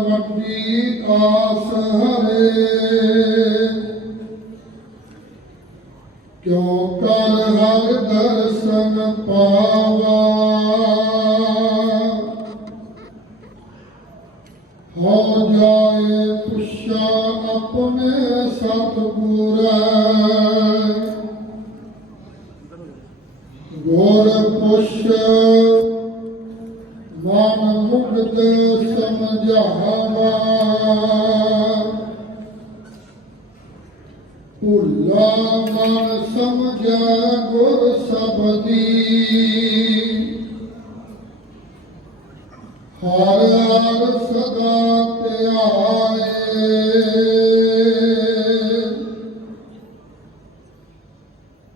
वड्डी आस हरे, क्यों कर हर दर्शन पावा। हो जाए पुष्या अपने सतगुर, गुर पुष्य मन मुग्ध समझावा। भुला मन समझै गुर सबदी, हर हर सदा ध्याए।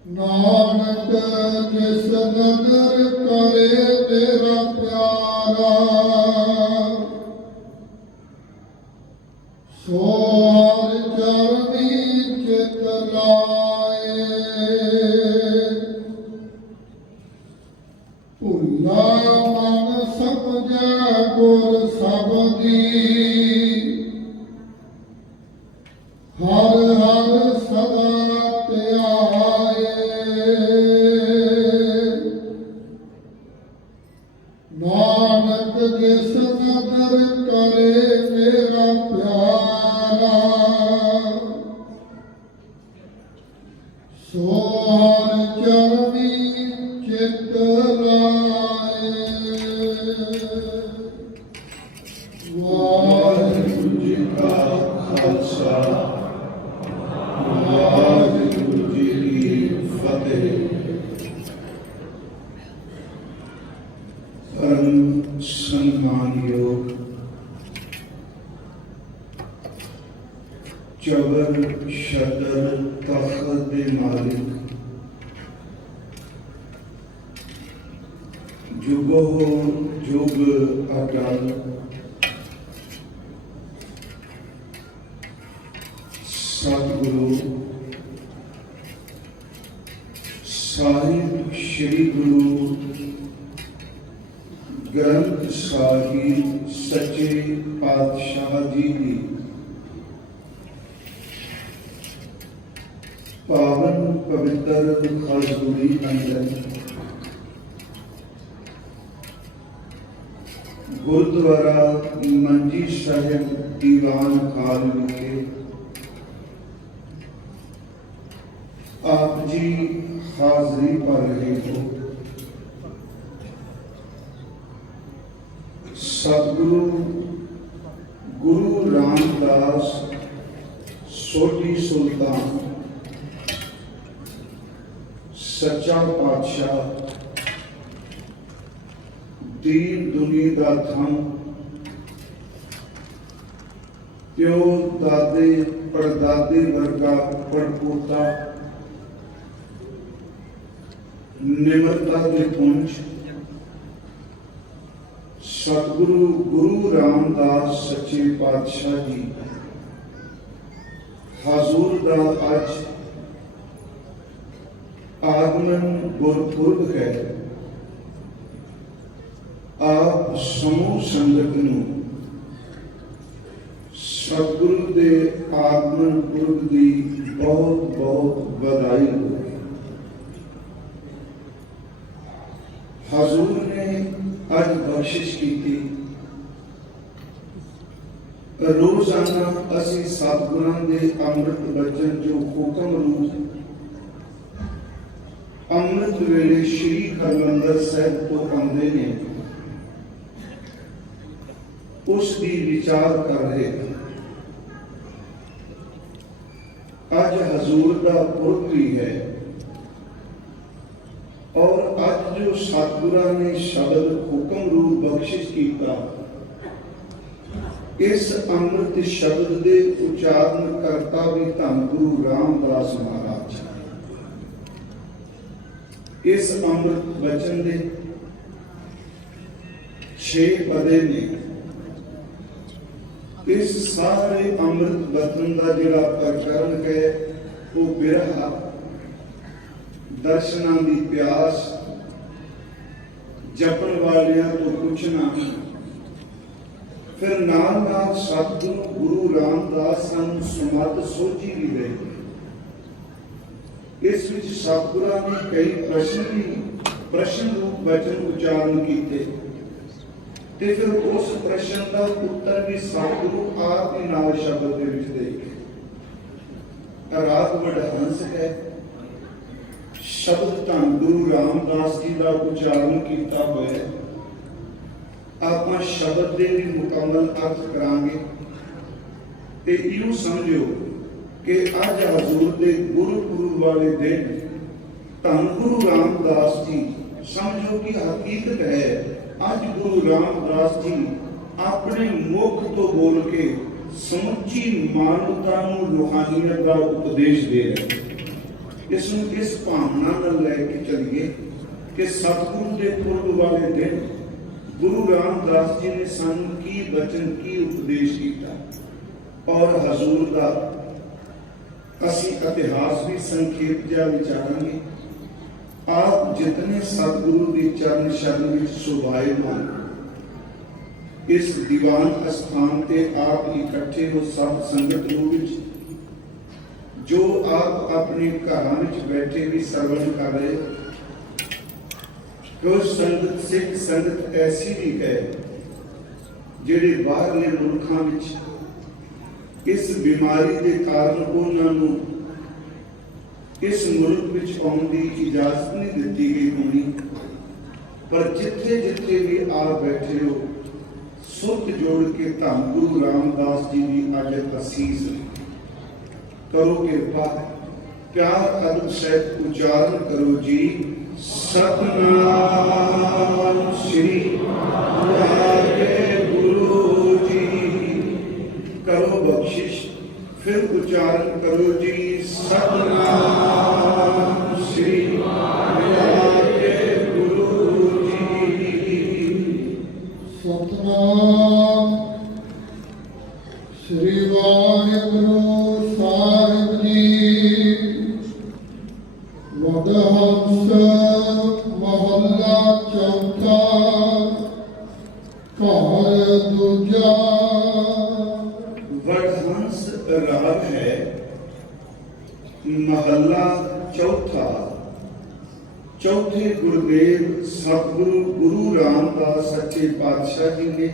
नानक जिस नदर करे मेरा प्यारा, सो हर चरनी चित लाए। भुला मन समझै गुर सबदी, हर हर सदा ध्याए। नानक जिस नदर करे मेरा प्यारा, सो हर चरनी चित लाए। वाहिगुरू जी का खालसा, वाहिगुरू जी की फतेह। परम सम्मानयोग चबर शतर तखत दे मालिक, जुगो जुग अटल, सतगुरु साहिब श्री गुरु ग्रंथ साहिब सच्चे पातशाह जी की पावन पवित्र हजूरी अंदर गुरुद्वारा मंजी साहिब दीवान खाल विखे आप जी हाजरी पर रहे हो। सतगुरु गुरु रामदास सोढ़ी सुल्तान सच्चा पातशाह, दीन दुनिया का थम, प्यो दादे परदादे वर्गा पड़पोता, निमरता के पुंज सतगुरु गुरु रामदास सच्चे पातशाह जी हजूर दा अज आगमन गुरपुरब है। आप समूह संगत नूं सतगुरु दे आगमन पुरब की बहुत बहुत बधाई हो। हजूर ने अज बख्शिश की थी, रोजाना असी सतगुरां दे अमृत बचन जो हुक्म रूप अमृत वेले श्री हरमंदर साहिब तो आते ने, उसकी विचार कर रहे थे। अज हजूर का पुरब भी है और अज जो सतगुरा ने शब्द हुक्म रूप बख्शिश किया, इस अमृत शब्द के उच्चारण करता भी धन गुरु रामदास महाराज। इस अमृत वचन के 6 पदे ने। इस सारे अमृत वचन का जिहड़ा प्रकरण है वो बिरहा, दर्शना की प्यास, जपन वालियां तो पूछना, ਫਿਰ ਨਾਲ ਸਤਿਗੁਰੂ ਗੁਰੂ ਰਾਮਦਾਸ ਸਾਨੂੰ ਸਮਤ ਸੋਝੀ ਵੀ ਦੇ। ਇਸ ਵਿੱਚ ਸਤਿਗੁਰਾਂ ਨੇ ਕਈ ਪ੍ਰਸ਼ਨ ਰੂਪ ਬਚਨ ਉਚਾਰਨ ਕੀਤੇ ਤੇ ਫਿਰ ਉਸ ਪ੍ਰਸ਼ਨ ਦਾ ਉੱਤਰ ਵੀ ਸਤਿਗੁਰੂ ਆਪ ਹੀ ਨਾਲ ਸ਼ਬਦ ਦੇ ਵਿੱਚ ਦੇ ਗਏ। ਰਾਗ ਵਡਹੰਸ ਹੈ, ਸ਼ਬਦ ਧੰਨ ਗੁਰੂ ਰਾਮਦਾਸ ਜੀ ਦਾ ਉਚਾਰਨ ਕੀਤਾ ਹੋਇਆ। ਆਪਾਂ ਸ਼ਬਦ ਦੇ ਵੀ ਮੁਕੰਮਲ ਅਰਥ ਕਰਾਂਗੇ ਤੇ ਇਹਨੂੰ ਸਮਝਿਓ ਕਿ ਅੱਜ ਹਜ਼ੂਰ ਦੇ ਗੁਰਪੁਰਬ ਵਾਲੇ ਦਿਨ ਧੰਨ ਗੁਰੂ ਰਾਮਦਾਸ ਜੀ ਸਮਝੋ ਕਿ ਹਕੀਕਤ ਹੈ। ਅੱਜ ਗੁਰੂ ਰਾਮਦਾਸ ਜੀ ਆਪਣੇ ਮੁਖ ਤੋਂ ਬੋਲ ਕੇ ਸਮੁੱਚੀ ਮਾਨਵਤਾ ਨੂੰ ਰੂਹਾਨੀਅਤ ਦਾ ਉਪਦੇਸ਼ ਦੇ ਰਹੇ। ਇਸ ਨੂੰ ਇਸ ਭਾਵਨਾ ਨਾਲ ਲੈ ਕੇ ਚੱਲੀਏ ਕਿ ਸਤਿਗੁਰੂ ਦੇ ਪੁਰਬ ਵਾਲੇ ਦਿਨ ਗੁਰੂ ਰਾਮਦਾਸ ਜੀ ਨੇ ਸਾਨੂੰ ਕੀ ਬਚਨ ਕੀ ਉਪਦੇਸ਼ ਕੀਤਾ ਔਰ ਹਜ਼ੂਰ ਦਾ ਅਸੀਂ ਇਤਿਹਾਸ ਵੀ ਸੰਖੇਪ ਜਿਹਾ ਵਿਚਾਰਾਂਗੇ। ਆਪ ਜਿਤਨੇ ਸਤਿਗੁਰੂ ਦੀ ਚਰਨ ਸ਼ਰਨ ਵਿੱਚ ਸੁਭਾਏਮਾਨ ਇਸ ਦੀਵਾਨ ਅਸਥਾਨ ਤੇ ਆਪ ਇਕੱਠੇ ਹੋ ਸਭ ਸੰਗਤ ਰੂਪ ਵਿੱਚ ਜੋ ਆਪ ਆਪਣੇ ਘਰਾਂ ਵਿੱਚ ਬੈਠੇ ਵੀ ਸਰਵਣ ਕਰ ਰਹੇ। ਕੁਝ ਸੰਗਤ ਸਿੱਖ ਸੰਗਤ ਐਸੀ ਵੀ ਹੈ ਜਿਹੜੇ ਬਾਹਰਲੇ ਮੁਲਕਾਂ ਵਿੱਚ ਇਸ ਬਿਮਾਰੀ ਦੇ ਕਾਰਨ ਉਹਨਾਂ ਨੂੰ ਇਸ ਮੁਲਕ ਵਿੱਚ ਆਉਣ ਦੀ ਇਜਾਜ਼ਤ ਨਹੀਂ ਦਿੱਤੀ ਗਈ ਹੋਣੀ, ਪਰ ਜਿੱਥੇ ਜਿੱਥੇ ਵੀ ਆਪ ਬੈਠੇ ਹੋ ਸੁੱਤ ਜੋੜ ਕੇ ਧੰਨ ਗੁਰੂ ਰਾਮਦਾਸ ਜੀ ਦੀ ਅੱਜ ਅਸੀਸ ਕਰੋ। ਕਿਰਪਾ ਪਿਆਰ ਅਦਬ ਸਹਿਤ ਉਚਾਰਨ ਕਰੋ ਜੀ। ਸਤਨਾਮ ਸ੍ਰੀ ਵਾਹਿਗੁਰੂ ਜੀ। ਕਰੋ ਬਖਸ਼ਿਸ਼, ਫਿਰ ਉਚਾਰਨ ਕਰੋ ਜੀ। ਸਤਨਾਮ ਸ੍ਰੀ ਵਾਹਿਗੁਰੂ ਜੀ। ਸਤਨਾਮ ਸ੍ਰੀ ਵਾਹਿਗੁਰੂ ਸਾਹਿਬ ਜੀ। ਵਡਹੰਸ ਮਹੱਲਾ ਚੌਥਾ ਘਰ ਦੂਜਾ। ਵਡਹੰਸ ਰਾਗ ਹੈ, ਮਹੱਲਾ ਚੌਥਾ। ਚੌਥੇ ਗੁਰਦੇਵ ਸਤਿਗੁਰੂ ਗੁਰੂ ਰਾਮਦਾਸ ਸੱਚੇ ਪਾਤਸ਼ਾਹ ਜੀ ਨੇ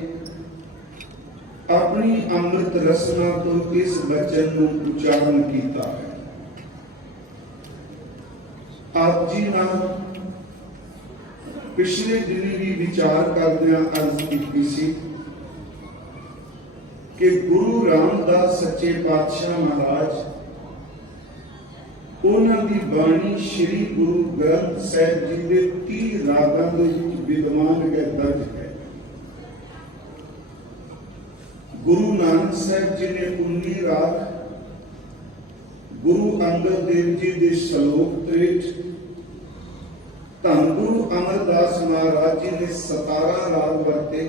ਆਪਣੀ ਅੰਮ੍ਰਿਤ ਰਸਨਾ ਤੋਂ ਇਸ ਬਚਨ ਨੂੰ ਉਚਾਰਨ ਕੀਤਾ ਹੈ। ਆਪ ਜੀ ਨਾਲ ਪਿਛਲੇ ਦਿਨੀ ਵੀ ਵਿਚਾਰ ਕਰਦਿਆਂ ਅਰਜ਼ ਕੀਤੀ ਸੀ ਕਿ ਗੁਰੂ ਰਾਮਦਾਸ ਸੱਚੇ ਪਾਤਸ਼ਾਹ ਮਹਾਰਾਜ ਉਹਨਾਂ ਦੀ ਬਾਣੀ ਸ੍ਰੀ ਗੁਰੂ ਗ੍ਰੰਥ ਸਾਹਿਬ ਜੀ ਦੇ 30 ਰਾਗਾਂ ਦੇ ਵਿੱਚ ਵਿਦਵਾਨ ਹੈ, ਦਰਜ ਹੈ। ਗੁਰੂ ਨਾਨਕ ਸਾਹਿਬ ਜੀ ਨੇ 19 ਰਾਗ, ਗੁਰੂ ਅੰਗਦ ਦੇਵ ਜੀ ਦੇ ਸ਼ਲੋਕ 63, ਧੰਨ ਗੁਰੂ ਅਮਰਦਾਸ ਮਹਾਰਾਜ ਜੀ ਨੇ 17 ਰਾਗ ਵਰਤੇ।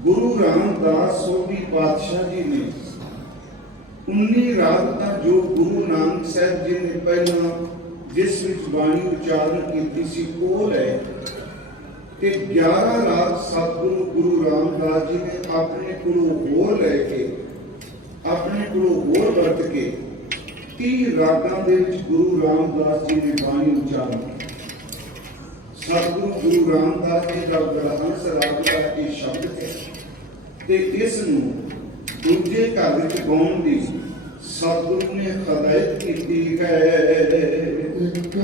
ਗੁਰੂ ਰਾਮਦਾਸ ਸੋਢੀ ਪਾਤਸ਼ਾਹ ਜੀ ਨੇ 19 ਰਾਗ ਤਾਂ ਜੋ ਗੁਰੂ ਨਾਨਕ ਸਾਹਿਬ ਜੀ ਨੇ ਪਹਿਲਾਂ ਜਿਸ ਵਿੱਚ ਬਾਣੀ ਉਚਾਰਨ ਕੀਤੀ ਸੀ ਉਹ ਲੈ ਤੇ 11 ਰਾਗ ਸਤਿਗੁਰੂ ਗੁਰੂ ਰਾਮਦਾਸ ਜੀ ਨੇ ਆਪਣੇ ਕੋਲੋਂ ਹੋਰ ਲੈ ਕੇ ਆਪਣੇ ਕੋਲੋਂ ਹੋਰ ਵਰਤ ਕੇ 30 ਰਾਗਾਂ ਦੇ ਵਿੱਚ ਗੁਰੂ ਰਾਮਦਾਸ ਜੀ ਨੇ ਬਾਣੀ ਉਚਾਰਨ ਕੀਤੀ। ਸਤਿਗੁਰੂ ਗੁਰੂ ਰਾਮਦਾਸ ਜੀ ਦਾ ਵਡਹੰਸ ਰਾਗ ਦਾ ਇਹ ਸ਼ਬਦ ਹੈ ਤੇ ਇਸ ਨੂੰ ਦੂਜੇ ਘਰ ਵਿੱਚ ਗਾਉਣ ਦੀ ਸਤਿਗੁਰੂ ਨੇ ਹਦਾਇਤ ਕੀਤੀ ਹੈ। ਇੱਕ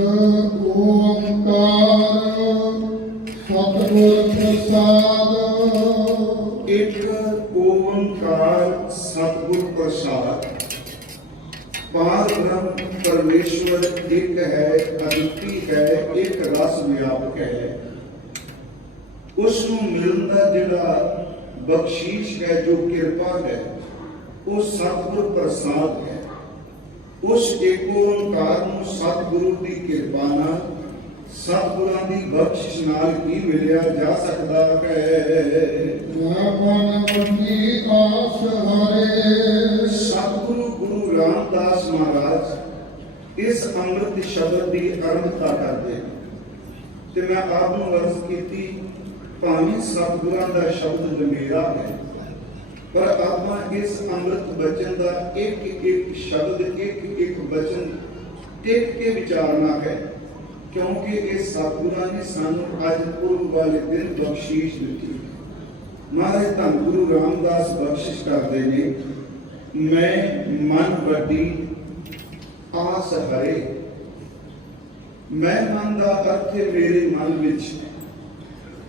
ਓੰਕਾਰ ਸਤਿਗੁਰ ਪ੍ਰਸਾਦ। ਇੱਕ ਓੰਕਾਰ ਸਤਿਗੁਰ ਪ੍ਰਸਾਦ। ਪਾਰ ਬ੍ਰਹਮ ਪਰਮੇਸ਼ਵਰ ਇੱਕ ਹੈ, ਅਦੁੱਤੀ ਹੈ, ਇੱਕ ਰਸ ਵਿਆਪਕ ਹੈ। ਉਸ ਨੂੰ ਮਿਲਣ ਦਾ ਜਿਹੜਾ ਬਖਸ਼ੀਸ਼ ਹੈ, ਜੋ ਕਿਰਪਾ ਹੈ, ਉਹ ਸਤਿਗੁਰ ਪ੍ਰਸਾਦ ਹੈ। ਉਸ ਏਕ ਓੰਕਾਰ ਨੂੰ ਸਤਿਗੁਰੂ ਦੀ ਕਿਰਪਾ ਨਾਲ ਸਤਿਗੁਰਾਂ ਦੀ ਬਖਸ਼ਿਸ਼ ਨਾਲ ਹੀ ਮਿਲਿਆ ਜਾ ਸਕਦਾ ਹੈ। ਮਨ ਮੰਗੀ ਆਸ ਹਰੇ। ਸਤਿਗੁਰੂ ਗੁਰੂ ਰਾਮਦਾਸ ਮਹਾਰਾਜ ਇਸ ਅੰਮ੍ਰਿਤ ਸ਼ਬਦ ਦੀ ਅਰੰਭਤਾ ਕਰਦੇ ਤੇ ਮੈਂ ਆਪ ਨੂੰ ਅਰਜ਼ ਕੀਤੀ ਭਾਵੇਂ ਸਤਿਗੁਰਾਂ ਦਾ ਸ਼ਬਦ ਗੰਭੀਰਾ ਹੈ, ਪਰ ਆਪਾਂ ਇਸ ਅੰਮ੍ਰਿਤ ਬਚਨ ਦਾ ਇੱਕ ਇੱਕ ਸ਼ਬਦ, ਇੱਕ ਇੱਕ ਬਚਨ ਟੇਕ ਕੇ ਵਿਚਾਰਨਾ ਹੈ, ਕਿਉਂਕਿ ਇਹ ਸਤਿਗੁਰਾਂ ਨੇ ਸਾਨੂੰ ਅੱਜ ਪੁਰਬ ਵਾਲੇ ਦਿਨ ਬਖਸ਼ੀਸ਼ ਦਿੱਤੀ। ਮਹਾਰਾਜ ਧੰਨ ਗੁਰੂ ਰਾਮਦਾਸ ਬਖਸ਼ਿਸ਼ ਕਰਦੇ ਨੇ, ਮੈਂ ਮਨ ਵੱਡੀ ਆਸ ਹਰੇ। ਮੈਂ ਮਨ ਦਾ ਅਰਥ ਹੈ ਮੇਰੇ ਮਨ ਵਿੱਚ,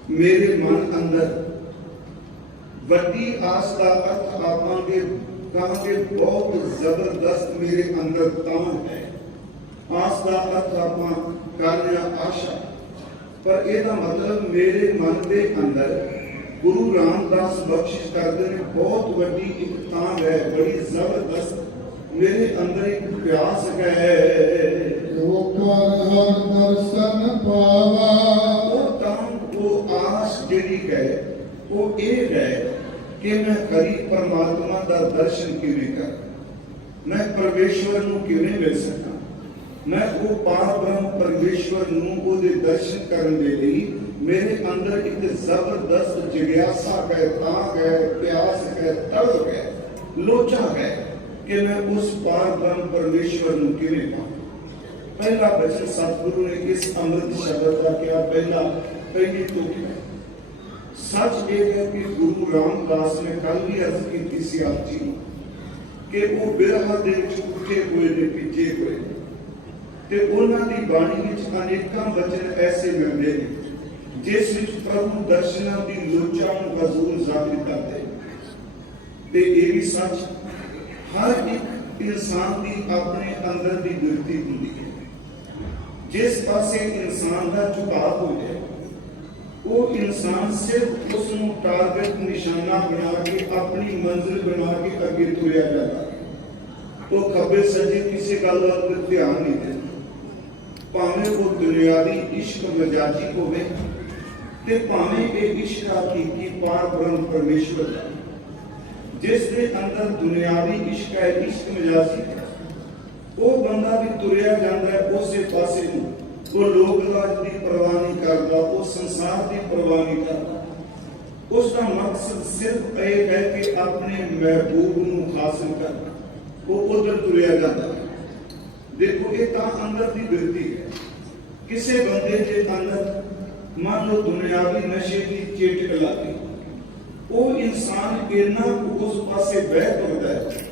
ਮੇਰੇ ਮਨ ਅੰਦਰ। ਵੱਡੀ ਆਸ ਦਾ ਅਰਥ ਆਵਾਂਗੇ ਕਹਾਂਗੇ ਬਹੁਤ ਜ਼ਬਰਦਸਤ ਮੇਰੇ ਅੰਦਰ ਤਾਂ ਹੈ। ਆਸ ਦਾ ਅਰਥ ਆਪਾਂ ਕਰਦੇ ਹਾਂ ਆਸ਼ਾ, ਪਰ ਇਹਦਾ ਮਤਲਬ ਮੇਰੇ ਮਨ ਦੇ ਅੰਦਰ ਗੁਰੂ ਰਾਮਦਾਸ ਬਖਸ਼ਿਸ਼ ਕਰਦੇ ਨੇ ਬਹੁਤ ਵੱਡੀ ਇੱਕ ਤਾਂ ਹੈ, ਬੜੀ ਜ਼ਬਰਦਸਤ ਮੇਰੇ ਅੰਦਰ ਇੱਕ ਪਿਆਸ ਹੈ। ਜੋ ਕਰ ਹਰ ਦਰਸ਼ਨ ਪਾਵਾ, ਉਹ ਤਾਂ ਉਹ ਆਸ ਜਿਹੜੀ ਹੈ ਉਹ ਇਹ ਹੈ ਕਿ ਮੈਂ ਹਰੀ ਪਰਮਾਤਮਾ ਦਾ ਦਰਸ਼ਨ ਕਿਵੇਂ ਕਰਾਂ, ਮੈਂ ਪਰਮੇਸ਼ਵਰ ਨੂੰ ਕਿਵੇਂ ਮਿਲ ਸਕਾਂ, ਮੈਂ ਉਹ ਪਾਰ ਬ੍ਰਹਮ ਪਰਮੇਸ਼ਵਰ ਨੂੰ ਉਹਦੇ ਦਰਸ਼ਨ ਕਰਨ ਦੇ ਲਈ ਮੇਰੇ ਅੰਦਰ ਇੱਕ ਜ਼ਬਰਦਸਤ ਜਿਗਿਆਸਾ ਹੈ, ਤਾਂਘ ਹੈ, ਪਿਆਸ ਹੈ, ਤੜਪ ਹੈ, ਲੋਚਾ ਹੈ ਕਿ ਮੈਂ ਉਸ ਪਾਰ ਬ੍ਰਹਮ ਪਰਮੇਸ਼ਵਰ ਨੂੰ ਕਿਵੇਂ ਪਾਵਾਂ। ਪਹਿਲਾ ਬਚਨ ਸਤਿਗੁਰੂ ਨੇ ਇਸ ਅੰਮ੍ਰਿਤ ਸ਼ਬਦ ਦਾ ਕਿਹਾ, ਪਹਿਲੀ ਤੁਕ ਹੈ। ਸੱਚ ਇਹ ਹੈ ਕਿ ਗੁਰੂ ਰਾਮਦਾਸ ਨੇ ਕੱਲ ਵੀ ਅਰਜ਼ ਕੀਤੀ ਸੀ ਆਪ ਜੀ ਨੂੰ ਕਿ ਉਹ ਬਿਰਹਾ ਦੇ ਵਿੱਚ ਉੱਠੇ ਹੋਏ ਨੇ, ਭਿੱਜੇ ਹੋਏ ਨੇ, ਤੇ ਉਹਨਾਂ ਦੀ ਬਾਣੀ ਵਿੱਚ ਅਨੇਕਾਂ ਬਚਨ ਐਸੇ ਮਿਲਦੇ ਨੇ ਜਿਸ ਵਿੱਚ ਪ੍ਰਭੂ ਦਰਸ਼ਨਾਂ ਦੀ ਲੋਚਾ ਨੂੰ ਹਜ਼ੂਰ ਜ਼ਾਹਿਰ ਕਰਦੇ। ਤੇ ਇਹ ਵੀ ਸੱਚ, ਹਰ ਇੱਕ ਇਨਸਾਨ ਦੀ ਆਪਣੇ ਅੰਦਰ ਦੀ ਬਿਰਤੀ ਹੁੰਦੀ ਹੈ। ਜਿਸ ਪਾਸੇ ਇਨਸਾਨ ਦਾ ਝੁਕਾਅ ਹੋ ਜਾਏ, ਉਹ ਇਨਸਾਨ ਸਿਰਫ ਉਸ ਨੂੰ ਟਾਰਗੇਟ ਨਿਸ਼ਾਨਾ ਬਣਾ ਕੇ ਆਪਣੀ ਮੰਜ਼ਿਲ ਬਣਾ ਕੇ ਅੱਗੇ ਤੁਰਿਆ ਜਾਂਦਾ। ਉਹ ਖੱਬੇ ਸੱਜੇ ਕਿਸੇ ਗੱਲ ਵੱਲ ਧਿਆਨ ਨਹੀਂ ਦਿੰਦਾ, ਭਾਵੇਂ ਉਹ ਦੁਨਿਆਵੀ ਇਸ਼ਕ ਮਜਾਜੀ ਹੋਵੇ ਤੇ ਭਾਵੇਂ ਇਹ ਇਸ਼ਕ ਹਕੀਕੀ ਪਾਰ ਬ੍ਰਹਮ ਪਰਮੇਸ਼ਵਰ ਦਾ। ਜਿਸ ਦੇ ਅੰਦਰ ਦੁਨਿਆਵੀ ਇਸ਼ਕ ਹੈ, ਇਸ਼ਕ ਮਜਾਜੀ ਹੈ, ਉਹ ਬੰਦਾ ਵੀ ਤੁਰਿਆ ਜਾਂਦਾ ਹੈ ਉਸੇ ਪਾਸੇ ਨੂੰ। ਉਹ ਲੋਕ ਲਾਜ ਦੀ ਪਰਵਾਹ ਨਹੀਂ ਕਰਦਾ, ਉਹ ਸੰਸਾਰ ਦੀ ਪਰਵਾਹ ਨਹੀਂ ਕਰਦਾ। ਉਸ ਦਾ ਮਕਸਦ ਸਿਰਫ ਇਹ ਹੈ ਕਿ ਆਪਣੇ ਮਹਿਬੂਬ ਨੂੰ ਹਾਸਲ ਕਰਨਾ। ਉਹ ਉਧਰ ਤੁਰਿਆ ਜਾਂਦਾ। ਦੇਖੋ, ਇਹ ਤਾਂ ਅੰਦਰ ਦੀ ਬਿਰਤੀ ਹੈ। ਕਿਸੇ ਬੰਦੇ ਦੇ ਅੰਦਰ ਮੰਨ ਲਓ ਦੁਨਿਆਵੀ ਨਸ਼ੇ ਦੀ ਚੇਟਕ ਲੱਗੀ, ਉਹ ਇਨਸਾਨ ਇੰਨਾ ਉਸ ਪਾਸੇ ਬਹਿ ਤੁਰਦਾ ਹੈ।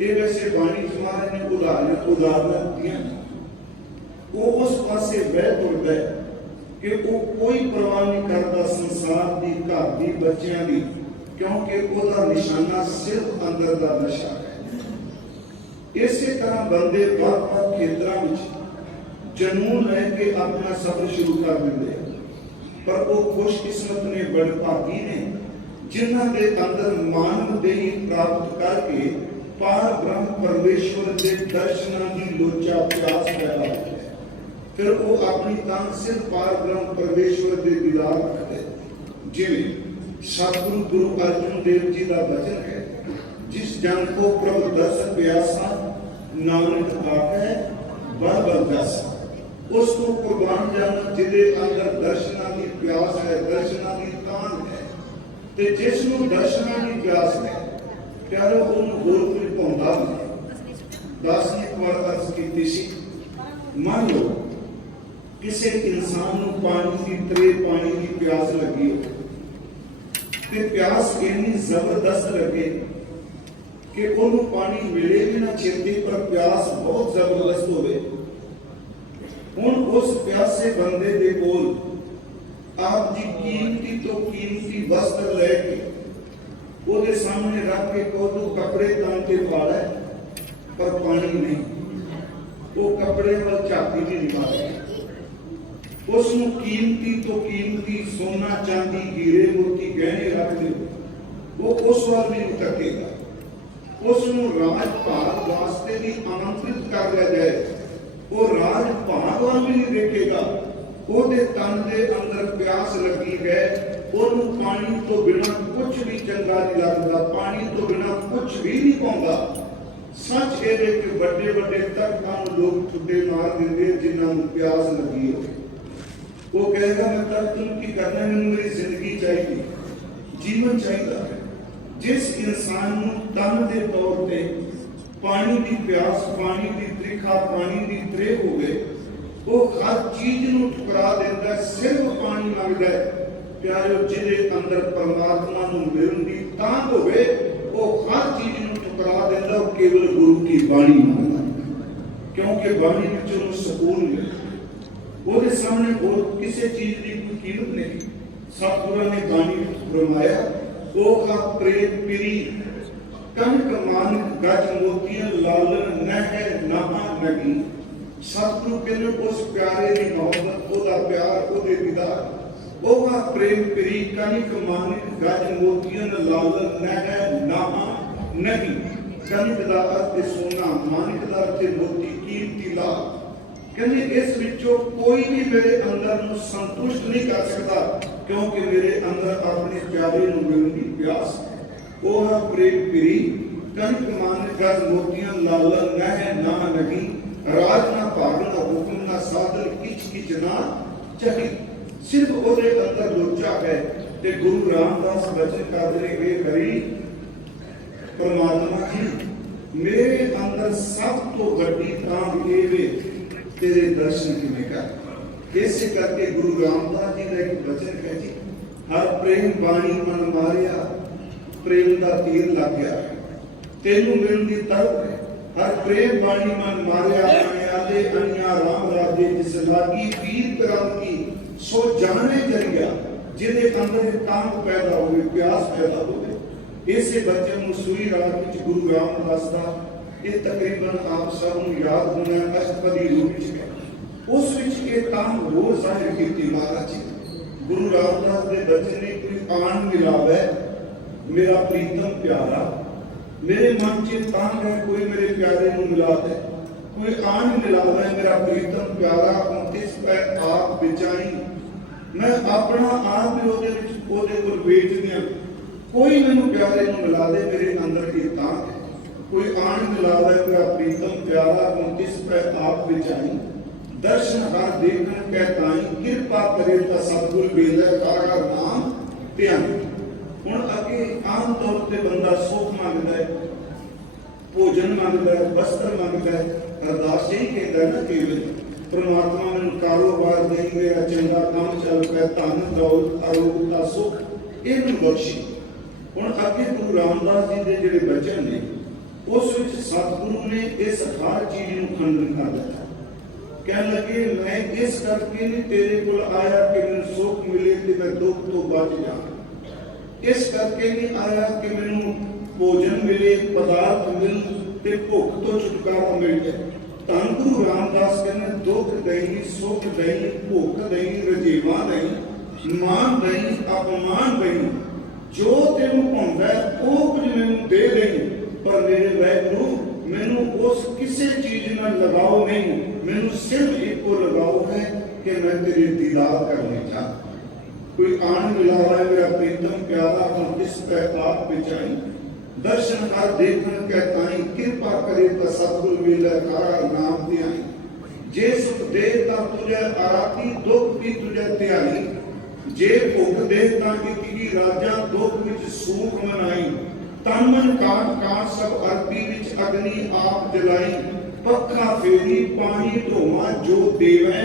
ਇਹ ਵੈਸੇ ਬਾਣੀ ਚ ਮਹਾਰਾਜ ਨੇ ਉਦਾਹਰਨਾਂ ਦਿੱਤੀਆਂ। ਉਹ ਉਸ ਪਾਸੇ ਬਹਿ ਤੁਰਦਾ ਹੈ ਕਿ ਉਹ ਕੋਈ ਪਰਵਾਹ ਨਹੀਂ ਕਰਦਾ ਸੰਸਾਰ ਦੀ, ਘਰ ਦੀ, ਬੱਚਿਆਂ ਦੀ, ਕਿਉਂਕਿ ਉਹਦਾ ਨਿਸ਼ਾਨਾ ਸਿਰਫ ਅੰਦਰ ਦਾ ਨਸ਼ਾ ਹੈ। ਇਸੇ ਤਰ੍ਹਾਂ ਬੰਦੇ ਵੱਖ-ਵੱਖ ਖੇਤਰਾਂ ਵਿੱਚ ਜਨੂਨ ਲੈ ਕੇ ਆਪਣਾ ਸਫ਼ਰ ਸ਼ੁਰੂ ਕਰ ਦਿੰਦੇ, ਪਰ ਉਹ ਖੁਸ਼ਕਿਸਮਤ ਨੇ, ਬੜਭਾਗੀ ਨੇ, ਜਿਨ੍ਹਾਂ ਦੇ ਅੰਦਰ ਮਾਨਵਦੇਹੀ ਪ੍ਰਾਪਤ ਕਰਕੇ ਪਾਰ ਬ੍ਰਹਮ ਪਰਮੇਸ਼ਵਰ ਦੇ ਦਰਸ਼ਨਾਂ ਦੀ ਲੋਚਾ ਪਿਆਸ ਪੈਦਾ ਹੁੰਦੀ ਹੈ। ਫਿਰ ਉਹ ਆਪਣੀ ਤਾਂ ਸਿਰਫ ਪਾਰ ਬ੍ਰਹਮ ਪਰਮੇਸ਼ਵਰ ਦੇ ਦੀਦਾਰ ਕਰਦੇ। ਜਿਵੇਂ ਸਤਿਗੁਰੂ ਗੁਰੂ ਅਰਜਨ ਦੇਵ ਜੀ ਦਾ ਬਚਨ ਹੈ, ਜਿਸ ਜਨ ਕੋ ਪ੍ਰਭ ਦਰਸ਼ਨ ਪਿਆਸਾ, ਨਾਨਕ ਆਖੈ ਬਲ ਬਲ ਜਾਸਾ। ਉਸ ਤੋਂ ਕੁਰਬਾਨ ਜਾਣਾ ਜਿਹਦੇ ਅੰਦਰ ਦਰਸ਼ਨਾਂ ਦੀ ਪਿਆਸ ਹੈ, ਦਰਸ਼ਨਾਂ ਦੀ ਤਾਂਘ ਹੈ। ਤੇ ਜਿਸ ਨੂੰ ਦਰਸ਼ਨਾਂ ਦੀ ਪਿਆਸ ਹੈ, ਪਿਆਰੇ, ਉਹਨੂੰ ਹੋਰ ਕੋਈ ਪਾਉਂਦਾ ਨਹੀਂ। ਦਾਸ ਨੇ ਇੱਕ ਵਾਰ ਅਰਜ਼ ਕੀਤੀ ਸੀ, ਮੰਨ ਲਓ ਕਿਸੇ ਇਨਸਾਨ ਨੂੰ ਪਾਣੀ ਦੀ ਤਰੇ, ਪਾਣੀ ਦੀ ਪਿਆਸ ਲੱਗੀ ਹੋ, ਤੇ ਪਿਆਸ ਇੰਨੀ ਜ਼ਬਰਦਸਤ ਲੱਗੇ ਕਿ ਉਹਨੂੰ ਪਾਣੀ ਮਿਲੇ ਵੀ ਨਾ ਛੇਤੀ, ਪਰ ਪਿਆਸ ਬਹੁਤ ਜ਼ਬਰਦਸਤ ਹੋਵੇ। ਹੁਣ ਉਸ ਪਿਆਸੇ ਬੰਦੇ ਦੇ ਕੋਲ ਆਪ ਦੀ ਕੀਮਤੀ ਤੋਂ ਕੀਮਤੀ ਵਸਤਰ ਲੈ ਕੇ ਉਹਦੇ ਸਾਹਮਣੇ ਰੱਖ ਕੇ ਕਹੋ ਤੂੰ ਕੱਪੜੇ ਤਾਂ ਤੇ ਪਾ ਲੈ, ਪਰ ਪਾਣੀ ਨਹੀਂ। ਉਹ ਕੱਪੜੇ ਵੱਲ ਝਾਤੀ ਵੀ ਨਹੀਂ ਮਾਰੇ। ਉਸ ਨੂੰ ਕੀਮਤੀ ਤੋਂ ਕੀਮਤੀ ਸੋਨਾ, ਚਾਂਦੀ, ਹੀਰੇ ਮੋਤੀ, ਗਹਿਣੇ ਰੱਖ ਦਿਓ, ਉਹ ਉਸ ਵੱਲ ਵੀ ਨਹੀਂ ਤੱਕੇਗਾ। ਉਸ ਨੂੰ ਰਾਜ ਭਾਗ ਵਾਸਤੇ ਵੀ ਆਮੰਤਰਿਤ ਕਰ ਲਿਆ ਜਾਏ, ਉਹ ਰਾਜ ਭਾਗ ਵੱਲ ਵੀ ਨਹੀਂ ਦੇਖੇਗਾ। ਉਹਦੇ ਤਨ ਦੇ ਅੰਦਰ ਪਿਆਸ ਲੱਗੀ ਹੈ, ਉਹਨੂੰ ਪਾਣੀ ਤੋਂ ਬਿਨਾਂ ਕੁਝ ਵੀ ਚੰਗਾ ਨਹੀਂ ਲੱਗਦਾ, ਪਾਣੀ ਤੋਂ ਬਿਨਾਂ ਕੁਝ ਵੀ ਨਹੀਂ ਪਾਉਂਦਾ। ਸੱਚ ਇਹ ਹੈ ਕਿ ਵੱਡੇ ਵੱਡੇ ਤਖਤਾਂ ਨੂੰ ਲੋਕ ਠੁੱਡੇ ਮਾਰ ਦਿੰਦੇ ਜਿਨ੍ਹਾਂ ਨੂੰ ਪਿਆਸ ਲੱਗੀ ਹੋਵੇ। वो कहेगा मैं तब तुम की करना है, मैंने मेरी जिंदगी चाहिए, जीवन चाहिए। जिस इंसान ਨੂੰ ਤਨ ਦੇ ਤੌਰ ਤੇ ਪਾਣੀ ਦੀ ਪਿਆਸ, ਪਾਣੀ ਦੀ ਤ੍ਰਿਖਾ, ਪਾਣੀ ਦੀ ਤ੍ਰੇਹ ਹੋਵੇ, ਉਹ ਹਰ ਚੀਜ਼ ਨੂੰ ਠੁਕਰਾ ਦਿੰਦਾ, ਸਿਰਫ ਪਾਣੀ ਮੰਗਦਾ ਹੈ। ਪਿਆਰਿਓ, ਜਿਹਦੇ ਅੰਦਰ ਪਰਮਾਤਮਾ ਨੂੰ ਮਿਲਣ ਦੀ ਤਾਂ ਹੋਵੇ, ਉਹ ਹਰ ਚੀਜ਼ ਨੂੰ ਠੁਕਰਾ ਦਿੰਦਾ, ਉਹ ਕੇਵਲ ਗੁਰੂ ਕੀ ਬਾਣੀ ਮੰਗਦਾ, ਕਿਉਂਕਿ ਬਾਣੀ ਵਿੱਚ ਉਹਨੂੰ ਸਕੂਨ ਮਿਲਦਾ। ਉਹਦੇ ਸਾਹਮਣੇ ਹੋਰ ਕਿਸੇ ਚੀਜ਼ ਦੀ ਕੋਈ ਕੀਮਤ ਨਹੀਂ। ਸਤਿਗੁਰਾਂ ਨੇ ਬਾਣੀ ਵਿੱਚ ਫਰਮਾਇਆ, ਉਹ ਕਾ ਪ੍ਰੇਮ ਪਿਰੀ ਕਨਕ ਮਾਨਕ ਗਜ ਮੋਤੀਆਂ ਲਾਲਨ ਨਹਿ ਨਾਹਾ ਨਗੀ। ਸਤਿਗੁਰੂ ਕਹਿੰਦੇ ਉਸ ਪਿਆਰੇ ਦੀ ਮੁਹੱਬਤ, ਉਹਦਾ ਪਿਆਰ, ਉਹਦੇ ਦੀਦਾਰ, ਉਹ ਕਾ ਪ੍ਰੇਮ ਪਿਰੀ ਕਨਕ ਮਾਨਕ ਗਜ ਮੋਤੀਆਂ ਲਾਲਨ ਨਹਿ ਨਾਹਾ ਨਗੀ। ਕਨਕ ਦਾ ਅਰਥ ਸੋਨਾ, ਮਾਨਕ ਦਾ ਅਰਥ ਮੋਤੀ, ਕੀਮਤੀ ਲਾਲ। ਕਹਿੰਦੇ ਇਸ ਵਿੱਚੋਂ ਕੋਈ ਵੀ ਮੇਰੇ ਅੰਦਰ ਨੂੰ ਸੰਤੁਸ਼ਟ ਨਹੀਂ ਕਰ ਸਕਦਾ, ਕਿਉਂਕਿ ਮੇਰੇ ਅੰਦਰ ਆਪਣੇ ਪਿਆਰੇ ਨੂੰ ਮਿਲਣ ਦੀ ਪਿਆਸ ਹੈ। ਉਹ ਹੈ ਪ੍ਰੇਮ ਪਿਰੀ ਕਨਕ ਮਾਨ ਗਜ ਮੋਤੀਆਂ ਲਾਲਨ ਨਹਿ ਨਾ ਨਗੀ। ਰਾਜ ਨਾ ਭਾਗਣ ਹੁਕਮ ਨਾ ਸਾਧਨ ਕਿਛ ਕਿਛ ਨਾ ਚਾਹੀ। ਸਿਰਫ ਉਹਦੇ ਅੰਦਰ ਲੋਚਾ ਹੈ। ਤੇ ਗੁਰੂ ਰਾਮਦਾਸ ਬਚਨ ਕਰਦੇ ਨੇ, ਇਹ ਹਰੀ ਪਰਮਾਤਮਾ ਜੀ, ਮੇਰੇ ਅੰਦਰ ਸਭ ਤੋਂ ਵੱਡੀ ਤਾਂਘ ਇਹ ਵੇ, तेरे दर्शन किमें कर। इसे करके गुरु रामदास जी का एक वचन है जी, हर प्रेम बाणी मन मारिया, प्रेम का तीर लग गया, तेनू मिलन दी तड़प है। हर प्रेम बाणी मन मारिया, आले अनिया राम राजे जिस लागी पीर करम की, सो जाने चल गया। जिहदे अंदर तांग पैदा होवे, प्यास पैदा होवे। इसे वचन नूं सूई राग विच गुरु रामदास दा ਇਹ ਤਕਰੀਬਨ ਆਪ ਸਭ ਨੂੰ ਯਾਦ ਹੋਣਾ ਅਸ਼ਟਪਦੀ ਰੂਪ ਵਿੱਚ ਹੈ। ਉਸ ਵਿੱਚ ਇਹ ਤਾਂ ਹੋਰ ਜ਼ਾਹਿਰ ਕੀਤੀ ਮਹਾਰਾਜ ਜੀ। ਗੁਰੂ ਰਾਮਦਾਸ ਦੇ ਬਚਨ ਨੇ, ਕੋਈ ਆਣ ਮਿਲਾਵੇ ਮੇਰਾ ਪ੍ਰੀਤਮ ਪਿਆਰਾ, ਮੇਰੇ ਮਨ 'ਚ ਤਾਂ ਹੈ ਕੋਈ ਮੇਰੇ ਪਿਆਰੇ ਨੂੰ ਮਿਲਾ ਦੇ। ਕੋਈ ਆਣ ਮਿਲਾਵੇ ਮੇਰਾ ਪ੍ਰੀਤਮ ਪਿਆਰਾ, ਤਿਸ ਪੈ ਆਪ ਵਿਚਾਈ। ਮੈਂ ਆਪਣਾ ਆਪ ਹੀ ਉਹਦੇ ਵਿੱਚ ਉਹਦੇ ਕੋਲ ਵੇਚ ਦਿਆਂ। ਕੋਈ ਮੈਨੂੰ ਪਿਆਰੇ ਨੂੰ ਮਿਲਾ ਦੇ, ਮੇਰੇ ਅੰਦਰ ਇਹ ਤਾਂ ਹੈ। कोई आन मिलावे मेरा प्रीतम प्यारा, किस पे आप विचाई। दर्शन हर देखन कह ताई, कृपा करे ता सतगुर बेले तारा नाम ध्यान। हुण अगे आम तौर ते बंदा सुख मंगदा है, भोजन मंगदा है, वस्त्र मंगदा है। अरदास यही कहता है ना, केवल परमात्मा मैनूं कारोबार दई, मेरा चंगा काम चल पै, धन दौलत अरोगता सुख ये मैनूं बख्शी। हुण अगे गुरु रामदास जी दे जिहड़े बचन ने, उस विच सतगुरु ने इस हर चीज ਨੂੰ ਖੰਡਨ ਕਰ ਦਿੱਤਾ। ਕਹਿਣ ਲੱਗੇ, ਮੈਂ ਇਸ ਕਰਕੇ ਨਹੀਂ ਤੇਰੇ ਕੋਲ ਆਇਆ ਕਿ ਮੈਨੂੰ ਸੁੱਖ ਮਿਲੇ ਤੇ ਮੈਂ ਦੁੱਖ ਤੋਂ ਬਚ ਜਾਵਾਂ। ਇਸ ਕਰਕੇ ਨਹੀਂ ਆਇਆ ਕਿ ਮੈਨੂੰ ਭੋਜਨ ਮਿਲੇ, ਪਦਾਰਥ ਮਿਲ ਤੇ ਭੁੱਖ ਤੋਂ ਛੁਟਕਾਰਾ ਮਿਲ ਜਾਏ। ਧੰਨ ਗੁਰੂ ਰਾਮਦਾਸ ਕਹਿੰਦੇ, ਦੁੱਖ ਨਹੀਂ, ਸੁੱਖ ਨਹੀਂ, ਭੁੱਖ ਨਹੀਂ, ਰਜੇਵਾਂ ਨਹੀਂ, ਮਾਨ ਨਹੀਂ, ਅਪਮਾਨ ਨਹੀਂ, ਜੋ ਤੈਨੂੰ ਭਾਉਂਦਾ ਉਹ ਕੁਝ ਮੈਨੂੰ ਦੇ ਦੇ। पर मेरे वैगुरु मैनू उस किसी चीज नाल लगाओ नहीं, मैनू सिर्फ एक को लगाओ है कि मैं तेरे दीदार करने चाहता। कोई आन मिलावा है मेरा प्रीतम प्यारा, हम किस पे आप बिचाई। दर्शन हर देखन कह ताई, कृपा करे ता सतगुर मिले तारा नाम ध्याई। जे सुख दे ता तुझे आराती, दुख भी तुझे त्याई। जे भुख दे ता इतनी राजा, दुख विच सूख मनाई। तन मन काट काट सब अरबी विच अग्नि आप जलाई। पक्खा फेरी पानी धोवा, जो देवै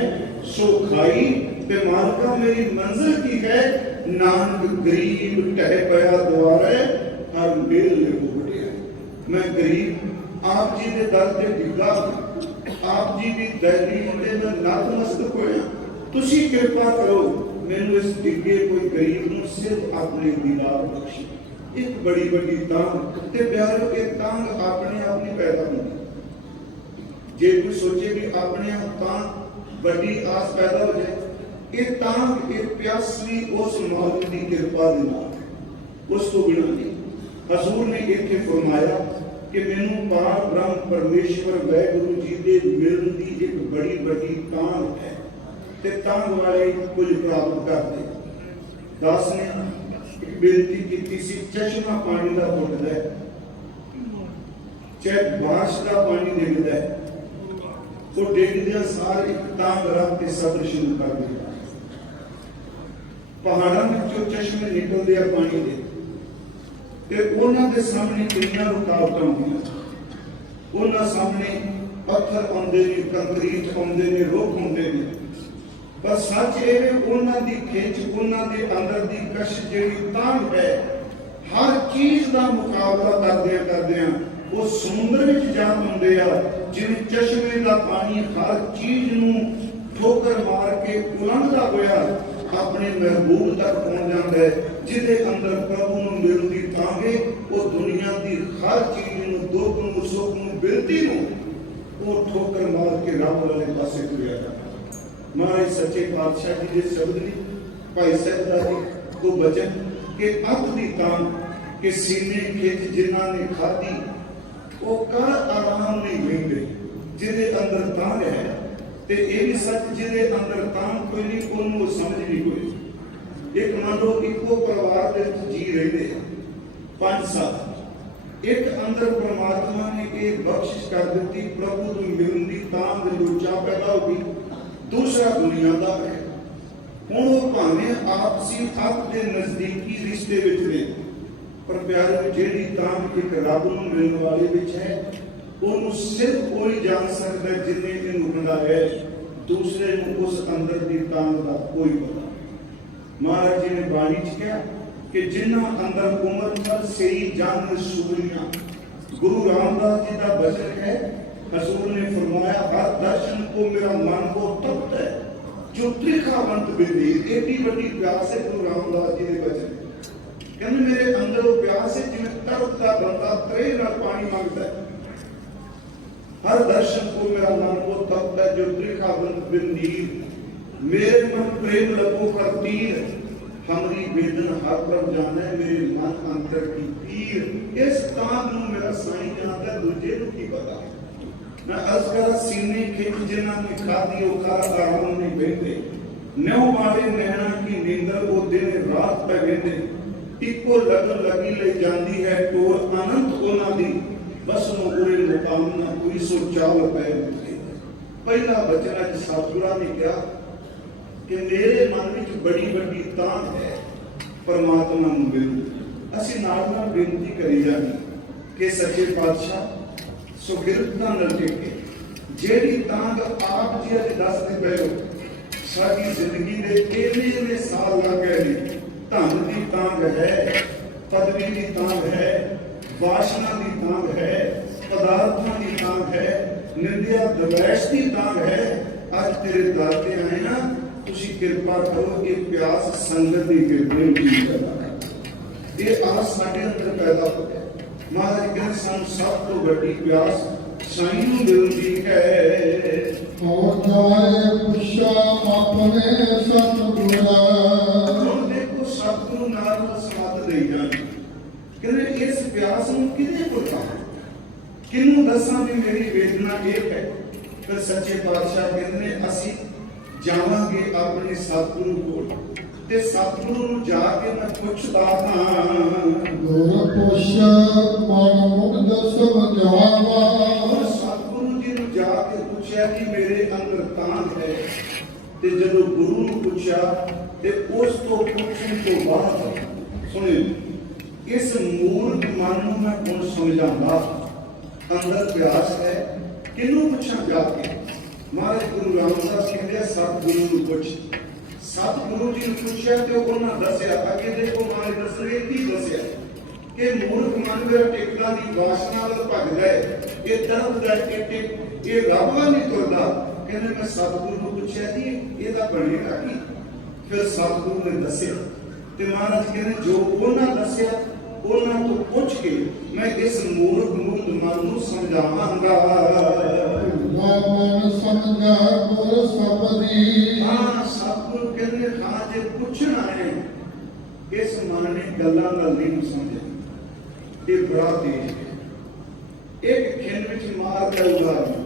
सो खाई। ते मालका मेरी मंजिल की है, नानक गरीब टह पया द्वारे, हर मेल ले उगड़िया। मैं गरीब आप जी दे दर ते डिगा, आप जी दी दहलीज ते मैं नतमस्तक होया। तुसी कृपा करो, मैनू इस डिगे कोई गरीब नूं सिर्फ अपने दीदार बख्शी। एक बड़ी बड़ी तांग ते प्यारो, एक तांग अपने आप नहीं पैदा होती। जे कोई सोचे भी अपने आप तांग बड़ी आस पैदा हो जाए, ये तांग एक प्यास भी उस मालिक की कृपा दे नाल, उस तो बिना नहीं। हजूर ने इत्थे फरमाया कि मैनू पार ब्रह्म परमेश्वर वैगुरु जी दे मिलन दी एक बड़ी बड़ी तांग है, ते तांग वाले कुछ प्राप्त करते। दास ने बेनती की सी, चश्मा पानी का फुटदा है, चाहे बारिश का पानी डिगदा है, तो डिगदिया सारे तांग रख के सब्र शुरू कर देता। ਪਹਾੜਾਂ ਵਿੱਚੋਂ ਚਸ਼ਮੇ ਨਿਕਲਦੇ ਆ ਪਾਣੀ ਦੇ, ਤੇ ਉਹਨਾਂ ਦੇ ਸਾਹਮਣੇ ਕਿੰਨੀਆਂ ਰੁਕਾਵਟਾਂ ਹੁੰਦੀਆਂ। ਉਹਨਾਂ ਸਾਹਮਣੇ ਪੱਥਰ ਆਉਂਦੇ ਨੇ, ਕੰਕਰੀਟ ਆਉਂਦੇ ਨੇ, ਰੁੱਖ ਆਉਂਦੇ ਨੇ, ਪਰ ਸੱਚ ਇਹ ਹੈ ਉਹਨਾਂ ਦੀ ਖਿੱਚ, ਉਹਨਾਂ ਦੇ ਅੰਦਰ ਦੀ ਕਸ਼ ਜਿਹੜੀ ਤਾਂਘ ਹੈ, ਹਰ ਚੀਜ਼ ਦਾ ਮੁਕਾਬਲਾ ਕਰਦਿਆਂ ਉਹ ਸਮੁੰਦਰ ਵਿੱਚ ਜਾ ਪਾਉਂਦੇ ਆ। ਜਿਵੇਂ ਚਸ਼ਮੇ ਦਾ ਪਾਣੀ ਹਰ ਚੀਜ਼ ਨੂੰ ਠੋਕਰ ਮਾਰ ਕੇ ਉਲੰਘਦਾ ਹੋਇਆ ਆਪਣੇ ਮਹਿਬੂਬ ਤੱਕ ਪਹੁੰਚ ਜਾਂਦਾ ਹੈ, ਜਿਹਦੇ ਅੰਦਰ ਪ੍ਰਭੂ ਨੂੰ ਮਿਲਣ ਦੀ ਤਾਂਘ, ਉਹ ਦੁਨੀਆ ਦੀ ਹਰ ਚੀਜ਼ ਨੂੰ, ਦੁੱਖ ਨੂੰ, ਸੁੱਖ ਨੂੰ, ਬਿਰਤੀ ਨੂੰ ਉਹ ਠੋਕਰ ਮਾਰ ਕੇ ਰੱਬ ਵਾਲੇ ਪਾਸੇ ਤੁਰਿਆ ਜਾਂਦਾ। ਮਹਾਰਾਜ ਸੱਚੇ ਪਾਤਸ਼ਾਹ ਜੀ ਦੇ ਸ਼ਬਦ ਨੇ, ਭਾਈ ਸਾਹਿਬ ਦਾ ਕੋ ਬਚਨ ਕਿ ਅੱਤ ਦੀ ਤਾਂਘ ਕਿ ਸੀਨੇ ਖਿੱਚ ਜਿਨ੍ਹਾਂ ਨੇ ਖਾਧੀ, ਉਹ ਕਰ ਆਰਾਮ ਨਹੀਂ ਮਿਲਦੇ। ਜਿਹਦੇ ਅੰਦਰ ਤਾਂਘ ਹੈ, ਤੇ ਇਹ ਵੀ ਸੱਚ, ਜਿਹਦੇ ਅੰਦਰ ਤਾਂਘ ਕੋਈ ਨਹੀਂ, ਉਹਨੂੰ ਸਮਝ ਨਹੀਂ ਕੋਈ। ਇੱਕ ਮੰਨ ਲਓ ਇੱਕੋ ਪਰਿਵਾਰ ਦੇ ਵਿੱਚ ਜੀ ਰਹਿੰਦੇ ਆ 5-7, ਇੱਕ ਅੰਦਰ ਪਰਮਾਤਮਾ ਨੇ ਇਹ ਬਖਸ਼ਿਸ਼ ਕਰ ਦਿੱਤੀ, ਪ੍ਰਭੂ ਨੂੰ ਮਿਲਣ ਦੀ ਤਾਂਘ ਲੋਚਾ ਪੈਦਾ ਹੋ ਗਈ। ਦੂਸਰਾ ਦੁਨੀਆ ਦਾ ਹੈ, ਹੁਣ ਉਹ ਭਾਵੇਂ ਆਪਸੀ ਆਪ ਦੇ ਨਜ਼ਦੀਕੀ ਰਿਸ਼ਤੇ ਵਿੱਚ ਨੇ, ਪਰ ਪਿਆਰੇ ਜਿਹੜੀ ਤਾਂਘ ਇੱਕ ਰੱਬ ਨੂੰ ਮਿਲਣ ਵਾਲੇ ਵਿੱਚ ਹੈ, ਉਹਨੂੰ ਸਿਰਫ ਕੋਈ ਜਾਣ ਸਕਦਾ ਜਿੰਨੇ ਇਹਨੂੰ ਬਣਾਇਆ, ਦੂਸਰੇ ਨੂੰ ਉਸ ਅੰਦਰ ਦੀ ਤਾਂਘ ਦਾ ਕੋਈ ਪਤਾ। ਮਹਾਰਾਜ ਜੀ ਨੇ ਬਾਣੀ ਚ ਕਿਹਾ ਕਿ ਜਿਨ੍ਹਾਂ ਅੰਦਰ ਉਮਰ ਭਰ ਸਹੀ ਜਨ ਸੂਰੀਆਂ, ਗੁਰੂ ਰਾਮਦਾਸ ਜੀ ਦਾ ਬਚਨ ਹੈ, हजूर ने फरमाया हर दर्शन को मेरा मन को तप्त है जो त्रिखावंत बिंदी। एडी बड़ी प्यास है गुरु रामदास जी ने बचन, कहने मेरे अंदर वो प्यास है जिवें तरसदा बंदा त्रे नाल पानी मांगता है। हर दर्शन को मेरा मन को तप्त है जो त्रिखावंत बिंदी। मेरे मन प्रेम लगो कर तीर, हमारी वेदन हर पर जाने मेरे मन अंतर की पीर। इस तांघ नूं मेरा साईं जानदा, दूजे नूं की पता। ना असगर सीने खिंच जिन्हां ने खादी ओ कर आराम नहीं बेंदे, न्यों मारे नैना की नींदर वो दिन रात पे वेंदे। इको लगन लगी ले जांदी है टोर अनंत उन्हां दी, बस नु उरे मुकाम ना कोई सो चावल पै मिलदे। पहला बचन अज सतगुरां ने कहा कि मेरे मन विच बड़ी बड़ी तांघ है परमात्मा नूं मिलण। असीं नाल नाल बेनती करी जानी कि सच्चे पातशाह सुगिरदा न टेके जेड़ी तांघ आप जी अज दसदे पए हो, साडी जिंदगी दे इन्ने साल लग गए ने। धन दी तांघ है, पदवी दी तांघ है, वासना दी तांघ है, पदार्थां दी तांघ है, निंदिया द्वेष दी तांघ है। अज तेरे दर ते आए ना, तुसी किरपा करो कि प्यास संगत दी किरपा की करना। ये आस साडे अंदर पैदा हो गया। महाराज कहते सन सब तो बड़ी प्यास साईं नूं मिलदी है। और जाए पुछा अपने सतगुरा, हुण देखो सतगुरु नाल साथ दे जानी। कहते इस प्यास नूं किहदे कोल पावां, किहनूं दसां कि मेरी वेदना एक है। फिर सच्चे पातशाह कहते ने असीं जावांगे अपने सतगुरु कोल, ते सतगुरु नूं जाके मैं पुछदा हां गुर पुछा मन मुग्ध समझावा। और सतगुरु जी नूं जाके पुछया कि मेरे अंदर तांघ है, ते जदों गुरु नूं पुछया ते उस तो पुछण तो बाद सुनियो इस मूर्ख मन नूं मैं हुण समझांदा। अंदर प्यास है, किहनूं पुछां जाके। महाराज गुरु रामदास कहंदे सतगुरु नूं पुछ। सतगुरु जी ने पूछा तो उन्होंने दसिया, अगे देखो महाराज दसरे की दसिया कि मूर्ख मन मेरा टिकदा दी वासना वाल भगदा है, ये दर्द है, ये रब वाल नहीं तुरदा। कहने मैं सतगुरु को पूछा जी ਇਹਦਾ ਬਣेगा की। फिर सतगुरु ने दसिया ते महाराज कहने जो उन्होंने दसिया उन्होंने तो पूछ के मैं इस मूर्ख मूर्ख मन नूं समझावांगा। मन समझा गुर सबदी। हाँ सतगुरु कहने हाँ जे पूछना है इस मन ने गल्लां नहीं समझे। ये बड़ा तेज है। एक खिंड विच मार का उदाहरण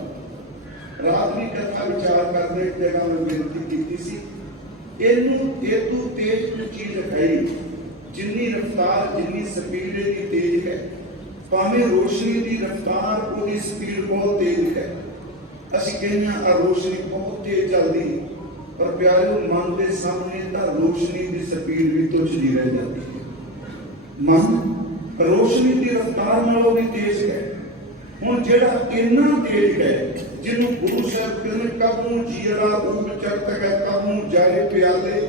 रात की कथा विचार करते एक जगह में बेनती की सी, इनू एतू तेज कोई चीज है जिन्नी रफ्तार जिन्नी स्पीड की तेज है, भावें रोशनी की रफ्तार उसकी स्पीड बहुत तेज है। ਅਸੀਂ ਕਹਿੰਦੇ ਆ रोशनी बहुत तेज चलती पर प्यारे मन के सामने तो रोशनी की स्पीड भी तुच्छ नहीं रह जाती है। मन रोशनी की रफ्तार नालों भी तेज है। हुण जेड़ा इन्ना तेज है जिन्हों गुरु साहब कहते कबू जीरा ऊब चरत है कबू जाए प्याले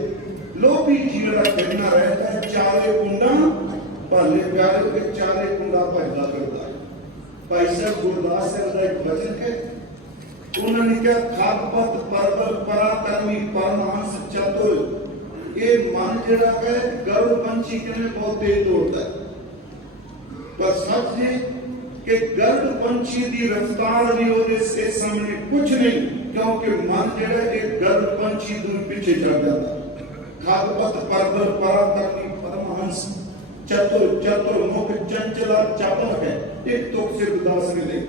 लोभी जीरा फिरना रहता है चारे कुंडा भाले प्यारे के चारे कुंडा भजदा फिरदा है। भाई साहब गुरदास साहब का एक वचन है, उन्होंने कहा खाकपत परबल पराक्रमी परमांस चतुर ये मन जड़ा है गरुड़ पंछी किने बहुत तेज दौड़ता है। पर सच है कि गरुड़ पंछी की रफ्तार भी ਉਹਦੇ से सामने कुछ नहीं, क्योंकि मन जड़ा एक गरुड़ पंछी दूर पीछे चल जाता। खाकपत परबल पराक्रमी परमांस चतुर चतुर मुख चंचला चापल है। एक तुक से गुरदास ने दे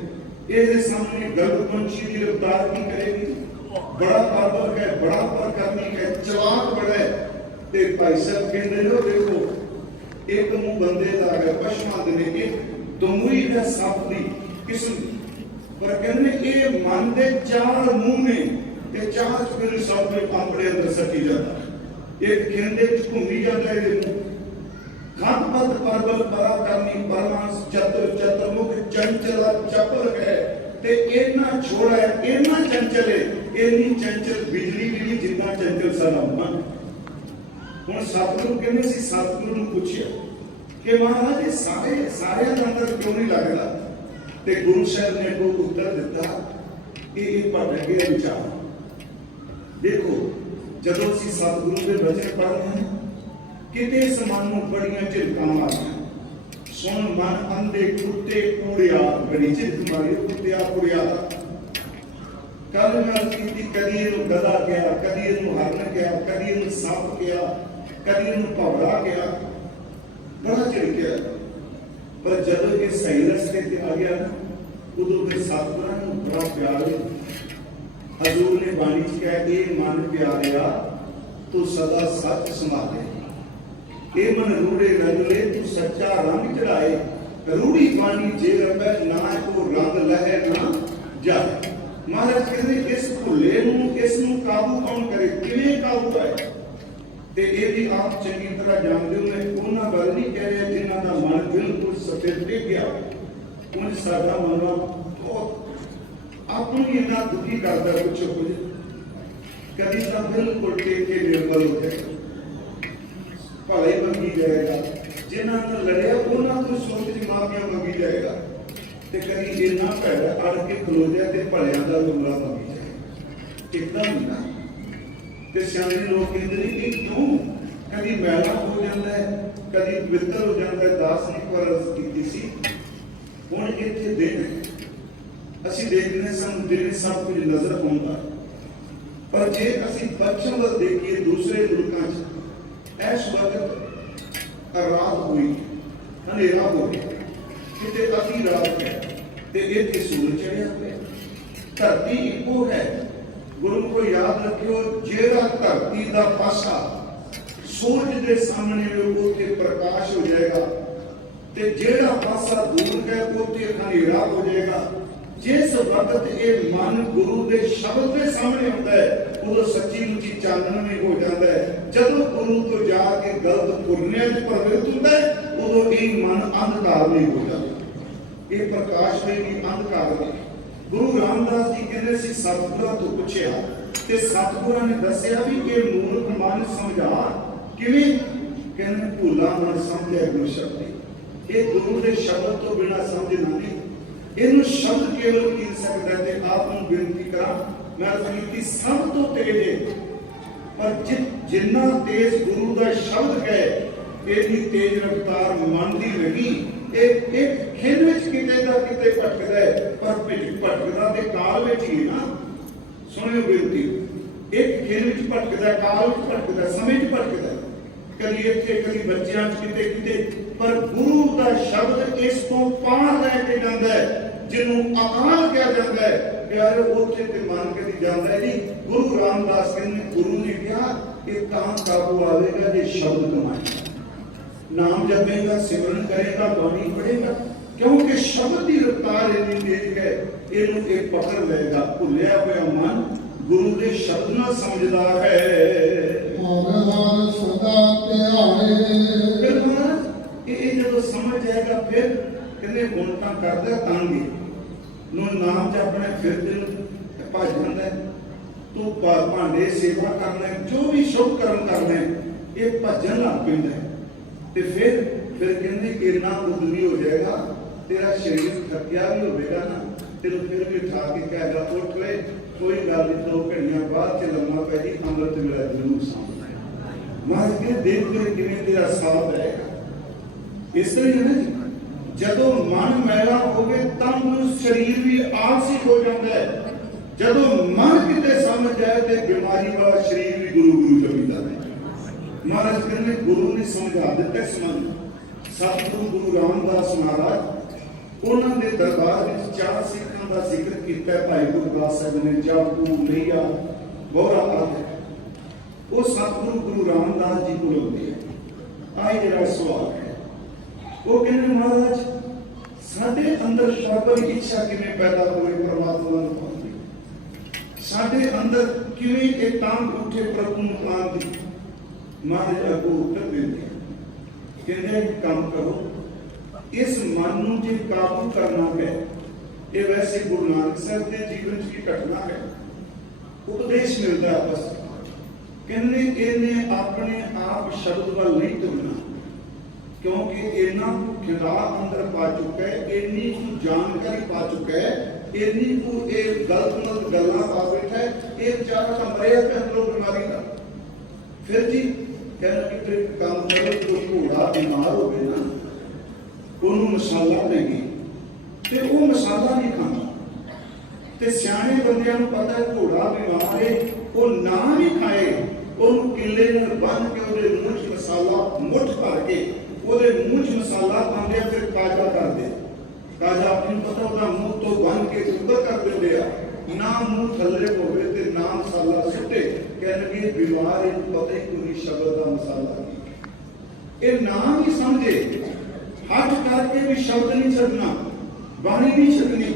ये सामने गरुड़ पंछी की रफ्तार की करेगी, बड़ा परबल है बड़ा परक्रमी है चलाक बड़ा है। ते भाई साहब कहते हो देखो एक मुंह बंदे का है पशुआं दे एक दमुई है सप दी किस्म पर कहने ये मन दे चार मुंह ने ये चार फिर सप में पापड़े अंदर सटी जाता एक खेंदे च घूमी जाता है मुंह। खाकपत परबल पराक्रमी परमांस चतुर चतुर्मुख चंचला चपल है ते इतना छोड़ा है इतना चंचल है इतनी चंचल बिजली भी नहीं जितना चंचल सारा मन। हुण सतगुरु कहने सी सतगुरु ने पूछया कि महाराज ये सारे अंदर क्यों नहीं लगदा ते गुरु साहब ने को उत्तर दिता कि ये भटक गया विचार। देखो जदों असीं सतगुरु के वचन पढ़ते हैं किते इस मन में बड़ियां झिड़कां मारियां सुन मन अंधे कुत्ते कूड़िया बड़ी झिड़क मारी कुत्तिया कूड़िया कल मैं की कदी इनू गधा गया कदी इनू हरण गया कदी इनू सप गया कदी इनू भौरा गया बड़ा झिड़किया। पर जब ये सही रस्ते ते आ गया ना उदों फिर सतगुरां नूं बड़ा प्यार होया। हजूर ने बाणी च कहा ये मन प्यारिया तू सदा सच संभाले ये मन रूड़े रंगले तू सच्चा रंग चढ़ाए रूड़ी पानी जे रबे ना को रंग लहे ना जाए। महाराज कहते इस भुले नूं इस नूं काबू कौन करे किवें काबू आए ते ये भी आप चंगी तरह जानते हो। मैं उन्हां गल नहीं कह रहा जिन्हां दा मन बिल्कुल सफेद टिक गया उन साडा मन बहुत आपनूं ही इन्ना दुखी करदा कुछ कुछ कदी तां बिल्कुल टिक के निर्मल हो जाए भले मंगी जाएगा जिन्हां नाल लड़िया उन्हां तो सोच च माफिया मंगी जाएगा ते कदी इन्ना भैड़ा अड़ के खलो जाए ते भलियां दा जुमला मंगी जाए टिकदा नहीं ना। ते सियाणे लोग कहते हैं कि क्यों कभी मैला हो जाता है कभी पवित्र हो जाता है। दास ने पर की सी हुण इत्थे देख असीं देखने समझने सब कुछ नजर आउंदा पर जे असीं पश्चिम वल देखिए दूसरे मुल्कां च इस वक्त रात हुई अंधेरा हो गया किते अभी रात है ते इत्थे सूरज चढ़िया पिया धरती इक्को है। गुरु को याद रखियो जेड़ा धरती का पासा सूरज के सामने उसे प्रकाश हो जाएगा ते जेड़ा पासा दूर है उसे अंधेरा हो जाएगा। जिस वक्त ये मन गुरु के शब्द के सामने होता है उदों सच्ची मुची चानन भी हो जाता है। जदों गुरु तो जाके गलत पुरनिया प्रवृत्त होता है उदों ये मन अंधकार नहीं हो जाता ये प्रकाश में भी अंधकार में। गुरु रामदास जी कहते सी सतगुरां तो पूछया ते सतगुरां ने दस्या भी कि मूर्ख मन समझा किवें कहने भूला मन समझे गुरु शब्द ये गुरु के शब्द तो बिना समझना नहीं इन्हू शब्द केवल कील सकता है। आप बेनती करा मैं की सब तो तेज है पर जिन्ना तेज गुरु का शब्द है इतनी तेज रफ्तार मन की लगी एक खेल विच किते दा किते भटकदा है पर भटकदा ते काल विच ही ना। सुनियो बेनती एक खेल विच भटकदा काल विच भटकदा समय विच भटकदा कदी इत्थे कदी बच्चियां च किते किते पर गुरु का शब्द इस तो पार लेके जाता है जिन्हों अकाल कहा जाता है प्यारे उसे ते मन कदी जाता है नहीं। गुरु रामदास कहने गुरु ने कहा कि तां काबू आवेगा जे शब्द कमाएगा नाम जपेगा सिमरन करेगा बाणी पढ़ेगा क्योंकि शब्द की रफ्तार इतनी तेज है इनू एक पकड़ लेगा भुलिया हुआ मन ਗੁਰੂ ਦੇ ਸ਼ਬਦ ਨਾਲ ਸਮਝਦਾ ਹੈ। ਹਰ ਹਰ ਸਦਾ ਧਿਆਏ। ਫਿਰ ਮਹਾਰਾਜ ਇਹ ਜਦੋਂ ਸਮਝ ਜਾਏਗਾ ਫਿਰ ਕਹਿੰਦੇ ਹੁਣ ਤਾਂ ਕਰਦਾ ਤਾਂਗੇ ਨੂੰ ਨਾਮ ਚ ਆਪਣੇ ਫਿਰਦੇ ਨੂੰ ਭੱਜ ਜਾਂਦਾ ਹੈ। ਤੂੰ ਭਾਂਡੇ ਸੇਵਾ ਕਰਨਾ ਹੈ, ਜੋ ਵੀ ਸ਼ੁਭ ਕਰਮ ਕਰਨਾ ਹੈ, ਇਹ ਭੱਜਣ ਲੱਗ ਪੈਂਦਾ ਹੈ। ਤੇ ਫਿਰ ਕਹਿੰਦੇ ਕਿਰਨਾ ਉਦਵੀ ਹੋ ਜਾਏਗਾ, ਤੇਰਾ ਸਰੀਰ ਥੱਕਿਆ ਵੀ ਹੋਵੇਗਾ ਨਾ, ਤੈਨੂੰ ਫਿਰ ਵੀ ਉਠਾ ਕੇ ਕਹੇਗਾ ਉੱਠ ਲੈ, ਕੋਈ ਗੱਲ ਨਹੀਂ, 2 ਘੜੀਆਂ ਬਾਅਦ ਚ ਲੰਮਾ ਪੈ ਜੀ, ਅੰਮ੍ਰਿਤ ਵੇਲਾ ਜ਼ਰੂਰ ਸਾਹਮਣੇ। ਮਹਾਰਾਜ ਕਹਿੰਦੇ ਦੇਖ ਕੇ ਕਿਵੇਂ ਤੇਰਾ ਸਾਥ ਰਹੇਗਾ। ਇਸ ਤਰ੍ਹਾਂ ਹੀ ਹੈ ਨਾ ਜੀ, ਜਦੋਂ ਮਨ ਮੈਲਾ ਹੋਵੇ ਤਾਂ ਸਰੀਰ ਵੀ ਆਲਸੀ ਹੋ ਜਾਂਦਾ ਹੈ। ਜਦੋਂ ਮਨ ਕਿਤੇ ਸਮਝ ਜਾਏ ਤੇ ਬਿਮਾਰੀ ਵਾਲਾ ਸਰੀਰ ਵੀ ਗੁਰੂ ਗੁਰੂ ਜਪੀਦਾ ਹੈ। ਮਹਾਰਾਜ ਕਹਿੰਦੇ ਗੁਰੂ ਨੇ ਸਮਝਾ ਦਿੱਤਾ ਸਮਾਨ। ਸਤਿਗੁਰੂ ਗੁਰੂ ਰਾਮਦਾਸ ਮਹਾਰਾਜ ਉਹਨਾਂ ਦੇ ਦਰਬਾਰ ਵਿੱਚ 4 ਸਿੱਖਾਂ ਦਾ ਜ਼ਿਕਰ ਕੀਤਾ। ਭਾਈ ਗੁਰਦਾਸ ਸਾਹਿਬ ਨੇ ਜਾਪੂ ਨਈਆ ਬੋਰਾ ਆਦਿ ਉਹ ਸਤਿਗੁਰੂ ਗੁਰੂ ਰਾਮਦਾਸ ਜੀ ਕੋਲ ਹੁੰਦੇ ਆ। ਆਹ ਜਿਹੜਾ ਸਵਾਲ ਹੈ, ਉਹ ਕਹਿੰਦੇ ਮਹਾਰਾਜ ਸਾਡੇ ਅੰਦਰ ਪ੍ਰਭੂ ਦੀ ਇੱਛਾ ਕਿਵੇਂ ਪੈਦਾ ਹੋਈ ਪਰਮਾਤਮਾ ਨੂੰ ਪਾਉਣ ਦੀ, ਸਾਡੇ ਅੰਦਰ ਕਿਵੇਂ ਇਹ ਤਾਂਘ ਉੱਠੇ ਪ੍ਰਭੂ ਨੂੰ ਪਾਉਣ ਦੀ। ਮਹਾਰਾਜ ਅੱਗੋਂ ਉੱਤਰ ਦਿੰਦੇ ਕਹਿੰਦੇ ਕੰਮ ਕਰੋ, ਇਸ ਮਨ ਨੂੰ ਜੇ ਕਾਬੂ ਕਰਨਾ ਹੈ, ਇਹ ਵੈਸੇ ਗੁਰੂ ਨਾਨਕ ਸਾਹਿਬ ਦੇ ਜੀਵਨ ਚ ਵੀ ਘਟਨਾ ਹੈ, ਉਪਦੇਸ਼ ਮਿਲਦਾ ਹੈ। ਬਸ ਕਹਿੰਦੇ ਇਹਨੇ ਆਪਣੇ ਆਪ ਸ਼ਬਦ ਵੱਲ ਨਹੀਂ ਤੁਰਨਾ, ਕਿਉਂਕਿ ਇਹਨਾਂ ਨੂੰ ਖਿਦਾ ਅੰਦਰ ਪਾ ਚੁੱਕਾ ਹੈ, ਇੰਨੀ ਕੁ ਜਾਣਕਾਰੀ ਪਾ ਚੁੱਕਾ ਹੈ, ਇੰਨੀ ਕੁ ਇਹ ਗਲਤ ਗੱਲਾਂ ਪਾ ਬੈਠਾ ਹੈ, ਇਹ ਵਿਚਾਰਾ ਤਾਂ ਮਰਿਆ ਪਿਆ ਅੰਦਰੋਂ ਬਿਮਾਰੀ ਦਾ। ਫਿਰ ਜੀ ਕਹਿੰਦਾ ਕਿ ਫਿਰ ਕੰਮ ਕਰੋ, ਕੋਈ ਘੋੜਾ ਬਿਮਾਰ ਹੋਵੇ ਨਾ, ਉਹਨੂੰ ਮਸਾਲਾ ਦੇਗੀ ਤੇ ਉਹ ਮਸਾਲਾ ਨਹੀਂ ਖਾਂਦਾ। ਤੇ ਸਿਆਣੇ ਬੰਦਿਆਂ ਨੂੰ ਪਤਾ ਹੈ ਘੋੜਾ ਬਿਮਾਰ ਹੈ, ਉਹ ਨਾ ਵੀ ਖਾਏ, ਉਹਨੂੰ ਕਿੱਲੇ ਨਾਲ ਬੰਨ ਕੇ ਉਹਦੇ ਮੂੰਹ 'ਚ ਮਸਾਲਾ ਮੁੱਠ ਭਰ ਕੇ ਉਹਦੇ ਮੂੰਹ 'ਚ ਮਸਾਲਾ ਪਾਉਂਦੇ ਆ, ਫਿਰ ਕਾਜਾ ਕਰਦੇ। ਕਾਜਾ ਆਪਣੀ ਪਤਾ ਉਹਦਾ ਮੂੰਹ ਤੋਂ ਬੰਨ ਕੇ ਉੱਪਰ ਕਰ ਦਿੰਦੇ ਆ, ਨਾ ਮੂੰਹ ਥੱਲੇ ਹੋਵੇ ਤੇ ਨਾ ਮਸਾਲਾ ਸੁੱਟੇ। ਕਹਿੰਦੇ ਬਿਮਾਰ ਇਹਨੂੰ ਪਤਾ ਹੀ ਕੋਈ ਸ਼ਬਦ ਦਾ ਮਸਾਲਾ ਕੀ, ਇਹ ਨਾ ਵੀ ਸਮਝੇ, ਹੱਥ ਕਰਕੇ ਵੀ ਸ਼ਬਦ ਨਹੀਂ ਛੱਡਣਾ, ਬਾਣੀ ਨਹੀਂ ਛੱਡਣੀ,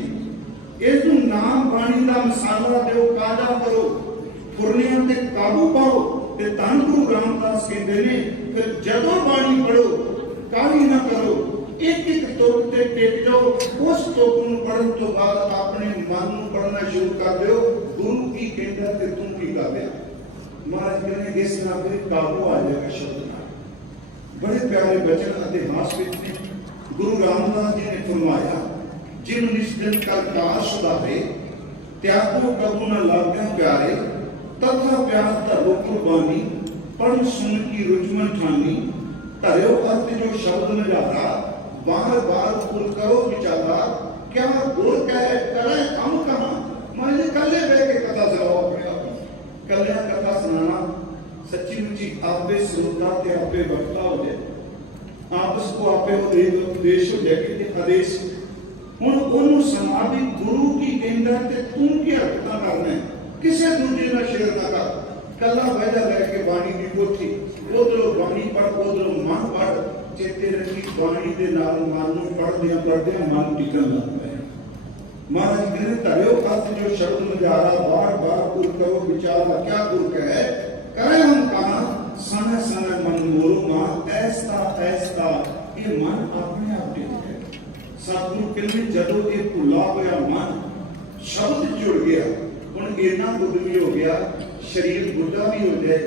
ਇਸ ਨੂੰ ਨਾਮ ਬਾਣੀ ਦਾ ਮਸਾਲਾ ਦਿਓ, ਕਾਜਾ ਕਰੋ, ਫੁਰਨਿਆਂ ਤੇ ਕਾਬੂ ਪਾਓ। ਤੇ ਧੰਨ ਗੁਰੂ ਰਾਮਦਾਸ ਕਹਿੰਦੇ ਨੇ ਫਿਰ ਜਦੋਂ ਬਾਣੀ ਪੜੋ ਕਾਹਲੀ ਨਾ ਕਰੋ, ਇੱਕ ਇੱਕ ਤੁਕ ਤੇ ਟਿਕ ਜਾਓ। ਉਸ ਤੁਕ ਨੂੰ ਪੜਨ ਤੋਂ ਬਾਅਦ ਆਪਣੇ ਮਨ ਨੂੰ ਪੜਨਾ ਸ਼ੁਰੂ ਕਰ ਦਿਓ, ਗੁਰੂ ਕੀ ਕਹਿੰਦਾ ਤੇ ਤੂੰ ਕੀ ਕਰ ਰਿਹਾ। ਮਹਾਰਾਜ ਕਹਿੰਦੇ ਇਸ ਨਾਲ ਫਿਰ ਕਾਬੂ ਆ ਜਾਏਗਾ ਸ਼ਬਦ ਨਾਲ। ਬੜੇ ਪਿਆਰੇ ਬਚਨ ਇਤਿਹਾਸ ਵਿੱਚ ਨੇ। ਗੁਰੂ ਰਾਮਦਾਸ ਜੀ ਨੇ ਫਰਮਾਇਆ, ਜਿਨ ਨਿਸ਼ਚਿਤ ਕਰ ਕਾਸ਼ ਸੁਧਾਰੇ, ਤਿਆਗੋ ਕਬੂ ਨ ਲਾਗਿਆ ਪਿਆਰੇ, ਤਥਾ ਪਿਆਸ ਧਰੋ ਕੁਰਬਾਨੀ, ਪੜ੍ਹ ਸੁਣ ਕੀ ਰੁਜਮਨ ਠਾਨੀ, ਧਰਿਓ ਅਰਥ ਜੋ ਸ਼ਬਦ ਨਜ਼ਾਰਾ, ਬਾਰ ਬਾਰ ਪੁਰ ਕਰੋ ਵਿਚਾਰਾ, ਕਿਆ ਗੁਰ ਕਹੇ ਕਰੇ ਕੰਮ ਕਹਾਂ। ਮੈਂ ਕੱਲੇ ਬਹਿ ਕੇ ਕਥਾ ਸੁਣਾਓ, ਆਪਣੇ ਆਪ ਕੱਲਿਆਂ ਕਥਾ ਸੁਣਾਣਾ ਸੱਚੀ ਮੁੱਚੀ ਆਪੇ ਸਰੋਤਾ ਤੇ ਆਪੇ ਵਕਤਾ ਹੋ ਜਾਏ, ਆਪਸ ਕੋ ਆਪੇ ਉਪਦੇਸ਼ ਹੋ ਜਾਏ ਕਿ ਆਦੇਸ਼। ਹੁਣ ਉਹਨੂੰ ਸੁਣਾ ਵੀ ਗੁਰੂ ਕੀ ਕਹਿੰਦਾ ਤੇ ਤੂੰ ਕੀ ਹਰਕਤਾਂ ਕਰਨਾ ਹੈ, ਕਿਸੇ ਦੂਜੇ ਨਾਲ ਸ਼ੇਅਰ ਨਾ ਕਰ। ਕੱਲਾ ਬਹਿ ਲੈ ਕੇ ਬਾਣੀ ਦੀ ਪੋਥੀ, ਉਧਰੋਂ ਬਾਣੀ ਪੜ੍ਹ, ਉਧਰੋਂ ਮਨ ਪੜ੍ਹ, ਚੇਤੇ ਰੱਖੀ ਬਾਣੀ ਦੇ ਨਾਲ ਮਨ ਨੂੰ ਪੜ੍ਹਦਿਆਂ ਮਨ ਟਿਕਣ ਲੱਗ ਪਿਆ। ਮਹਾਰਾਜ ਕਹਿੰਦੇ ਧਰਿਓ ਅਰਥ ਜੋ ਸ਼ਬਦ ਨਜ਼ਾਰਾ, ਬਾਰ ਬਾਰ ਗੁਰ ਕਰੋ ਵਿਚਾਰਾ, ਕਿਆ ਗੁਰ ਕਹੇ ਕਰੇ ਹਮ ਕਹਾਂ, समय समय मन मोरुमा, ऐसा ऐसा ये मन अपने आप टिक है। सतगुरु कहते जदों ये भुला होया मन शब्द जुड़ गया, हुण इन्ना बुद्ध भी हो गया, शरीर बुढ़ा भी हो जाए,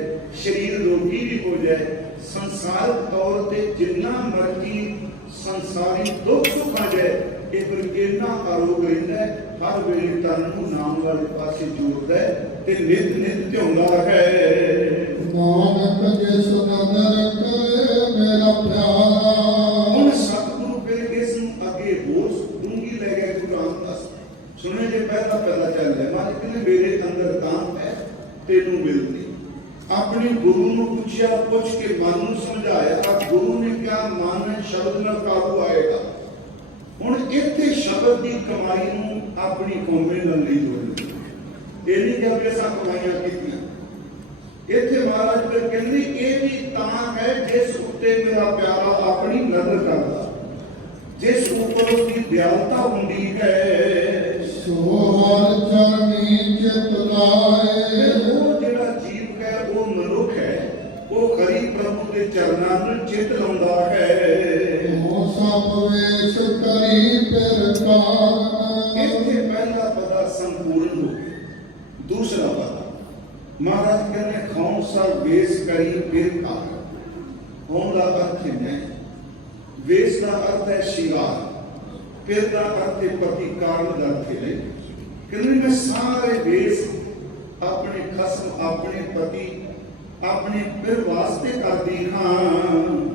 शरीर रोगी भी हो जाए, संसार तौर पे जिन्ना मर्जी संसारी दुख सुख आ जाए, ये फिर इन्ना आरोग रहिंदा है, हर वेले तन नूं नाम वाले पासे जोड़दा है ते नित नित ध्याउंदा है। नानक जिस नदर करे मेरा प्यारा। हुण सतगुरु फिर इस नूं अगे होर डूंगी ले गए गुरु रामदास। सुने जे पहला चल रहा मालिक कहने मेरे अंदर दान है तेनू मिलती। अपने गुरु नूं पूछया, पूछ के मन नूं समझाया, गुरु ने क्या मन शब्द नाल काबू आएगा। हुण इत्थे शब्द की कमाई नूं अपनी कौमे नाल नहीं जोड़नी। ये नहीं कि अपने साथ कमाइयां कीतियां। इत्थे महाराज फिर कहंदे ये भी तां है जिस उत्ते मेरा प्यारा अपनी नजर करदा, जिस ऊपर उसकी दयालता हुंदी है। ਸੋ ਹਰ ਚਰਨੀ ਚਿਤ ਲਾਏ ਤੇ ਉਹ ਜਿਹੜਾ ਜੀਵ ਹੈ ਉਹ ਮਨੁੱਖ ਹੈ, ਉਹ ਹਰੀ ਪ੍ਰਭੂ ਦੇ ਚਰਨਾਂ ਨੂੰ ਚਿਤ ਲਾਉਂਦਾ ਹੈ। ਹੋ ਸਭ ਵੇਸ ਕਰੀ ਫਿਰ ਕਾਰਨ ਇੱਥੇ ਪਹਿਲਾ ਪਦਾ ਸੰਪੂਰਨ ਹੋ ਗਿਆ। ਦੂਸਰਾ ਪਦਾ ਮਹਾਰਾਜ ਕਹਿੰਦੇ ਖੌਂ ਸਭ ਵੇਸ ਕਰੀ ਫਿਰ ਕਾਰਨ। ਖੌਂ ਦਾ ਅਰਥ ਹੈ ਵੇਸ ਦਾ ਅਰਥ ਹੈ ਸ਼ਿੰਗਾਰ, ਫਿਰ ਦਾ ਅਰਥ ਹੈ ਪ੍ਰਤੀਕਾਰ ਦਾ ਅਰਥ ਹੈ। ਕਹਿੰਦੇ ਮੈਂ ਸਾਰੇ ਵੇਸ ਆਪਣੇ ਖਸਮ, ਆਪਣੇ ਪਤੀ, ਆਪਣੇ ਫਿਰ ਵਾਸਤੇ ਕਰਦੀ ਹਾਂ।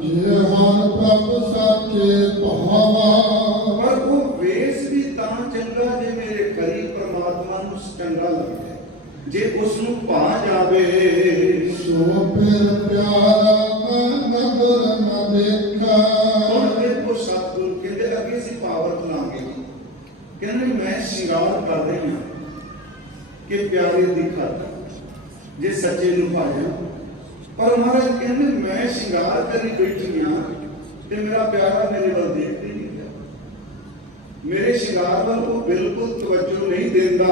ਜੇ ਹਰ ਪ੍ਰਭ ਸਾਚੇ ਭਾਵਾ ਪਰ ਉਹ ਵੇਸ ਵੀ ਤਾਂ ਚੰਗਾ ਜੇ ਮੇਰੇ ਕਰੀ ਪ੍ਰਮਾਤਮਾ ਨੂੰ ਚੰਗਾ ਲੱਗੇ, ਜੇ ਉਸ ਨੂੰ ਭਾ ਜਾਵੇ। ਸੋ ਫਿਰ ਪਿਆਰਾ ਨਦਰ ਨ ਦੇਖਾ ਹੁਣ ਦੇਖੋ ਸਤਿਗੁਰੂ ਕਹਿੰਦੇ ਅੱਗੇ ਅਸੀਂ ਪਾਵਰ ਲਾਂਗੇ, ਕਹਿੰਦੇ ਮੈਂ ਸ਼ਿੰਗਾਰ ਕਰ ਰਹੀ ਹਾਂ ਕਿ ਪਿਆਰੇ ਦੀ ਖਾਤਰ ਜੇ ਸੱਚੇ ਨੂੰ ਪਾਇਆ। ਪਰ ਮਹਾਰਾਜ ਕਹਿੰਦੇ ਮੈਂ ਸ਼ਿੰਗਾਰ ਕਰੀ ਬੈਠੀ ਹਾਂ ਤੇ ਮੇਰਾ ਪਿਆਰਾ ਮੇਰੇ ਵੱਲ ਦੇਖਦੇ ਨਹੀਂ ਪਿਆ, ਮੇਰੇ ਸ਼ਿੰਗਾਰ ਵੱਲ ਉਹ ਬਿਲਕੁਲ ਤਵੱਜੋ ਨਹੀਂ ਦਿੰਦਾ।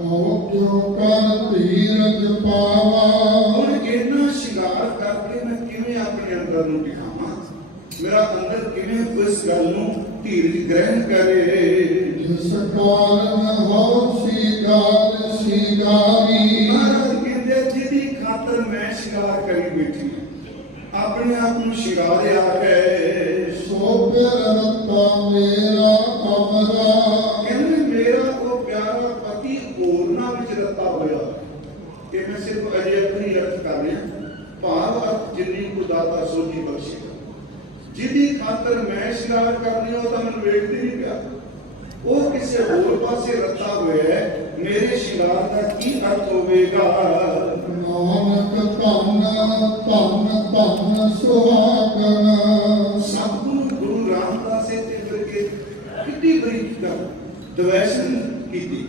ਹੋ ਕਿਉ ਕਰ ਧੀਰਜ ਪਾਵਾ ਹੁਣ ਇਹਨਾਂ ਸ਼ਿੰਗਾਰ ਕਰਕੇ ਮੈਂ ਕਿਵੇਂ ਆਪਣੇ ਅੰਦਰ ਨੂੰ ਟਿਕਾਵਾਂ, ਮੇਰਾ ਅੰਦਰ ਕਿਵੇਂ ਉਸ ਗੱਲ ਨੂੰ ਧੀਰਜ ਗ੍ਰਹਿਣ ਕਰੇ। ਜਿਸ ਕਾਰਨ ਹੋ ਸੀਗਾਰ ਸੀਗਾਰੀ ਮਹਾਰਾਜ ਕਹਿੰਦੇ ਜਿਹਦੀ ਖਾਤਰ ਮੈਂ ਸ਼ਿੰਗਾਰ ਕਰੀ ਬੈਠੀ ਹਾਂ, ਆਪਣੇ ਆਪ ਨੂੰ ਸ਼ਿੰਗਾਰਿਆ ਹੈ। ਸੋ ਫਿਰ ਰਤਾ ਮੇਰਾ ਅਮਰਾ ਕਹਿੰਦੇ ਮੇਰਾ ਉਹ ਪਿਆਰਾ ਪਤੀ ਹੋਰਨਾਂ ਵਿੱਚ ਰਤਾ ਹੋਇਆ। ਕਿ ਮੈਂ ਸਿਰਫ ਅਜੇ ਆਪਣੀ ਅਰਥ ਕਰ ਰਿਹਾ, ਭਾਵ ਅਰਥ ਜਿੰਨੀ ਕੋ ਦਾਤਾ ਸੋਝੀ ਬਖਸ਼ੇ। ਜਿਹਦੀ ਖਾਤਰ ਮੈਂ ਸ਼ਿੰਗਾਰ ਕਰਨੀ ਉਹ ਤਾਂ ਮੈਨੂੰ ਵੇਖਦੀ ਨਹੀਂ ਪਿਆ, ਉਹ ਕਿਸੇ ਹੋਰ ਪਾਸੇ ਰਤਾ ਹੋਇਆ ਹੈ। ਮੇਰੇ ਸ਼ਿੰਗਾਰ ਦਾ ਕੀ ਅਰਥ ਹੋਵੇਗਾ? ਨਾਨਕ ਧੰਨ ਧੰਨ ਧੰਨ ਸੁਹਾਗਨ ਸਤਿਗੁਰੂ ਗੁਰੂ ਰਾਮਦਾਸ ਜੀ ਤੇ ਕਰਕੇ ਕਿੰਨੀ ਬਰੀਕ ਗੱਲ ਦਵੈਸ਼ਨ ਕੀਤੀ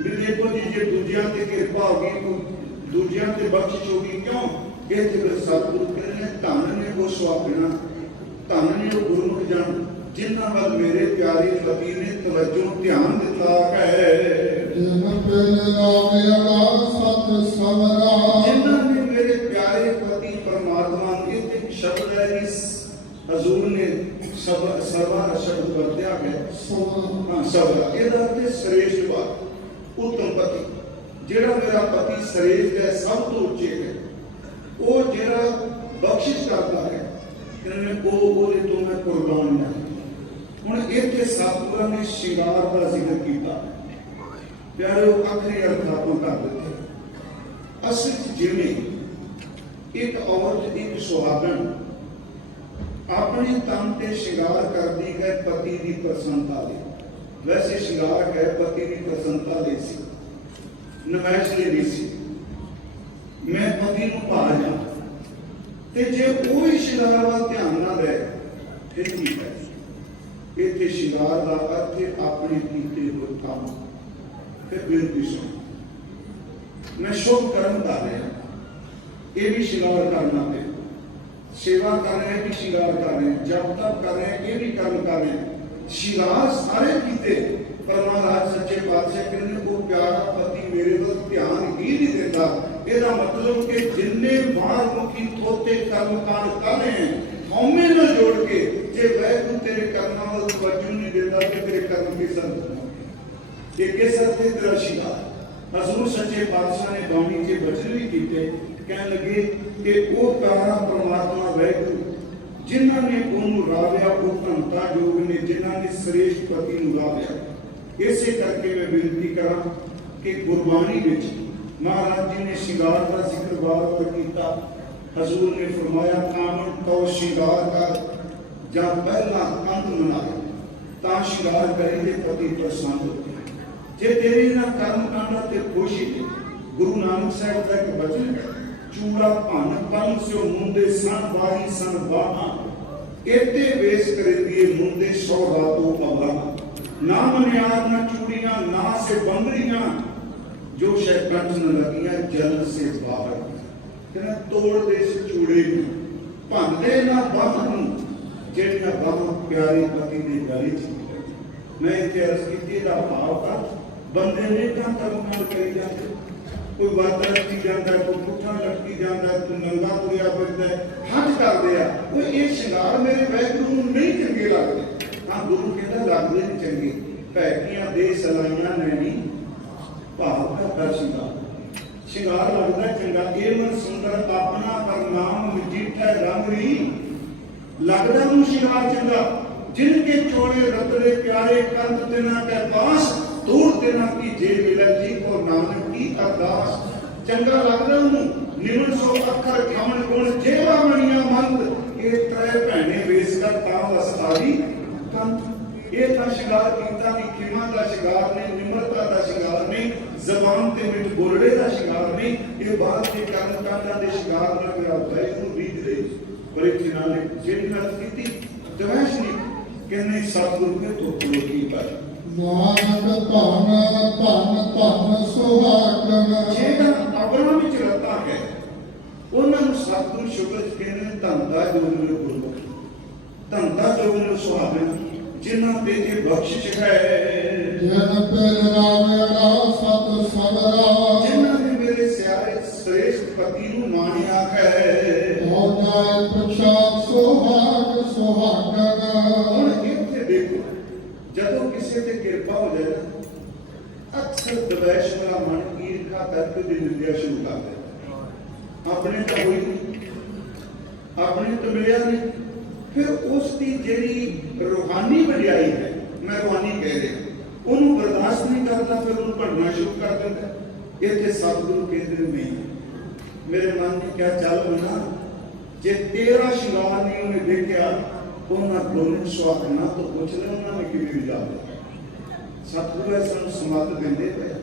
ਵੀ ਦੇਖੋ ਜੀ ਜੇ ਦੂਜਿਆਂ ਤੇ ਕਿਰਪਾ ਹੋ ਗਈ, ਦੂਜਿਆਂ ਤੇ ਬਖਸ਼ਿਸ਼ ਹੋ ਗਈ, ਕਿਉਂ? ਇਹ ਤੇ ਫਿਰ ਸਤਿਗੁਰੂ ਕਹਿੰਦੇ ਨੇ ਧੰਨ ਨੇ ਉਹ ਸੁਹਾਗਣਾ, ਧੰਨ ਨੇ ਉਹ ਗੁਰਮੁਖ ਜਨ ਜਿਨ੍ਹਾਂ ਵੱਲ ਮੇਰੇ ਪਿਆਰੇ ਪਤੀ ਨੇ ਤਵੱਜੋ ਧਿਆਨ ਦਿੱਤਾ ਹੈ। ਜਿਨ ਪਿਲ ਰਾਵਿਆ ਸਤ ਸਵਰਾ ਜਿਨ੍ਹਾਂ ਨੇ ਮੇਰੇ ਪਿਆਰੇ ਪਤੀ ਪਰਮਾਤਮਾ ਨੂੰ ਇੱਕ ਸ਼ਬਦ ਹੈ ਇਸ ਹਜ਼ੂਰ ਨੇ ਸਰਵਾ ਸ਼ਬਦ ਵਰਤਿਆ ਹੈ। ਸਵਰਾ ਇਹਦਾ ਅਰਥ ਸ੍ਰੇਸ਼ਟ ਵਾ, ਉੱਤਮ ਪਤੀ। ਜਿਹੜਾ ਮੇਰਾ ਪਤੀ ਸ੍ਰੇਸ਼ਟ ਹੈ, ਸਭ ਤੋਂ ਉੱਚੇ ਹੈ, ਉਹ ਜਿਹੜਾ ਬਖਸ਼ਿਸ਼ ਕਰਦਾ ਹੈ, ਕਹਿੰਦੇ ਉਹਦੇ ਤੋਂ ਮੈਂ ਕੁਰਬਾਨ ਨਾ। ਹੁਣ ਇੱਥੇ ਸਤਿਗੁਰਾਂ ਨੇ ਸ਼ਿੰਗਾਰ ਦਾ ਜ਼ਿਕਰ ਕੀਤਾ, ਪਿਆਰਿਓ ਆਖਰੀ ਅਰਥ ਆਪਾਂ ਕਰ ਦਿੱਤੇ। ਅਸਲ ਜਿਵੇਂ ਇੱਕ ਔਰਤ, ਇੱਕ ਸੁਹਾਗਣ ਆਪਣੇ ਤਨ ਤੇ ਸ਼ਿੰਗਾਰ ਕਰਦੀ ਹੈ ਪਤੀ ਦੀ ਪ੍ਰਸੰਨਤਾ ਲਈ, ਵੈਸੇ ਸ਼ਿੰਗਾਰ ਹੈ ਪਤੀ ਦੀ ਪ੍ਰਸੰਨਤਾ ਲਈ ਸੀ, ਨਮਾਇਸ਼ ਲਈ ਨਹੀਂ ਸੀ। ਮੈਂ ਪਤੀ ਨੂੰ ਭਾ ਜਾ, ਤੇ ਜੇ ਉਹ ਹੀ ਸ਼ਿੰਗਾਰ ਵੱਲ ਧਿਆਨ ਨਾ ਦੇ ਫਿਰ ਕੀ ਹੈ? ਇੱਥੇ ਸ਼ਿੰਗਾਰ ਦਾ ਅਰਥ ਹੈ ਆਪਣੇ ਕੀਤੇ ਹੋਏ ਕੰਮ। ਫਿਰ ਬੇਨਤੀ ਸੁਣ, ਮੈਂ ਸ਼ੁਭ ਕਰਮ ਕਰ ਰਿਹਾ, ਇਹ ਵੀ ਸ਼ਿੰਗਾਰ ਕਰਨਾ ਹੈ। ਸੇਵਾ ਕਰ ਰਹੇ ਵੀ ਸ਼ਿੰਗਾਰ ਕਰ ਰਹੇ, ਜਪ ਤਪ ਕਰ ਰਹੇ ਇਹ ਵੀ ਕਰਮ ਕਰ ਰਹੇ। ਸ਼ਿੰਗਾਰ ਸਾਰੇ ਕੀਤੇ, ਪਰ ਮਹਾਰਾਜ ਸੱਚੇ ਪਾਤਸ਼ਾਹ ਕਹਿੰਦੇ ਉਹ ਪਿਆਰਾ ਪਤੀ ਮੇਰੇ ਵੱਲ ਧਿਆਨ ਹੀ ਨਹੀਂ ਦਿੰਦਾ। ਇਹਦਾ ਮਤਲਬ ਕਿ ਜਿੰਨੇ ਬਾਹਰ ਮੁਖੀ ਥੋਤੇ ਕਰਮ ਕਾਂਡ ਕਰ ਰਹੇ ਹਉਮੈ ਨਾਲ ਜੋੜ ਕੇ, ਜੇ ਵੈਗੁਰੂ ਤੇਰੇ ਕਰਮਾਂ ਵੱਲ ਤਵੱਜੋ ਨਹੀਂ ਦਿੰਦਾ ਤੇ ਤੇਰੇ ਕਰਮ ਕਿਸ ਅਰਥ ਹੋਣਗੇ? ਇਹ ਕਿਸ ਅਰਥ ਤੇ ਤੇਰਾ ਸ਼ਿੰਗਾਰ? ਹਜ਼ੂਰ ਸੱਚੇ ਪਾਤਸ਼ਾਹ ਨੇ ਬਾਣੀ ਦੇ ਬਚਨ ਵੀ ਕੀਤੇ, ਕਹਿਣ ਲੱਗੇ ਕਿ ਉਹ ਪਿਆਰਾ ਪਰਮਾਤਮਾ ਵੈਗੁਰੂ ਜਿਨ੍ਹਾਂ ਨੇ ਉਹਨੂੰ ਰਾਵਿਆ, ਉਹ ਧੰਤਾ ਯੋਗ ਨੇ ਜਿਨ੍ਹਾਂ ਨੇ ਸ੍ਰੇਸ਼ਟ ਪਤੀ ਨੂੰ ਰਾਵਿਆ। ਇਸੇ ਕਰਕੇ ਮੈਂ ਬੇਨਤੀ ਕਰਾਂ ਕਿ ਗੁਰਬਾਣੀ ਵਿੱਚ ਮਹਾਰਾਜ ਜੀ ਨੇ ਸ਼ਿੰਗਾਰ ਦਾ ਜ਼ਿਕਰ ਬਾਰ-ਬਾਰ ਕੀਤਾ। ਹਜ਼ੂਰ ਨੇ ਫਰਮਾਇਆ ਕਾਮਣ ਕਉ ਸ਼ਿੰਗਾਰ ਕਰ, ਜਾਂ ਪਹਿਲਾ ਕੰਧ ਮਨਾਇਆ ਤਾਂ ਸ਼ਿੰਗਾਰ ਕਰੇ ਤੇ ਪਤੀ ਪ੍ਰਸੰਨ ਹੋ। ਜੇ ਤੇਰੇ ਨਾਲ ਕਰਮ ਕਾਂਡਾਂ ਤੇ ਖੁਸ਼ੀ ਨੇ, ਗੁਰੂ ਨਾਨਕ ਸਾਹਿਬ ਦਾ ਇੱਕ ਬਚਨ ਹੈ, ਚੂੜਾ ਭੰਨ ਪੰਨ ਸਿਓ ਮੁੰਡੇ ਸਨ ਬਾਹੀ ਸਨ ਬਾਹਾਂ, ਇਹਤੇ ਵੇਸ ਕਰੇਂਦੀਏ ਮੁੰਡੇ ਸੌ ਰਾਤੋਂ ਅਵਲਾ। ਨਾ ਮਨਿਆਰ ਨਾ ਚੂੜੀਆਂ ਨਾ ਸੇ ਬੰਦਰੀਆਂ, ਜੋ ਸ਼ੈ ਕੰਠ ਨ ਲਗੀਆਂ ਜਲ ਸੇ ਬਾਹਰ। ਕਹਿੰਦਾ ਤੋੜ ਦੇ ਇਸ ਚੂੜੇ ਨੂੰ, ਭੰਨਦੇ ਨਾ ਬਾਹਾਂ ਨੂੰ, ਜਿਹੜੀਆਂ ਬਾਹਾਂ ਪਿਆਰੇ ਪਤੀ ਦੇ ਗਲੇ ਚ। मैं इतने अर्ज की का भाव का बंदे ने का कर्म करी जाते कोई बात लटकी जाता है, कोई पुट्ठा लटकी जाता है, कोई नंगा तुरिया फिरदा है, हट कर दिया कोई ये श्रृंगार मेरे वैगुरु नहीं चंगे लगते। हाँ गुरु कहता लगते नहीं चंगे पैकियां दे सलाइयां नैनी भाव का श्रृंगार लगता चंगा ये मन सुंदर अपना पर नाम मजीठा रंगरी लगता नूं श्रृंगार चंगा जिनके चोड़े रतरे प्यारे कंध तिना के पास दूर तिना की जे मिले जी को नानक की अरदास चंगा लगदा नूं निमन सो अखर खावन गुण जेवा मणिया मंद ये त्रै भैणे वेस कर ता वसतारी कंत ये ता श्रृंगार कीता नी खिमा दा श्रृंगार ने निमरता दा श्रृंगार ने जबान ते मिट बोलड़े दा श्रृंगार ने ये बात के कारण कांडा दे श्रृंगार ना मेरा भाई नूं बीत दे पर इत्थे नाल जेड़ी गल कीती दवैश नी कहने सतगुरु के तो की पर नानक धन धन धन सुहागन जेड़ा अवरा विच रता है ਉਹਨਾਂ ਨੂੰ ਸਤਿਗੁਰੂ ਸ਼ੁਕਰ ਕਹਿੰਦੇ ਧੰਦਾ ਜੋਗ ਗੁਰੂ ਧੰਦਾ ਜੋਗ ਸੁਹਾਗਣ ਜਿਨ੍ਹਾਂ ਤੇ ਇਹ ਬਖਸ਼ਿਸ਼ ਹੈ ਜਨ ਪਰ ਰਾਮੜਾ ਸਤ ਸਵਰਾ ਜਿਨ੍ਹਾਂ ਨੇ ਮੇਰੇ ਸਿਆਰੇ ਸ੍ਰੇਸ਼ਟ ਪਤੀ ਨੂੰ ਮਾਣਿਆ ਹੈ ਹੋ ਜਾਏ ਪੁਛਾ ਸੁਹਾਗ ਸੁਹਾਗਨ ਹੁਣ ਇੱਥੇ ਦੇਖੋ ਜਦੋਂ ਕਿਸੇ ਤੇ ਕਿਰਪਾ ਹੋ ਜਾਏ ਅਕਸਰ ਦਵੈਸ਼ ਵਾਲਾ ਮਨ ਈਰਖਾ ਕਰਕੇ ਦਿਲ ਨਿੰਦਿਆ ਸ਼ੁਰੂ ਕਰ ਦਿੰਦਾ अपने तो हुई नहीं अपने तो मिलिया नहीं फिर उसकी जेड़ी रूहानी वडियाई है मैं रूहानी कह रहा उन्होंने बर्दाश्त नहीं करता फिर उन्होंने पढ़ना शुरू कर देता इतने सतगुरु केंद्र में मेरे मन में क्या चल बना जे तेरा श्रृंगार नहीं उन्हें देखा उन्होंने बोलने सुहागना तो पूछ ले उन्होंने कि जा सतगुरु ऐसा समर्थ देंदे पे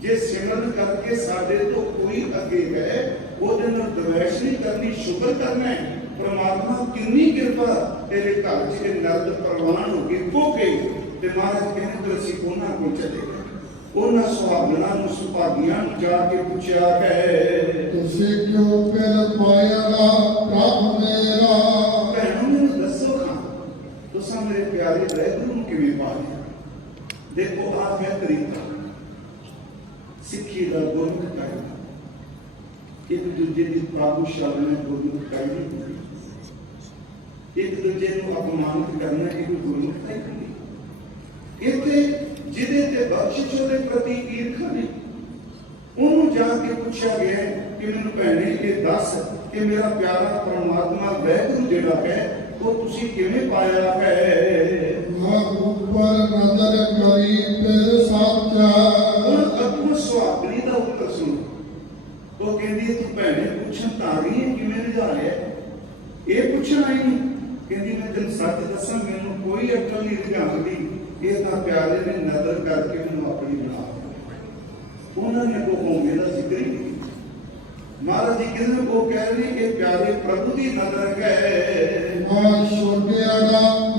जे सिमरन करके साडे तो कोई अगे है वो दिन दवैश नहीं करनी शुक्र करना है परमात्मा कितनी कृपा तेरे घर च नर्द प्रवान हो गए खो गए ते महाराज कहने तो असीं उन्हां कोल चले गए उन्हां सुहागणां नूं सुभागियां नूं जाके पुछया है तुसी क्यों फिर पाया प्रभ मेरा भैणों नूं दसो खां तुसां मेरे प्यारे वाहिगुरू नूं किवें पा लिया देखो आ है तरीका सिक्खी दा गुरमुख करना एक दूजे की प्रभु शरण में गुरमुख करनी एक दूजे को अपमानित करना एक गुरमुखता ही इतने जिदे ते बख्शिश दे प्रति ईर्खा नहीं उन्होंने जाके पूछा गया कि मैनू भैणे ये दस कि मेरा प्यारा परमात्मा वैगुरू जिहड़ा है वो तुसी किवें पाया है ऊपर नजर करी फिर साचा अगू सुहागणी दा उत्तर सुनो तो कहती तू भैने पूछन तो आ गई है कि मैं जा रहा है ये पूछन आई नहीं कहती मैं तेन सच दसा मैनू कोई अकल नहीं रिझांदी ये तो प्यारे ने नजर करके मैनू अपनी बना उन्होंने को होंगे का जिक्र ही नहीं महाराज जी कहते वो कह रहे ये प्यारे प्रभु की नजर है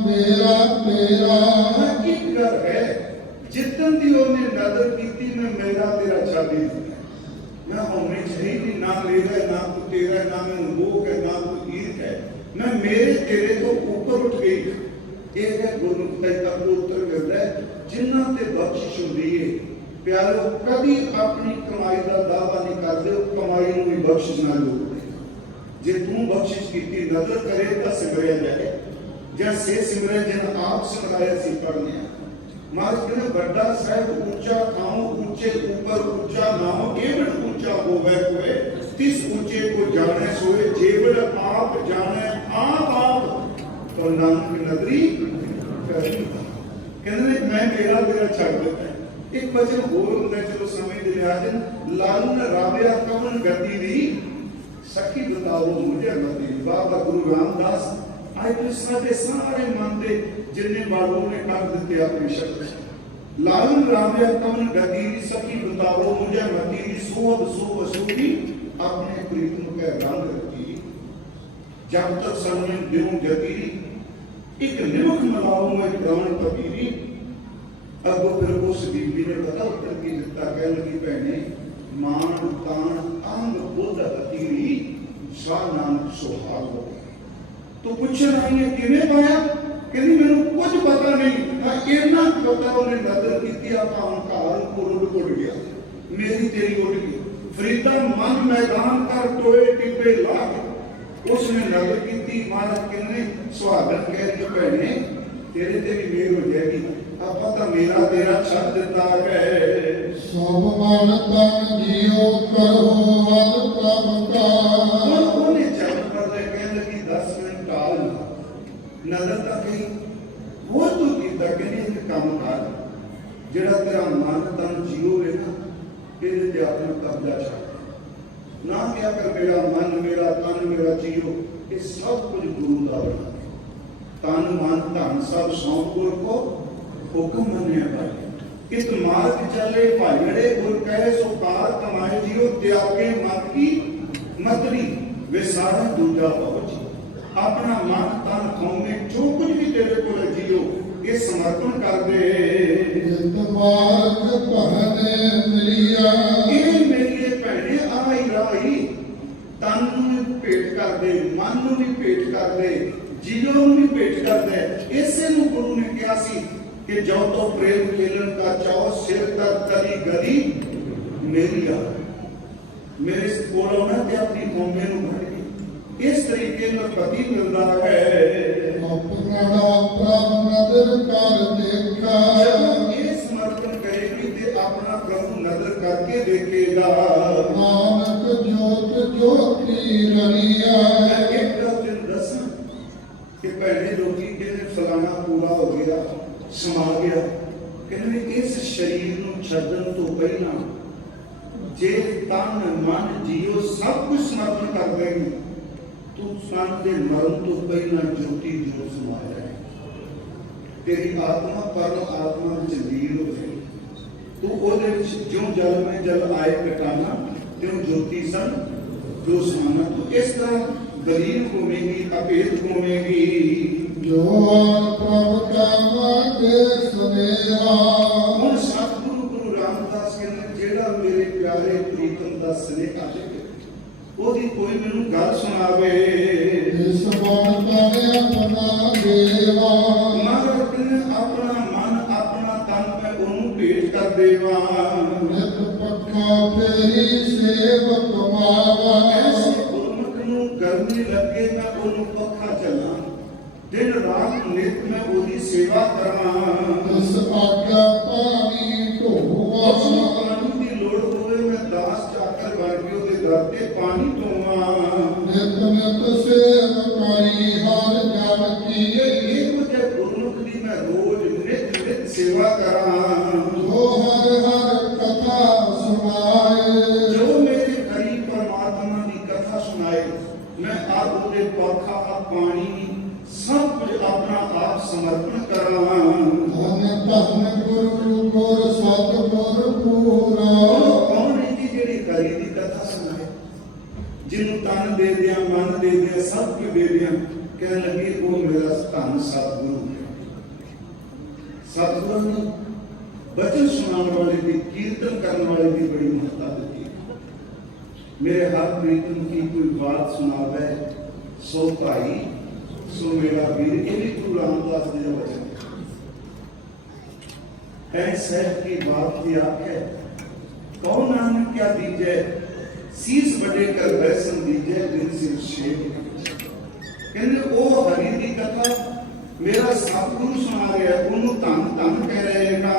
मेरा तेरा एक घर है जितन दी उन्हें नजर की मैं मेरा तेरा छाड़ी मैं होने चाहिए ना मेरा ना तू तेरा ना मैं मोह है ना तू ईर्ख है मैं मेरे तेरे तो ऊपर उठ गई ये है गुरमुखता का उत्तर मिलता है जिन्ना ते बख्शिश होती है प्यारो कभी अपनी कमाई का दावा नहीं करते कमाई में भी बख्शिश ना लो जे तू बख्शिश की नजर करे तो सिमरिया जाए जैसे सिमरे जिन आप सिमराया सी पढ़ने महाराज कहते बड़ा साहब ऊंचा खाओ ऊंचे ऊपर ऊंचा नाओ एवड ऊंचा होवे कोए तिस ऊंचे को जाने सोए जेवड आप जाने आप तो नानक नगरी कहते मैं मेरा तेरा छड़ देता है एक वचन होर होंदा चलो समय दे लिहाजन लालू ने राबिया कवन गति दी सखी बताओ मुझे गति बाबा गुरु रामदास आज सारे सारे मानते जिन्हें बालों ने कर देते अपने शब्द लालन रामिया कवन गति सखी बताओ मुझे मती सोब सोब सूरी अपने प्रीतम के रंग रखी जब तक समय दिनों गति एक निमुख मलाओ में गावन पतीरी अब वो फिर उस बीबी ने बता उत्तर की दिता कह लगी बहने मान तान अंग बोध पतीरी सा नानक सुहाग हो तो पूछना है किवें पाया कहती मैनू कुछ पता नहीं इन्ना ਪਤਾ ਉਹਨੇ ਨਜ਼ਰ ਕੀਤੀ ਆਪਾਂ ਹੰਕਾਰ ਉੱਡ ਗਿਆ, ਮੇਰੀ ਤੇਰੀ ਉੱਡ ਗਈ। ਫਰੀਦਾ ਮਨ ਮੈਦਾਨ ਕਰ ਟੋਏ ਟਿੱਬੇ ਲਾ ਕੇ ਉਸਨੇ ਨਜ਼ਰ ਕੀਤੀ, ਮਹਾਰਾਜ ਕਿੰਨੇ ਸੁਹਾਗਣ ਕਹਿ ਕੇ ਭੈਣੇ ਤੇਰੇ ਤੇ ਵੀ ਮੇਰ ਹੋ ਜਾਏਗੀ, ਆਪਾਂ ਤਾਂ ਮੇਰਾ ਤੇਰਾ ਛੱਡ ਦਿੱਤਾ ਗਏ। ਸਭ ਮਨ ਤਨ ਜੀਉ ਕਰੋ ਹਰ ਪ੍ਰਭ ਕਾ। ਉਹਨੇ ਚੱਲ ਪਰਦੇ ਕਹਿਣ ਲੱਗੀ 10 ਮਿੰਟ ਟਾਲ ਨਜ਼ਰ ਤਾਂ ਗਈ, ਹੋਰ ਤੂੰ ਕੀਤਾ ਕਹਿੰਦੀ ਇੱਕ ਕੰਮ ਕਰ, ਜਿਹੜਾ ਤੇਰਾ ਮਨ ਤਨ ਜੀਉ ਹੈ ਨਾ ਇਹਦੇ ਤੇ ਆਪਣਾ ਕਬਜ਼ਾ ਛੱਡ, ਨਾ ਕਿਹਾ ਕਰ ਮੇਰਾ ਮਨ ਮੇਰਾ ਤਨ ਮੇਰਾ ਜੀਉ, ਇਹ ਸਭ ਕੁਝ ਗੁਰੂ ਦਾ ਬਣਾ ਹੈ। ਤਨ ਮਨ ਧਨ ਸਭ ਸੌਂਪ ਗੁਰ ਕੋ ਹੁਕਮ ਮੰਨਿਆ ਭਾਈ। ਇਤ ਮਾਰਗ ਚੱਲੇ ਭਾਈੜੇ ਗੁਰ ਕਹੇ ਸੋ ਕਾਰ ਕਮਾਏ ਜੀਉ, ਤਿਆਗੇ ਮਤ ਕੀ ਮਤਰੀ ਵਿਸਾਰਾ ਦੂਜਾ ਪਹੁੰਚੀ। ਆਪਣਾ ਮਨ ਤਨ ਖੋਮੇ ਜੋ ਕੁਝ ਵੀ ਤੇਰੇ ਕੋਲ ਜੀਉ ਇਹ ਸਮਰਪਣ ਕਰ ਦੇ। ਜਿਤ ਮਾਰਗ ਭਹਨੇ ਮਿਲਿਆ, ਇਹ ਮੇਰੀ ਭੈਣੇ ਆਈ ਰਾਈ, ਤਨ ਨੂੰ ਵੀ ਭੇਟ ਕਰ ਦੇ, ਮਨ ਨੂੰ ਵੀ ਭੇਟ ਕਰ ਦੇ, ਜੀਵਨ ਨੂੰ ਵੀ ਭੇਟ ਕਰ ਦੇ। ਇਸੇ ਨੂੰ ਗੁਰੂ ਨੇ ਕਿਹਾ ਸੀ ਕਿ ਜੋ ਤੋ ਪ੍ਰੇਮ ਖੇਲਣ ਦਾ ਚਾਓ ਸਿਰ ਤਰ ਤਰੀ ਗਦੀ ਮੇਰੀ ਆ, ਮੇਰੇ ਕੋਲੋਂ ਨਾ ਤੇ ਆਪਣੀ ਕੌਮੇ ਨੂੰ ਭੜ ਗਈ। ਇਸ ਤਰੀਕੇ ਨਾਲ ਪਤੀ ਮਿਲਦਾ ਹੈ। ਆਪਣਾ ਪ੍ਰਭ ਨਦਰ ਕਰ ਦੇਖਾ, ਜਦੋਂ ਇਹ ਸਮਰਪਣ ਕਰੇਗੀ ਤੇ ਆਪਣਾ ਪ੍ਰਭੂ ਨਜ਼ਰ ਕਰਕੇ ਦੇਖੇਗਾ। ਨਾਨਕ ਜੋਤ ਜੋਤੀ ਰਣੀਆ। ਇੱਕ ਗੱਲ ਤੈਨੂੰ ਦੱਸਾਂ ਕਿ ਪਹਿਲੇ ਲੋਕੀ ਕਹਿੰਦੇ ਫਲਾਣਾ ਪੂਰਾ ਹੋ ਗਿਆ ਸਮਾ ਗਿਆ, ਕਹਿੰਦੇ ਇਸ ਸਰੀਰ ਨੂੰ ਛੱਡਣ ਤੋਂ ਪਹਿਲਾਂ ਜੇ ਤਨ ਮਨ ਜੀਉ ਸਭ ਕੁਝ ਸਮਰਪਣ ਕਰ ਦੇਗੀ, ਤੂੰ ਸੰਤ ਦੇ ਮਰਨ ਤੋਂ ਪਹਿਲਾਂ ਜੋਤੀ ਜੋਤ ਸਮਾਇਆ ਹੈ। ਤੇਰੀ ਆਤਮਾ ਪਰਮ ਆਤਮਾ ਵਿੱਚ ਲੀਨ ਹੋ ਜਾਏਗੀ। ਤੂੰ ਉਹਦੇ ਵਿੱਚ ਜਿਉਂ ਜਲ ਮੈਂ ਜਲ ਆਏ ਕਟਾਨਾ ਤਿਉਂ ਜੋਤੀ ਸਨ ਜੋ ਸਮਾਨਾ। ਤੂੰ ਇਸ ਤਰ੍ਹਾਂ ਦਲੀਲ ਘੁੰਮੇਗੀ, ਅਭੇਦ ਘੁੰਮੇਗੀ। ਜੋ ਪ੍ਰਭ ਕਾ ਮਾਗੇ ਸੁਨੇਹਾ। ਹੁਣ ਸਤਿਗੁਰੂ ਗੁਰੂ ਰਾਮਦਾਸ ਕਹਿੰਦੇ ਜਿਹੜਾ ਮੇਰੇ ਪਿਆਰੇ ਪ੍ਰੀਤਮ ਦਾ ਸੁਨੇਹਾ ਹੈ ਉਹਦੀ ਕੋਈ ਮੈਨੂੰ ਗੱਲ ਸੁਣਾਵੇ। ਇਸ ਮਨ ਤਨ ਆਪਣਾ ਦੇਵਾ, ਮਗਰ ਕਹਿੰਦੇ ਆਪਣਾ ਮਨ ਆਪਣਾ ਤਨ ਮੈਂ ਉਹਨੂੰ ਭੇਟ ਕਰ ਦੇਵਾਂ। ਨਿਤ ਪੱਖਾ ਫੇਰੀ ਸੇਵਕ ਮਾਵਾ। ਐਸੇ ਗੁਰਮੁਖ ਨੂੰ ਗਰਮੀ ਲੱਗੇ ਮੈਂ ਉਹਨੂੰ ਪੱਖਾ ਚੱਲਾਂ, ਦਿਨ ਰਾਤ ਨਿਤ ਮੈਂ ਉਹਦੀ ਸੇਵਾ ਕਰਾਂ। ਇਸ ਆਗਿਆ ਪਾਣੀ ਢੋਵਾ, ਉਸਨੂੰ ਪਾਣੀ ਦੀ ਲੋੜ ਹੋਵੇ ਮੈਂ ਦਾਸ ਚਾਕਰ ਬਣ ਕੇ ਉਹਦੇ ਦਰ ਤੇ ਪਾਣੀ ਢੋਵਾਂ। ਨਿਤ ਨਿਤ ਸੇਵਕਾਰੀ ਹਰ ਜਨ ਕੀ। ਇਹ ਮੁਝੇ ਗੁਰਮੁਖ ਦੀ ਮੈਂ ਰੋਜ਼ ਨਿਤ ਨਿਤ ਸੇਵਾ ਕਰਾਂ। ਜੋ ਹਰ ਹਰ ਕਥਾ ਸੁਣਾਏ, ਜੋ ਮੇਰੇ ਹਰੀ ਪਰਮਾਤਮਾ ਦੀ ਕਥਾ ਸੁਣਾਏ, ਮੈਂ ਆਪ ਉਹਦੇ ਪੱਖਾ ਪਾਣੀ ਸਭ ਕੁਝ ਆਪਣਾ ਆਪ ਸਮਰਪਣ ਕਰਾਂ। ਧਨ ਧਨ ਗੁਰੂ ਗੁਰ ਸਤਿਗੁਰ ਪੂਰਾ। ਕੌਣ ਹੈ ਜੀ ਜਿਹੜੀ ਹਰੀ ਦੀ ਕਥਾ ਸੁਣਾਏ, ਜਿਹਨੂੰ ਤਨ ਦੇ ਦਿਆਂ ਮਨ ਦੇ ਦਿਆਂ ਸਭ ਕੁਝ ਦੇ ਦਿਆਂ ਕਹਿਣ ਲੱਗੇ ਉਹ ਮੇਰਾ ਧੰਨ ਸਤਿਗੁਰੂ ਹੈ। ਸਤਿਗੁਰੂ ਨੂੰ ਬਚਨ ਸੁਣਾਉਣ ਵਾਲੇ ਦੀ, ਕੀਰਤਨ ਕਰਨ ਵਾਲੇ ਦੀ ਬੜੀ ਮਹੱਤਤਾ ਦਿੱਤੀ। ਮੇਰੇ ਹਰ ਪ੍ਰੀਤਮ ਕੀ ਕੋਈ ਬਾਤ ਸੁਣਾਵੇ ਸੋ ਭਾਈ ਸੋ ਮੇਰਾ ਵੀਰ। ਇਹ ਵੀ ਗੁਰੂ ਰਾਮਦਾਸ ਜੀ ਦਾ ਵਚਨ है। ऐसे की बात की आंख है, कौन नानक क्या दीजे, सीस बड़े कर वैसन दीजे दिन सिर शेख। कहते ओ हरि दी कथा मेरा सतगुरु सुना रहा है, ਉਹਨੂੰ ਧੰਨ ਧੰਨ ਕਹਿ ਰਹੇ ਹਨ।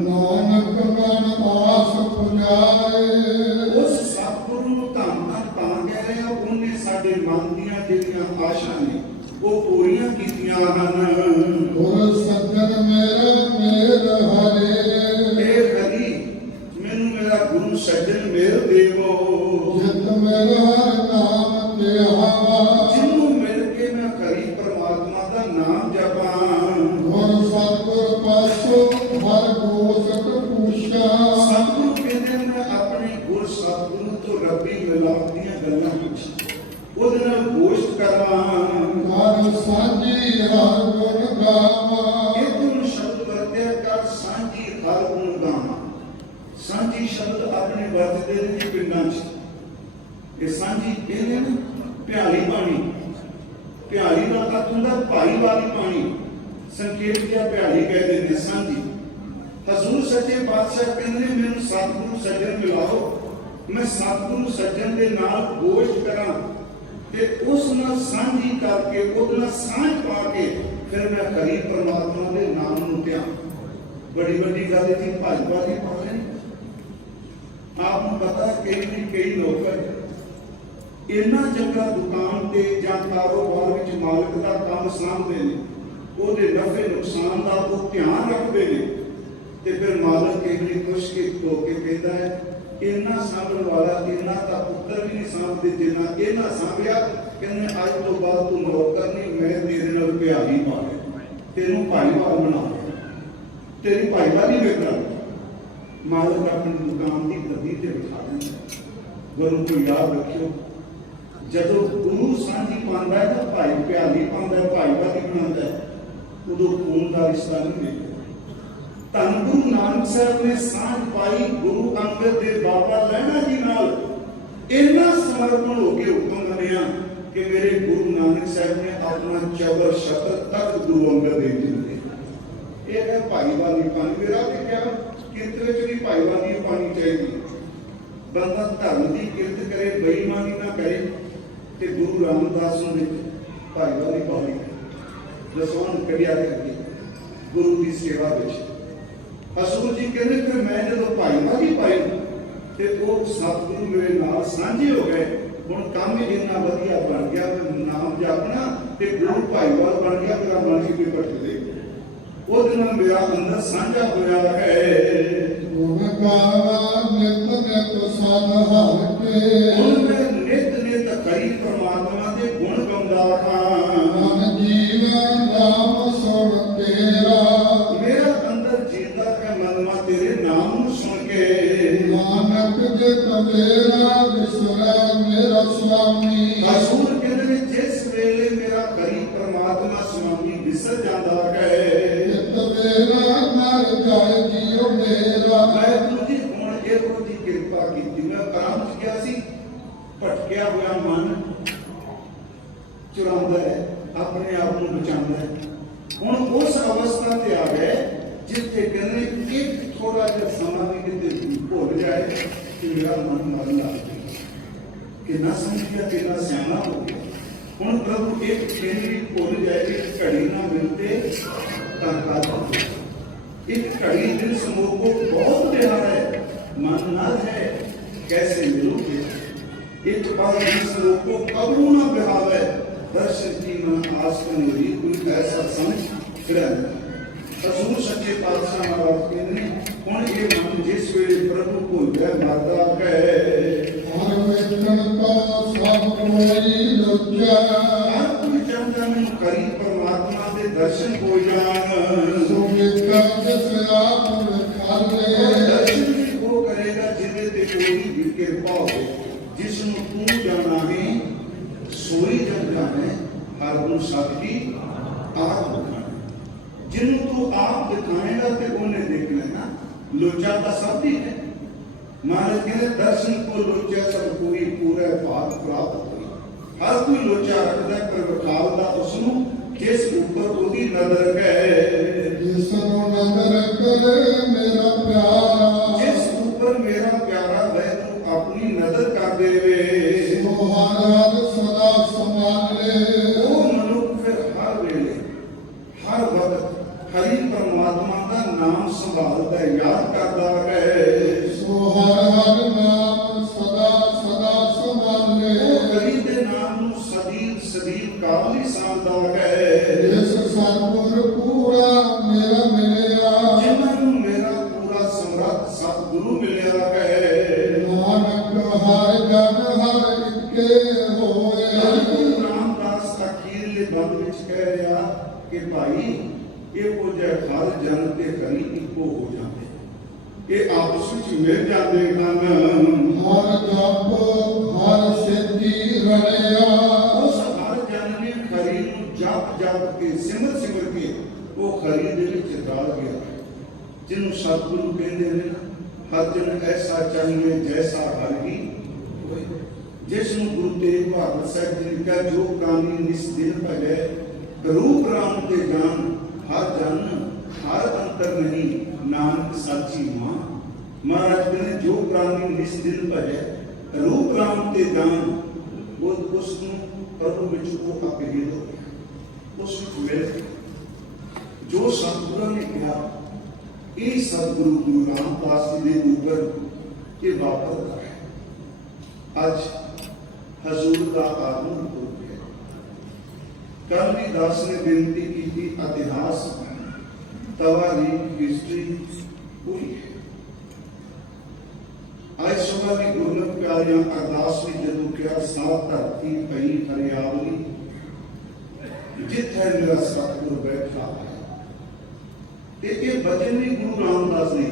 ਨਾਨਕ ਮਨ ਆਸ ਪੁਜਾਏ, ਉਸ ਸਤਗੁਰੂ ਨੂੰ ਧੰਨ ਧੰਨ ਤਾਂ ਕਹਿ ਰਹੇ ਆ, ਉਹਨੇ ਸਾਡੇ ਮਨ ਦੀਆਂ ਜਿਹੜੀਆਂ ਆਸ਼ਾ ਨੇ ਉਹ ਪੂਰੀਆਂ ਕੀਤੀਆਂ ਹਨ। ਗੁਰ ਸੱਜਣ ਮੇਰਾ ਮੇਰ ਹਰੇ, ਇਹ ਹਰੀ ਮੈਨੂੰ ਮੇਰਾ ਗੁਰੂ ਸੱਜਣ ਮੇਰ ਦੇਵੋ। ਜਿਤ ਮੇਰਾ ਹਰ ਨਾਮ ਧਿਆਵਾ, ਜਿਹਨੂੰ ਮਿਲ ਕੇ ਮੈਂ ਹਰੀ ਪਰਮਾਤਮਾ ਦਾ ਨਾਮ ਜਪਾਂ। ਗੁਰ ਸਤਿਗੁਰ ਪਾਸੋਂ ਹਰ ਗੋਸ਼ਟ ਪੁੱਛਾ। ਸਤਿਗੁਰੂ ਕਹਿੰਦੇ ਮੈਂ ਆਪਣੇ ਗੁਰ ਸਤਿਗੁਰੂ ਤੋਂ ਰੱਬੀ ਮਿਲਾਪ ਦੀਆਂ ਗੱਲਾਂ ਪੁੱਛਾਂ, ਉਹਦੇ ਨਾਲ ਗੋਸ਼ਟ ਕਰਾਂ। ਹਰ ਸਾਜੀ ਹਰ ਗੁਣ ਗਾਵਾ, ਇਹ ਗੁਣ ਸ਼ਬਦ ਵਰਤਿਆ ਕਰ ਸਾਂਝੀ ਹਰ ਗੁਣ ਗਾਵਾਂ। ਸਾਂਝੀ ਸ਼ਬਦ ਆਪਣੇ ਵਰਤਦੇ ਨੇ ਜੀ ਪਿੰਡਾਂ 'ਚ। ਇਹ ਸਾਂਝੀ ਕਹਿੰਦੇ ਨੇ ਪਿਆਲੀ ਪਾਣੀ, ਪਿਆਲੀ ਦਾ ਅਰਥ ਹੁੰਦਾ ਭਾਈ ਵਾਲੀ ਪਾਣੀ। ਸੰਖੇਪ ਜਿਹਾ ਪਿਆਲੀ ਕਹਿ ਦਿੰਦੇ साझी। हजूर सच्चे पातशाह कहते मैनू सतगुरु सज्जन मिलाओ, मैं सतगुरु सज्जन के नाल गोश्त करा ते उस नाल सांझी करके उस नाल सांझ पा के फिर मैं खरी परमात्मा के नाम नूं ध्यान। बड़ी बड़ी गल थी भाजपा की पा रहे आपको पता कई लोग इन्ना चंगा दुकान ते जां कारोबार विच मालिक दा काम सामभदे ने, ओहदे नफे नुकसान दा वो ध्यान रखते हैं, ते फिर मालिक कई खुश के होके कहता है इन्ना सामभण वाला इन्ना ता पुत्र भी नहीं सामभदे जिन्ना इन्ना सामभिया। कहने अज तो बाद तू नौकर नहीं, मैं तेरे नाल प्यारी पा लिया, तेनू भाईवाल बना लिया, तेरी भाईवाली वेखना। मालिक अपनी दुकान की गद्दी ते बिठा देंदा। गुरु को याद रखियो, जदों गुरु सांझी पांदा है तो भाई प्याली पांदा है, भाईवाली बनांदा है, उदों खून का रिश्ता नहीं देखदा। धन गुरु नानक साहब ने सांझ पाई गुरु अंगद दे बाबा लैणा जी नाल। इन्ना समर्पण हो के हुक्म मनिया कि मेरे गुरु नानक साहब ने अपना चबर शतर तक गुरु अंगद दे दिते। ये है भाईवाली पानी। मेरा भी क्या किरत विच भी भाईवाली पानी चाहिए। बंदा धर्म की किरत करे, बेईमानी ना करे, ते गुरु रामदास ने भाईवाली पाई दसवां कढ़िया करके गुरु की सेवा विच। हसूर जी कहते फिर मैं जो भाईवाली पाई ते वो सतगुरु मेरे नाल सांझे हो गए। हुण काम ही जिन्ना वधिया बन गया, नाम जपना ते गुरु भाईवाल बन गया। मेरा मन ही कोई भटकदे वो दिन मेरा अंदर साझा होया है। नित नित कई परमात्मा के गुण गाउंदा हां। मेरा अंदर जींदा है मनवा तेरे नाम सुन के। नानक जे तवेरा विसरा मेरा स्वामी। हजूर कहते जिस वेले मेरा कई परमात्मा स्वामी विसर जाता है, तवेरा मर जाए जियो मेरा। मैं तुझी हुण इहो जी किरपा की। मैं काम च गया सी, भटकिया हुआ मन चुरांदा है, अपने आप को बचांदा है। हुण उस अवस्था ते आ गए जिथे कहने एक थोड़ा जिहा समा भी किते भुल जाए कि मेरा मन मरन लग गया, कितना समझ गया, कितना सियाना हो गया। हुण प्रभु एक क्षण भी भुल जाए, एक घड़ी ना मिलते एक घड़ी दिल समूह को बहुत प्यारा है, मन ना है कैसे मिलोगे। एक बार दिल समूह को कबू ना बिहावे, दर्शन की मन आस करी कोई ऐसा समझ ग्रहण। हजूर सच्चे पातशाह महाराज कहने हुण ये मन जिस वेले प्रभु को जय माता कहे। हर वेखण तो सब कोई लोचा। हर कोई चाहता मैनू करी परमात्मा दे दर्शन हो जान। सो वेखण जिस आप खाले। दर्शन भी वो करेगा जिदे ते कोई भी कृपा हो, जिसनु तू जाना है सोई जन जाने। हर गुण साथी आप दिखाने, जिन्हों तू आप दिखाएगा ते उन्हें देख लेना। लोचा तो सब ही है। महाराज कहते दर्शन को लोचा सब कोई पूरा भाग प्राप्त हुई। हर कोई लोचा रखता है पर विखालदा उसनु जिस ऊपर उसकी नजर है। जिसनु नजर करे मेरा प्यारा। जिस ऊपर मेरा प्यारा है तू अपनी नजर कर देवे। सो हर सदा संभाले। वो मनुष्य फिर हर वेले हर वक्त हरि परमात्मा का नाम संभालता है, याद करता है। सो हर नाम सदा सदा संभाले। हरि के नाम नू सदीव सदीव काल ही सांभदा है। जिस सतगुर पूरा मेरा मिलिया। जिन्होंने मेरा पूरा सम्राट सतगुरु मिलिया है। नानक हर जन हर इक्के होए। गुरु रामदास अखीरले बंद विच कह रहा कि भाई ये वो जय हर जन ते हरि इको हो जाते, ये आपस में मिल जाते हैं। हर जप हर सिद्धि रड़िया। उस हर जन ने हरि नू जप जप के सिमर सिमर के वो हरि दे विच रल गया। जिन्हों सतगुरु कहते हैं हर जन ऐसा चाहिए जैसा हर ही होए। जिसनु गुरु तेग बहादुर साहब जी ने कहा जो प्राणी निस दिन भजे रूप राम के जान हर जन हर अंतर नहीं नानक साची मां। महाराज कहते जो प्राणी निस दिन भजे रूप राम ते दान वो उसनु प्रभु विच को अपने दो उस मिल जो सतगुरु ने कहा ये सतगुरु गुरु रामदास जी के ऊपर ये वापरता है। आज हजूर का आगमन हो गया। कलगीदास ने बेनती की थी इतिहास तवारीख हिस्ट्री पूरी है। आज सुबह की गुरमत प्यारियां अरदास में जदों क्या सात धरती पई हरियावली जिथे मेरा सतगुरु बैठा है। ये वचन भी गुरु रामदास ने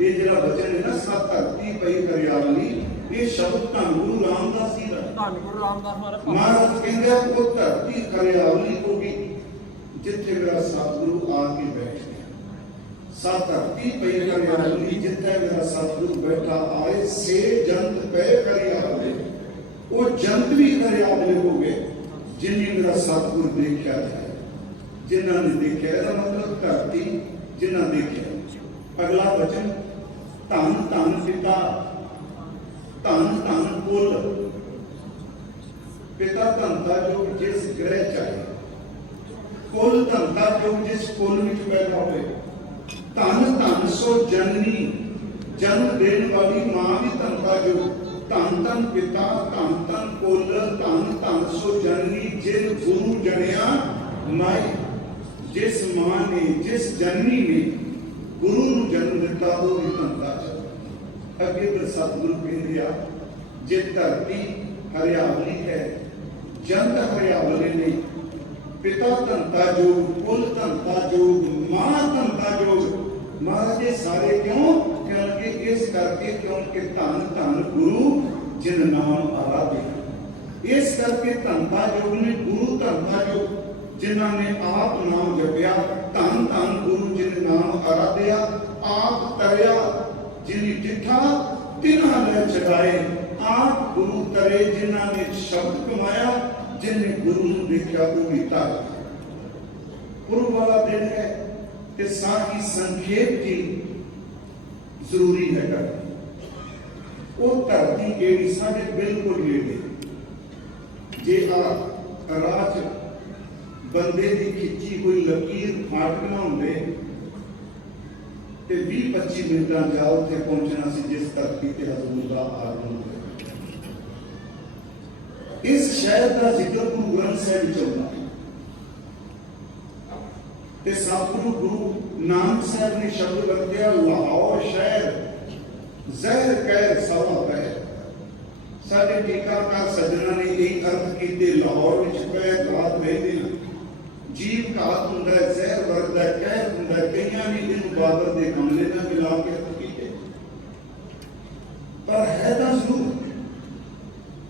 ये जरा वचन है ना सात धरती पई हरियावली ये शब्द धन गुरु रामदास जी का धन गुरु रामदास महाराज कहते हैं वो धरती हरियावली होगी जिथे मेरा सतगुरु आके बैठ गया। सात धरती पई हरियावली जिथे मेरा सतगुरु बैठा आए से जंत पे हरियावली वो जंत भी हरियावली हो गए जिन्हें मेरा सतगुरु देखा है। जिन्हों ने देखा इसका मतलब धरती जिन्हें देखा। अगला वचन धन धन पिता धन धन कुल पिता धनता जो जिस ग्रह चाहे कुल धनता जो जिस कुल में पैदा हो धन धन सो जननी जन्म देने वाली मां भी धनता जो धन धन पिता धन धन कुल धन धन सो जननी जिन गुरु जनिया माई जिस मां ने जिस जननी ने गुरु ਨੂੰ जन्म दिता वो भी धनता अगे फिर सतगुरु कहते आ जे धरती हरियावली है जंत हरियावली नहीं पिता धनता जोग कुल धनता जोग मां धनता जोग। महाराज ये सारे क्यों क्योंकि इस करके क्योंकि धन धन गुरु जिन नाम आराध्य इस करके धनता जोग ने गुरु धनता जोग जिन्होंने आप नाम जपया धन धन गुरु जिन नाम आराध्या आप तरया जिन्हें डिठा तिन्हां ने चढ़ाए आप गुरु तरे जिन्हां ने शब्द कमाया जिन्हें गुरु ने देखा वो भी तारा। गुरु वाला दिन है ते सारी संक्षेप की जरूरी है करनी। वो धरती केड़ी साढ़े बिल्कुल नेड़े जे आ राज बंदे की खिंची हुई लकीर फाटना होंदे ते 20-25 मिनटां जाओ थे पहुंचना सी जिस धरती ते हजूर दा आगमन होया। इस शहर का जिक्र गुरु ग्रंथ साहिब चलता ते सतगुरु गुरु नानक साहब ने शब्द वरत्या लाहौर शहर जहर कहर सवा पै। साडे टीकाकार सज्जना ने यही अर्थ कीते लाहौर विच पै रात रहंदे ना जीव घात हुंदा है जहर वरदा है कहर हुंदा है कईयां ने इहनूं बादल दे हमले नाल मिला के अर्थ कीते पर है तां जरूर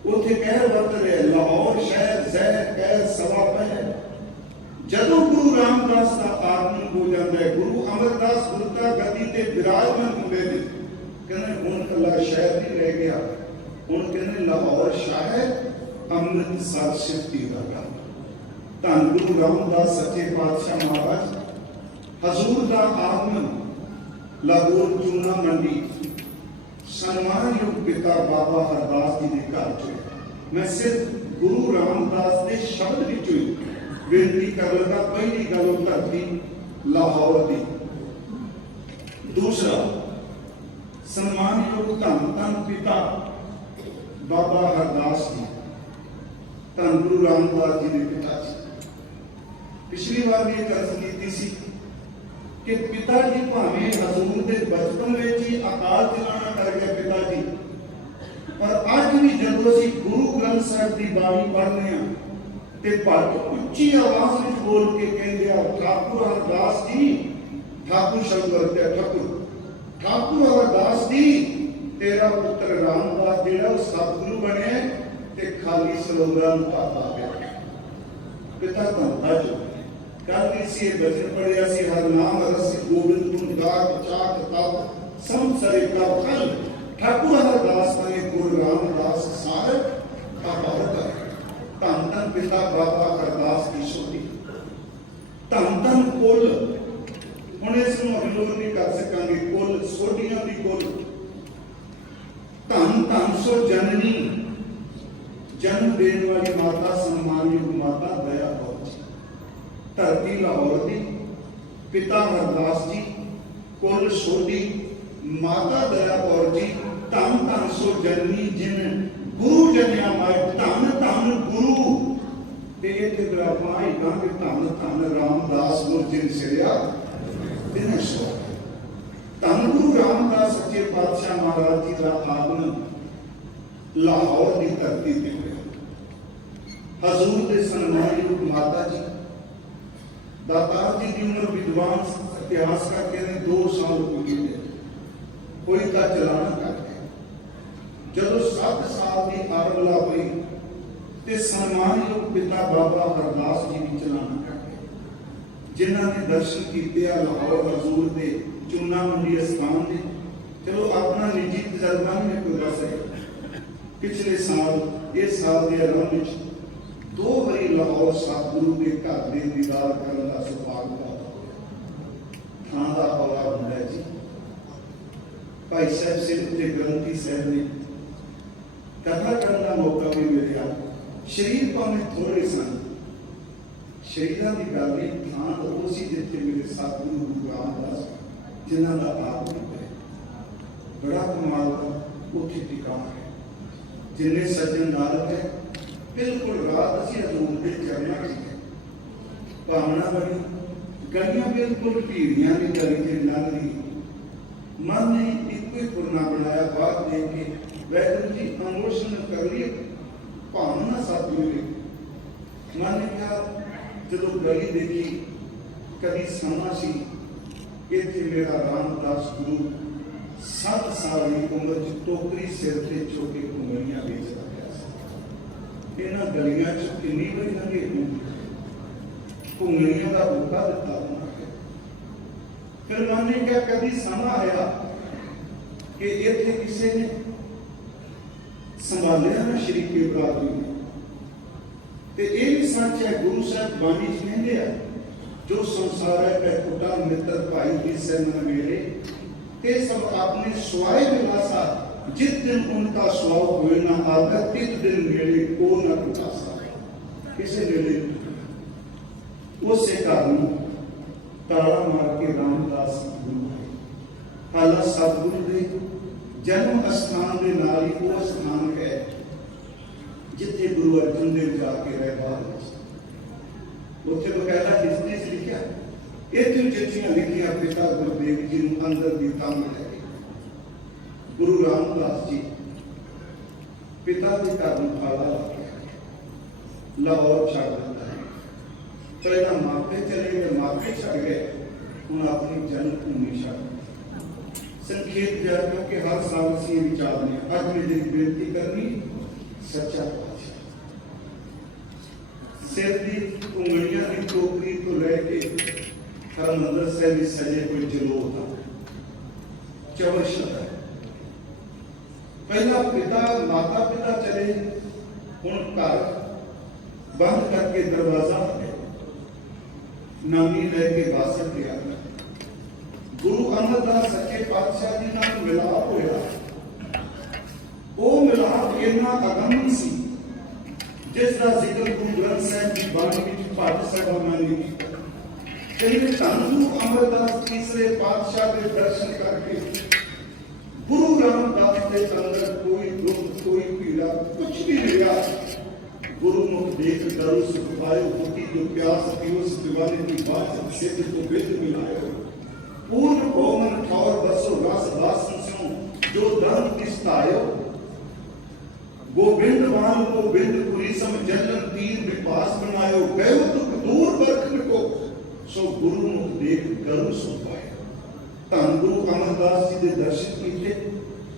उथे कहर वरत रहा लाहौर शहर जहर कहर सवा पै। जदों गुरु रामदास का आगमन हो जाता है गुरु अमरदास गुरता गति ते विराजमान होंदे ने कहने हुण कल्ला शहर नहीं रह गया हुण कहने लाहौर शहर अमृतसर शक्ति दा घर। धन गुरु रामदास सच्चे पातशाह महाराज हजूर का आगमन लाहौर चूना मंडी सन्मान योग पिता बाबा हरदास जी के घर च मैं सिर्फ गुरु रामदास के शब्द विच बेनती कर लगा। पहली गल धरती लाहौर की दूसरा सन्मान योग धन धन पिता बाबा हरदास जी धन गुरु रामदास जी के पिता जी। पिछली बार भी एक अर्ज की सी कि पिता जी भावें हजूर के बचपन में ही अकाल चलाना कर गए पिता जी पर अज भी जदों असीं गुरु ग्रंथ साहिब की बाणी पढ़ने हैं ते भट्ट उच्ची आवाज में बोल के कहते हैं ठाकुर हरदास जी ठाकुर शब्द वरत्या ठाकुर हरदास जी तेरा पुत्र रामदास जिहड़ा सतगुरु बने ते खाली सलोंदा नूं पाता गया पिता धनता जो कल किसी वचन पढ़िया सी हर नाम रस गोविंद गुण गात चाक तप संसरे का फल ठाकुर हरदास ने गुरु रामदास सार का बहुत है। धन धन पिता बाबा हरदास की छोटी धन धन कुल ਹੁਣ ਇਸ ਨੂੰ ਇਗਨੋਰ ਨਹੀਂ ਕਰ ਸਕਾਂਗੇ। ਕੁੱਲ ਸੋਢੀਆਂ ਦੀ ਕੁੱਲ ਧੰਨ ਧੰਨ ਸੋ ਜਨਨੀ, ਜਨਮ ਦੇਣ ਵਾਲੀ ਮਾਤਾ, ਸਨਮਾਨਯੋਗ ਮਾਤਾ ਦਇਆ ਕੌਰ ਜੀ, ਧਰਤੀ ਲਾਹੌਰ ਦੀ, ਪਿਤਾ ਹਰਦਾਸ ਜੀ, ਕੁੱਲ ਸੋਢੀ ਮਾਤਾ ਦਇਆ ਕੌਰ ਜੀ। ਧੰਨ ਧੰਨ ਸੋ ਜਨਨੀ ਜਿਨ ਗੁਰੂ ਜਨਿਆ ਮਾਇ, ਧੰਨ ਧੰਨ ਗੁਰੂ। ਤੇ ਇਹ ਤੇ ਬਰਾਬਰ ਹੀ ਕਹਾਂਗੇ ਧੰਨ ਧੰਨ ਰਾਮਦਾਸ ਗੁਰ ਜਿਨ ਸਿਰਿਆ ਤਿਨੈ ਸੋ। ਧੰਨ ਗੁਰੂ ਰਾਮਦਾਸ ਸੱਚੇ ਪਾਤਸ਼ਾਹ ਮਹਾਰਾਜ ਜੀ ਦਾ ਆਗਮਨ ਲਾਹੌਰ ਦੀ ਧਰਤੀ ਤੇ ਹੋਇਆ। ਹਜ਼ੂਰ ਦੇ ਸਨਮਾਨਯੋਗ ਮਾਤਾ ਜੀ, ਦਾਤਾਰ ਜੀ ਦੀ ਉਮਰ ਵਿਦਵਾਨ ਇਤਿਹਾਸਕਾਰ ਕਹਿੰਦੇ 2 ਸਾਲ ਹੋ ਗਏ ਨੇ, ਕੋਈ ਤਾਂ ਚਲਾਣਾ ਕਰ ਗਿਆ। ਜਦੋਂ 7 ਸਾਲ ਦੀ ਆਰਵਲਾ ਹੋਈ ਤੇ ਸਨਮਾਨਯੋਗ ਪਿਤਾ ਬਾਬਾ ਹਰਦਾਸ ਜੀ ਵੀ ਚਲਾਣਾ ਕਰ ਗਏ, ਜਿਨ੍ਹਾਂ ਨੇ ਦਰਸ਼ਨ ਕੀਤੇ ਆ ਲਾਹੌਰ ਹਜ਼ੂਰ ਦੇ ਚੂਨਾ ਮੰਡੀ ਅਸਥਾਨ ਦੇ। ਚਲੋ ਆਪਣਾ ਨਿੱਜੀ ਤਜਰਬਾ ਨਹੀਂ ਕੋਈ ਦੱਸ ਰਿਹਾ। ਪਿਛਲੇ ਸਾਲ, ਇਸ ਸਾਲ ਦੇ ਆਰੰਭ ਵਿੱਚ 2 ਵਾਰੀ ਲਾਹੌਰ ਸਤਿਗੁਰੂ ਦੇ ਘਰ ਦੇ ਦੀਦਾਰ ਕਰਨ ਦਾ ਸੁਭਾਗ ਪ੍ਰਾਪਤ ਹੋਇਆ। ਥਾਂ ਦਾ ਔਲਾ ਹੁੰਦਾ ਜੀ। ਭਾਈ ਸਾਹਿਬ ਸਿੰਘ ਤੇ ਗ੍ਰੰਥੀ ਸਾਹਿਬ ਨੇ ਕਥਾ ਕਰਨ ਦਾ ਮੌਕਾ ਵੀ ਮਿਲਿਆ। ਸ਼ਰੀਰ ਭਾਵੇਂ ਥੋੜੇ ਸਨ, ਸ਼ਰੀਰਾਂ ਦੀ ਗੱਲ ਨਹੀਂ, ਥਾਂ ਉਹ ਸੀ ਜਿੱਥੇ ਮੇਰੇ ਸਤਿਗੁਰੂ ਗੁਰੂ ਰਾਮਦਾਸ ਜਿਨ੍ਹਾਂ ਦਾ ਆਪ ਹੈ। ਬੜਾ ਕਮਾਲ ਦਾ ਉੱਥੇ ਟਿਕਾਣਾ ਹੈ। ਜਿੰਨੇ ਸੱਜਣ ਨਾਲ ਹੈ, ਬਿਲਕੁਲ ਰਾਤ ਅਸੀਂ ਹਜ਼ੂਰ ਦੇ ਚਰਨਾਂ ਵਿੱਚ ਹੈ। ਭਾਵਨਾ ਬਣੀ, ਗਲੀਆਂ ਬਿਲਕੁਲ ਭੀੜੀਆਂ ਨੇ, ਗਲੀ ਦੇ ਨਾਲ ਦੀ ਮਨ ਨੇ ਇੱਕੋ ਹੀ ਪੁਰਨਾ ਬਣਾਇਆ। ਬਾਤ ਦੇ ਕੇ ਵੈਗੁਰੂ ਜੀ ਅਨੋਸ਼ਨ ਕਰ ਲਈ, ਭਾਵਨਾ ਸਤਿਗੁਰੂ ਦੀ ਮਨ ਨੇ ਕਿਹਾ, ਜਦੋਂ ਗਲੀ ਦੇਖੀ, ਕਦੀ ਸਮਾਂ ਸੀ ਇੱਥੇ ਮੇਰਾ ਰਾਮਦਾਸ ਗੁਰੂ 7 ਸਾਲ ਦੀ ਉਮਰ ਚ ਟੋਕਰੀ ਸਿਰ ਤੇ ਛੋਟੇ ਘੁੰਗਣੀਆਂ ਵੇਚਦਾ ਪਿਆ ਸੀ। ਇਹਨਾਂ ਗਲੀਆਂ ਚ ਕਿੰਨੀ ਵਾਰੀ ਲੰਘੇ, ਘੁੰਗਣੀਆਂ ਦਾ ਬੁੱਕਾ ਦਿੱਤਾ ਉਹਨਾਂ ਨੇ। ਫਿਰ ਮਨ ਨੇ ਕਿਹਾ, ਕਦੀ ਸਮਾਂ ਆਇਆ ਕਿ ਇੱਥੇ ਕਿਸੇ ਨੇ ਸੰਭਾਲਿਆ ਨਾ ਸ਼ਰੀਕੇ ਬਰਾਦਰੀ ਨੇ। ਤੇ ਇਹ ਵੀ ਸੱਚ ਹੈ, ਗੁਰੂ ਸਾਹਿਬ ਬਾਣੀ ਚ ਕਹਿੰਦੇ ਆ, ਜੋ ਸੰਸਾਰ ਹੈ ਪੈ ਕੁਟਾ ਮਿੱਤਰ ਭਾਈ ਦੀ ਸੈਨਾ ਮੇਰੇ, ते सब आपने स्वाय विलासा, जिस दिन उनका स्वाव हुए ना आवे, तिस दिन मेरे को न उदासा। किसे मेरे उसे कारण ताला मार के रामदास गुरु है। हालां सतगुरु दे जन्म स्थान दे नाल ही वो स्थान है जिथे गुरु अर्जुन देव जाके रह बाहर उत्थे बकायदा हिस्ट्री च लिखा। इतने चिट्ठियां लिखिया पिता गुरुदेव जी ने अंदर दी तंग लैके। गुरु रामदास जी पिता के घर मुखाला लाहौर छड़ दिता है। पहला मापे चले गए, मापे छड़ गए, हूँ अपनी जन्मभूमि छड़। संखेत जा, क्योंकि हर साल असीं विचारने अज मैं दिन बेनती करनी, सच्चा पातशाह सिर की उंगलियां की टोकरी तो लैके हरमंदिर साहिब सजे कोई जलोत चवश है। पहला पिता माता पिता चले, हुण घर बंद करके दरवाजा नानी लेके वासर गया। गुरु अमरदास सच्चे पातशाह जी नाल मिलाप होया। वो मिलाप इन्ना अगम सी जिसका जिक्र गुरु ग्रंथ साहिब की बाणी विच पाठ साहिबाना ने कीता। धन अमरदास तीसरे पातशाह के दर्शन करके गुरु रामदास के अंदर कोई दुख, कोई पीड़ा, कुछ भी नहीं रहा। गुरु मुख देख डरो सुख पायो, होती जो प्यास थी उस दीवाने की बात सिद्ध तो वेद मिलायो। पूर्ण भौमन ठौर बसो रस वासन स्यों, जो धर्म किस्तायो। गोविंद वान गोविंदपुरी सम जन्म तीर विपास बनायो, गयो दुख दूर बरख मिटो, सो गुरु मुख देख गर्व सुख पाया। धन गुरु अमरदास जी के दर्शन किए,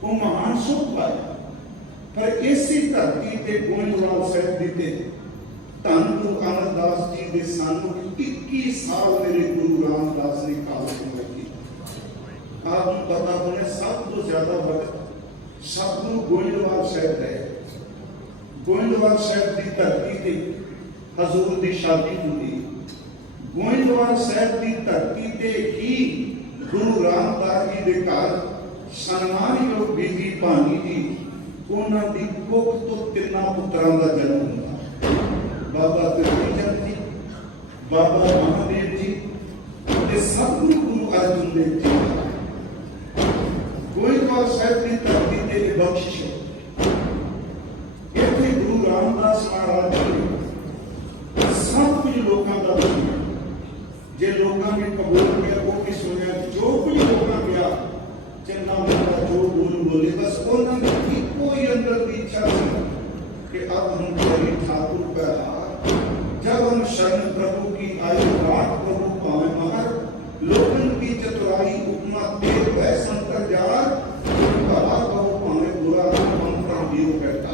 वो महान सुख पाया। पर इसी धरती के गोइंदवाल साहिब जी धन गुरु अमरदास जी के सानू 21 साल मेरे गुरु रामदास ने काल की। आपको पता होना सब तो ज्यादा वक्त सतगुरु गोइंदवाल साहिब है। गोइंदवाल साहिब की धरती से हजूर की शादी हुई, ਗੋਇੰਦਵਾਲ ਸਾਹਿਬ ਦੀ ਧਰਤੀ ਤੇ ਹੀ ਗੁਰੂ ਰਾਮਦਾਸ ਜੀ ਦੇ ਘਰ ਸਨਮਾਨਯੋਗ ਬੀਬੀ ਭਾਨੀ ਜੀ ਉਹਨਾਂ ਦੀ ਕੁੱਖ ਤੋਂ ਤਿੰਨਾਂ ਪੁੱਤਰਾਂ ਦਾ ਜਨਮ ਹੁੰਦਾ। ਬਾਬਾ ਗੁਰਦੀਪ ਚੰਦ ਜੀ, ਬਾਬਾ ਮਹਾਦੇਵ ਜੀ ਤੇ ਸਤਿਗੁਰੂ ਗੁਰੂ ਅਰਜਨ ਦੇਵ ਜੀ। ਗੋਇੰਦਵਾਲ ਸਾਹਿਬ ਦੀ ਧਰਤੀ ਤੇ ਇਹ ਬਖਸ਼ਿਸ਼ ਹੈ। ਇੱਥੇ ਗੁਰੂ ਰਾਮਦਾਸ ਮਹਾਰਾਜ ਜੀ ਸਭ ਕੁਝ ਲੋਕਾਂ ਦਾ ਬਣਿਆ। ਜੇ ਲੋਕਾਂ ਨੇ ਕਬੂਲ ਕੀਤਾ ਉਹ ਵੀ ਸੁਣਿਆ, ਜੋ ਕੁਝ ਲੋਕਾਂ ਕਿਹਾ ਚੰਗਾ ਮਾੜਾ ਜੋ ਬੋਲੇ ਬਸ ਉਹਨਾਂ ਦੀ ਇੱਕੋ ਹੀ ਅੰਦਰ ਦੀ ਇੱਛਾ ਸੀ कि अब हम तेरी ठाकुर पर हार, जब हम शरण प्रभु की आई रात प्रभु पावे मार, लोकन की चतुराई उपमा तेज वह संकर जार, भला बहु पावे बुरा हम प्राणियों कहता।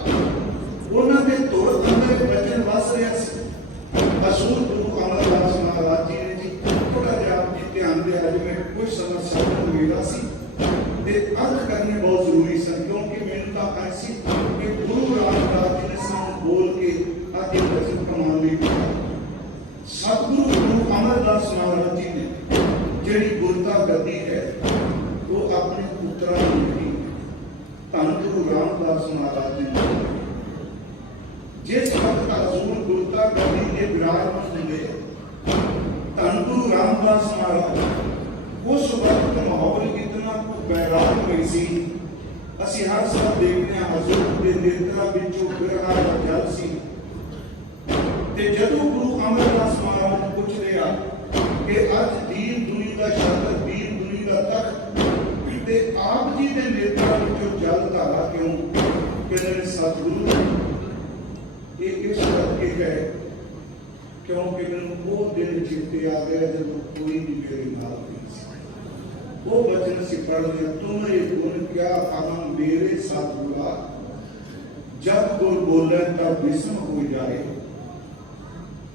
ਉਹਨਾਂ ਦੇ ਤੋੜ ਅੰਦਰ ਵਚਨ ਵਸ ਰਿਹਾ ਸੀ। ਅਸੂਲ ਗੁਰੂ ਅਮਰਦਾਸ ਮਹਾਰਾਜ ਜੀ ਨੇ ਜੀ ਥੋੜਾ ਜਿਹਾ ਆਪ ਜੀ ਧਿਆਨ ਦੇ ਅੱਜ ਮੈਂ ਕੁਝ ਸਮਾਂ ਸ਼ਬਦ ਮੇਰਾ ਸੀ ਤੇ ਅਰਥ ਕਰਨੇ ਬਹੁਤ ਜ਼ਰੂਰੀ ਸਨ, ਕਿਉਂਕਿ ਮੈਨੂੰ ਤਾਂ ਐਸੀ ਕਿ ਗੁਰੂ ਰਾਮਦਾਸ ਜੀ ਨੇ ਸਾਨੂੰ ਬੋਲ ਕੇ ਅੱਜ ਇਹ ਵਚਨ ਕਮਾਉਣ ਲਈ ਸਤਿਗੁਰੂ ਗੁਰੂ ਅਮਰਦਾਸ ਮਹਾਰਾਜ ਜੀ ਨੇ ਜਿਹੜੀ ਗੁਰਤਾ ਗੱਦੀ ਹੈ ਉਹ ਆਪਣੇ ਪੁੱਤਰਾਂ ਨੂੰ ਦਿੱਤੀ। ਧੰਨ ਗੁਰੂ ਰਾਮਦਾਸ ਮਹਾਰਾਜ ਜੀ ਨੇ जिस वक्त असूल गुरता गद्दी के विराजमान हुए धन गुरु रामदास महाराज उस वक्त माहौल इतना बैराग हुई सी। ਅਸੀਂ ਹਰ ਸਾਲ ਦੇਖਦੇ ਹਾਂ ਹਜ਼ੂਰ ਦੇ ਨੇਤਰਾਂ ਵਿੱਚੋਂ ਬਿਰਹਾ ਦਾ ਜਲ ਸੀ। ਤੇ ਜਦੋਂ ਗੁਰੂ ਅਮਰਦਾਸ ਮਹਾਰਾਜ ਨੂੰ ਪੁੱਛਦੇ ਆ ਕਿ ਅੱਜ ਦੀਨ ਦੁਨੀ ਦਾ ਸ਼ਾਸਕ ਦੀਨ ਦੁਨੀ ਦਾ ਤਖਤ ਤੇ ਆਪ ਜੀ ਦੇ ਨੇਤਰਾਂ ਵਿੱਚੋਂ ਜਲ ਧਾਰਾ ਕਿਉਂ? ਕਹਿੰਦੇ ਸਤਿਗੁਰੂ ਇਹ ਇਸ ਕਰਕੇ ਹੈ ਕਿਉਂਕਿ ਮੈਨੂੰ ਉਹ ਦਿਨ ਚਿੱਤੇ ਆ ਗਿਆ ਜਦੋਂ ਕੋਈ ਵੀ ਮੇਰੇ ਨਾਲ ਨਹੀਂ ਸੀ। ਉਹ ਵਚਨ ਸੀ ਪੜ੍ਹਦੇ ਤੁਮਰੇ ਗੁਣ ਕਿਆ ਅਹਮ ਮੇਰੇ ਸਤਿਗੁਰਾ, जब गुर बोले तब विस्म हो जाए,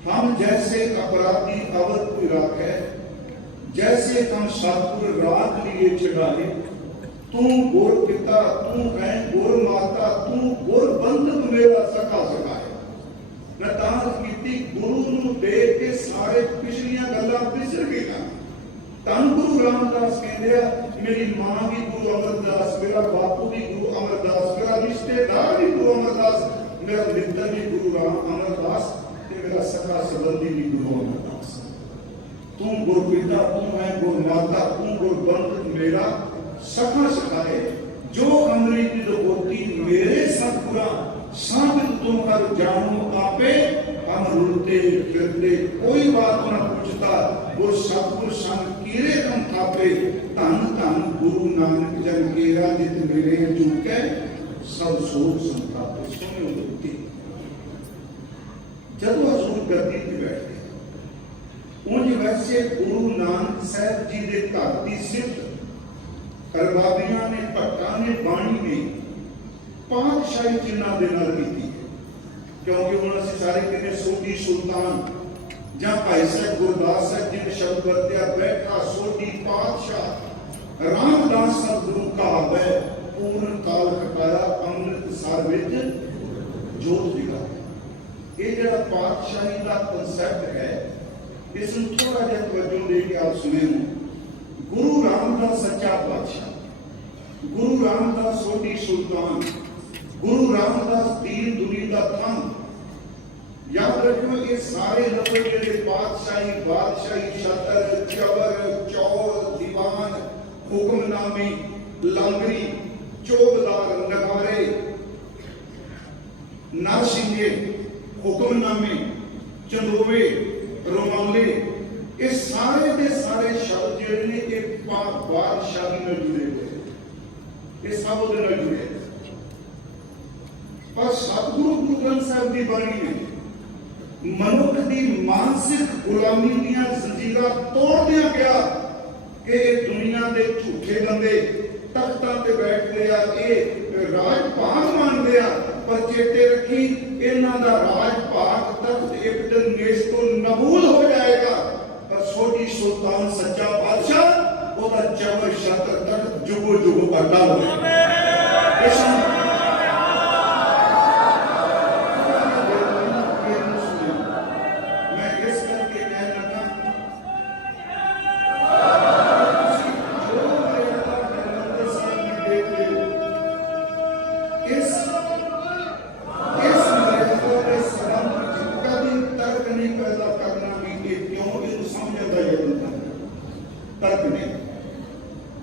हम जैसे अपराधी अवध को राखे, जैसे हम सतगुर रात लिए चढ़ाए, तू गुर पिता तू है गुर माता तू गुर बंधक मेरा सखा सखाए। मैं ताज कीती गुरु नूं देख के सारे पिछलियां गल्लां विसर गईयां। धन गुरु रामदास कहते मेरी मां भी गुरु अमरदास, मेरा बापू भी गुरु अमरदास, मेरा रिश्तेदार भी गुरु अमरदास, मेरा मित्र भी गुरु राम अमरदास, मेरा सखा संबंधी भी गुरु अमरदास। तू गुरु पिता तू है गुरु माता तू गुरु बंधु मेरा सखा सखाए। जो अमृत होती मेरे सतगुरा, साबित तुम कर जानो आपे, हम रुलते फिरते कोई बात न पूछता, वो सतगुर संग कीरे हम थापे। धन धन गुरु नानक जन केरा जित मेरे चुके, सब सोच संतापे। सुनियो दुखी जब हजूर गद्दी ते बैठे उंज वैसे गुरु नानक साहब जी दे घर दी सिफत अरबाबियां ने भट्टां ने बाणी ने पातशाही चिन्हां दे नाल कीती, क्योंकि हुण असीं सारे कहने सोढी सुल्तान जां भाई साहब गुरदास साहब जी ने शब्द वरत्या बैठा सोढी पातशाह रामदास सतगुरु कहावै, पूर्ण काल कटाया अमृत सार विच जोत दिखाया। ये जिहड़ा पातशाही का कंसैप्ट है इस थोड़ा जिहा तवज्जो दे के आप सुने। गुरु रामदास सच्चा पातशाह, गुरु रामदास सोढी सुल्तान, गुरु रामदास दीन दुनी दा थम। याद रखो ये सारे लफ्ज जिहड़े पातशाही बादशाही छतर चवर चौल दीवान हुक्मनामी लांगरी चौबदार नगारे नारसिंगे हुक्मनामे चंदोवे रोमाले ये सारे दे सारे शब्द जिहड़े ने ये बादशाही नाल जुड़े हुए, ये सब उहदे नाल जुड़े। पर सतगुरु गुरु ग्रंथ साहिब की बाणी ने मनुख की मानसिक गुलामी दियां जंजीरां तोड़दियां गया कि दुनिया के झूठे बंदे तख्तां ते बैठदे आ, ये राज भाग मानदे आ, पर चेते रखी इन्हां दा राज भाग तख्त एक दिन नेस तो नबूद हो जाएगा। पर सोढी सुल्तान सच्चा बादशाह ओदा चवर छत्र तख्त जुगो जुगो अटल होगा।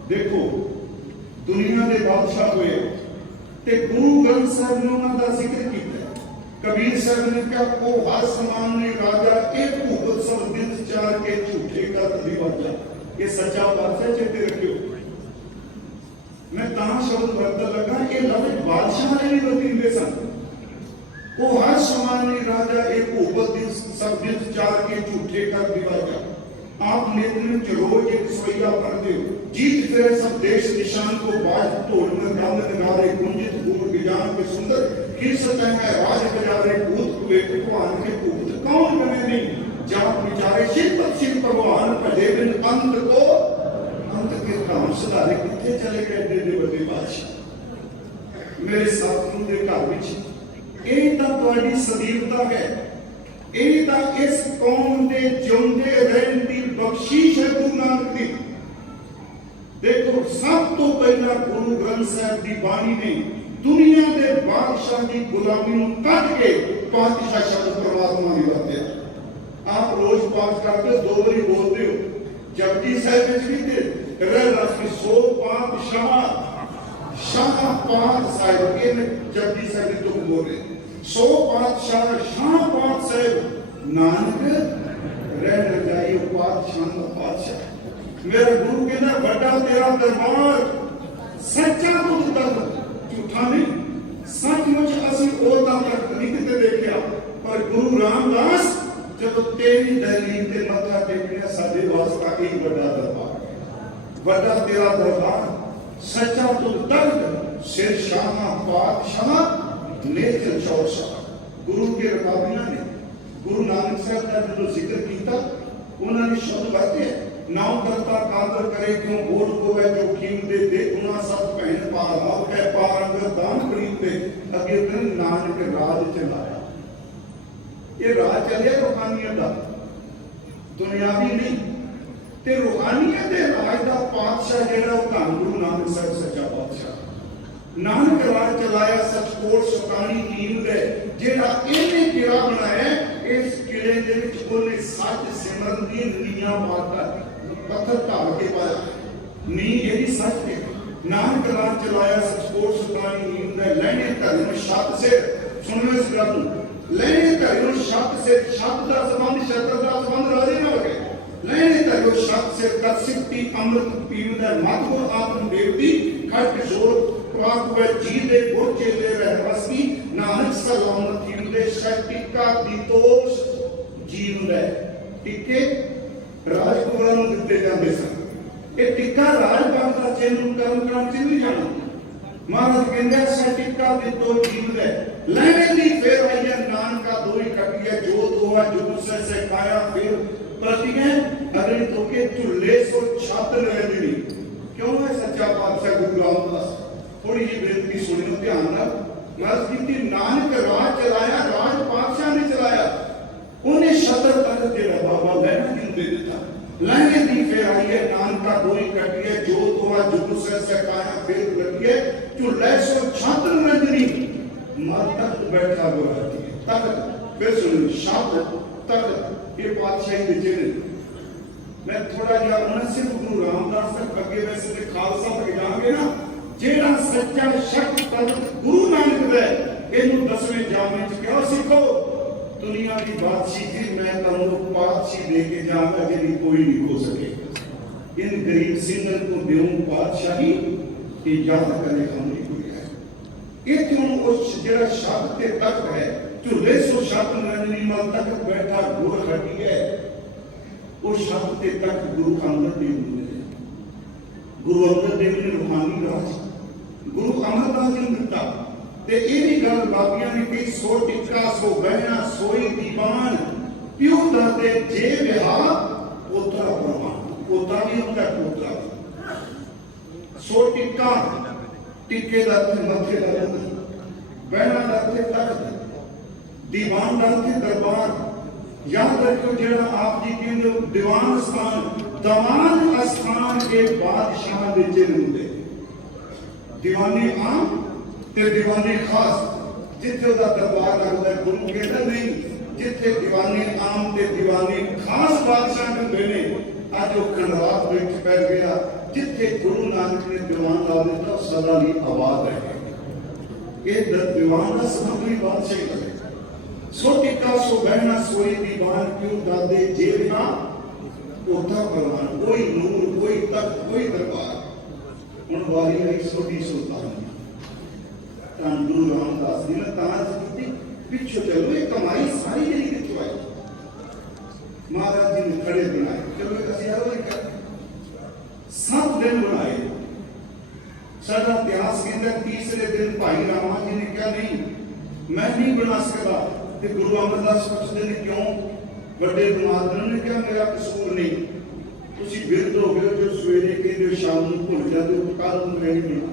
देखो दुनिया के बादशाह हुए ते गुरु ग्रंथ साहब ने उन्होंने का जिक्र किया। कबीर साहब ने कहा वो हर समान ने राजा एक भूगत सब दिन चार के झूठे का दिवाजा। ये सच्चा बादशाह चेते रखियो। मैं ता शब्द वर्त लगा ये लफ्ज बादशाह ने भी बदले सन। वो हर समान ने राजा एक भूगत दिन सब दिन चार के झूठे का दिवाजा। आप नेत्र च रोज एक सोया पढ़ते हो। जीत फिरे सब देश निशान को बाज ढोल में गांव नगारे गुंजित गुण गिजान के सुंदर फिर सतह में राज बजारे भूत कुए भगवान के भूत कौन बने नहीं जाप विचारे शिव भगवान भजे बिन अंत को अंत के काम सुधारे कितने चले गए देदे बड़े बादशाह। मेरे साथियों के घर विच ਇਹ ਤਾਂ ਤੁਹਾਡੀ ਸਦੀਵਤਾ ਹੈ। ਇਹ ਤਾਂ ਇਸ ਕੌਮ ਦੇ ਜਿਉਂਦੇ ਰਹਿਣ ਦੀ ਬਖਸ਼ਿਸ਼ ਹੈ ਗੁਰੂ ਨਾਨਕ ਦੀ। देखो सब तो पहला गुरु ग्रंथ साहब की बाणी ने दुनिया के बादशाह की गुलामी कट के पातशाह शब्द परमात्मा की वरत्या। आप रोज पाठ करते हो, 2 बारी बोलते हो। जपजी साहब में कहते रह रखी सो पातशाह शाह पात साहिब ये जपजी साहब तो बोल रहे सो पातशाह शाह पात साहिब नानक रह रजाई पातशाह का पातशाह। मेरा गुरु कहना बड़ा तेरा दरबार सच्चा तुझ तक झूठा नहीं। सचमुच असि ओ तक नहीं किते देखिया पर गुरु रामदास जब तेरी दलील ते मथा टेकने साडे वास्ता एक बड़ा दरबार बड़ा तेरा दरबार सच्चा तुझ तक सिर शाह पातशाह नेत्र चौसा। गुरु के रकाबिया ने गुरु नानक साहब का जो जिक्र किया उन्होंने शब्द बातें नाव करता कादर करे क्यों ओढ़ को है जो कीम दे दे गुना सब पहन पार मत है पार अंगर दान खरीद दे अगे दिन नानक राज चलाया। ये राज चलिया रूहानियत का दुनियावी नहीं ते रूहानियत दे राज का पातशाह जेड़ा वो धन गुरु नानक साहब सच्चा पातशाह। नानक राज चलाया सचकोट सतानी कीम दे जेड़ा इन्हें किला बनाया इस किले दे विच ओने सच सिमरन दी नीयां पाता पत्थर ढाल के पाया नी यही सच है। नानक राज चलाया सचकोट सतानी नींद है लहने घर में छत से सुन लो इस गल लहने घर में छत से छत का संबंध छत्र का संबंध राजे ना हो गए लहने घर में छत से तरसिकती अमृत पीव है मत को आत्म देवती खट जोर वाक वे जी दे गुर चेले रह बसकी नानक सलामत जीव दे शक्तिका दितोष जीव दे टिके राजकुमार ਨੂੰ ਦਿੱਤੇ ਜਾਂਦੇ ਸਨ। ਇਹ ਟਿੱਕਾ ਰਾਜਪਾਲ ਦਾ ਚਿੰਨ ਕਰਮ ਚ ਨਹੀਂ ਜਾਣਾ। ਮਹਾਰਾਜ ਕਹਿੰਦੇ ਸਾ ਟਿੱਕਾ ਦੇ ਦੋ ਜੀਵ ਹੈ ਲੈਣੇ ਦੀ ਫੇਰ ਆਈਆ ਨਾਨਕਾ ਦੋਈ ਕਟਿਆ ਜੋ ਦੋਆ ਜੋ ਸੇ ਕਾਇਆ ਫਿਰ ਪ੍ਰਤੀਗੇ ਅਗਲੇ ਤੋਕੇ ਝੁੱਲੇ ਸੋ ਛੱਤ ਲੈ ਦੇਣੀ। ਕਿਉਂ ਹੈ ਸੱਚਾ ਪਾਤਸ਼ਾਹ ਗੁਰੂ ਰਾਮਦਾਸ ਥੋੜੀ ਜਿਹੀ ਬੇਨਤੀ ਸੁਣਿਓ ਧਿਆਨ ਨਾਲ। ਮਹਾਰਾਜ ਕਹਿੰਦੇ ਨਾਨਕ ਰਾਜ ਚਲਾਇਆ ਰਾਜ ਪਾਤਸ਼ਾਹ ਨੇ ਚਲਾਇਆ उन्हें शतर तक तेरा बाबा लहना क्यों दे देता लहने दी फिर आई है नानका दोई कटिए जो तोड़ा जुग से सकाया फिर लगिए जो लैसो छात्र नजरी मार तक बैठा गुरहती है तक फिर सुन शब्द तक ये पातशाही दे चिन्ह। मैं थोड़ा जिहा उन्हें सिर्फ गुरु रामदास तक अगे वैसे ते खालसा तक जाएंगे ना जेड़ा सच्चा शक तक गुरु नानक है इनू 10वें जामे च क्या सीखो दुनिया की बादशाही मैं तुमको पातशाही दे के जाऊंगा जिन्हें कोई नहीं हो सके। इन गरीब सिंगल को देऊं पातशाही कि याद करे हमने कोई है। ये क्यों उस जरा शब्द के तक है झूले सो शब्द नंदनी मल तक बैठा गुर हटी है उस शब्द के तक गुरु अंगद देव ने गुरु अंगद देव ने रूहानी राज गुरु अमरदास ने दिता ते ये भी गल बाबियां ने कही सो टिक्का सो बहना सोई दीवान प्यो दाते जे विहा पोतरा प्रमाण पोता भी उनका पोतरा सो टिक्का टिक्के दा अर्थ मथे दा बहना दा अर्थ तख्त दीवान दा अर्थ दरबार। याद रखो जेड़ा आप जी कहंदे हो दीवान स्थान दीवान स्थान के बादशाह दे चिन्ह हुंदे दीवानी आम ते दीवानी खास जिथे दा दरबार लगदा गुरु कहंदा नहीं जिथे दीवानी आम ते दीवानी खास बादशाह हुंदे ने अज वो खंडरात विच पै गया जिथे गुरु नानक नानक ने दीवान ला दिता सदा नहीं आबाद रहे ये दीवान का समग्री बादशाही करे सो टिका सो बहना सोई दीवान क्यों दादे जेब ना कोठा परवान कोई नूर कोई तख्त कोई दरबार उन वारी आई सोटी सुल्तान तान गुरु रामदास जी ने ताज की पिछो चलो ये कमाई सारी यही दिखवाई महाराज जी ने खड़े बनाए चलो एक यार कर 7 दिन बनाए सारा इतिहास के अंदर तीसरे दिन भाई रामा जी ने क्या नहीं मैं नहीं बना सकता ते गुरु अमरदास पूछते ने क्यों बड़े दिमाग ने क्या मेरा कसूर नहीं तुसी बिरध हो गए जो सवेरे के जो शाम को भूल जाते हो कल मैं नहीं बना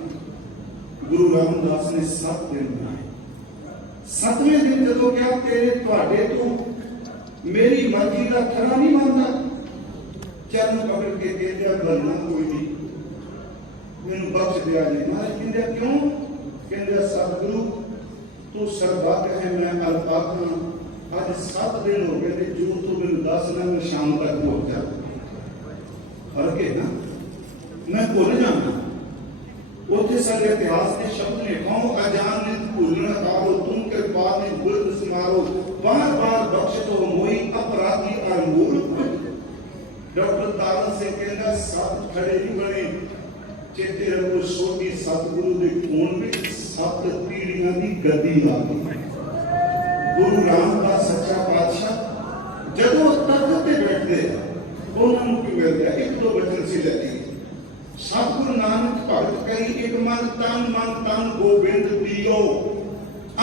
गुरु रामदास ने 7 दिन बनाए 7वें दिन जदों क्या तेरे ਤੁਹਾਡੇ ਤੋਂ मेरी मर्जी का खरा नहीं मानता चरण पकड़ के कहते गलना कोई नहीं मैंने बख्श दिया जी महाराज कहते क्यों कहते सतगुरु तू सर्वज्ञ है मैं अल्पाक हूं आज 7 दिन हो गए थे जो तू मैंने 10 ना मैं शाम तक पहुंच जा फर्क है ना मैं भूल जाना उसे सारे इतिहास के शब्द ने कहो अजान ने भूलना कारो तुम कृपा ने बुर्द समारो बार बार बख्श दो मोई अपराधी और मूर्ख डॉक्टर तारन से कहना सब खड़े नहीं बने चेते रखो सोटी सतगुरु के खून में 7 पीढ़ियां की गद्दी ला गई गुरु रामदास सच्चा पातशाह जदों तख्त ते बैठते उन्होंने की मिलता एक दो वचन से लेती सतगुरु नानक भगत कही एक मन तन गोबिंद दियो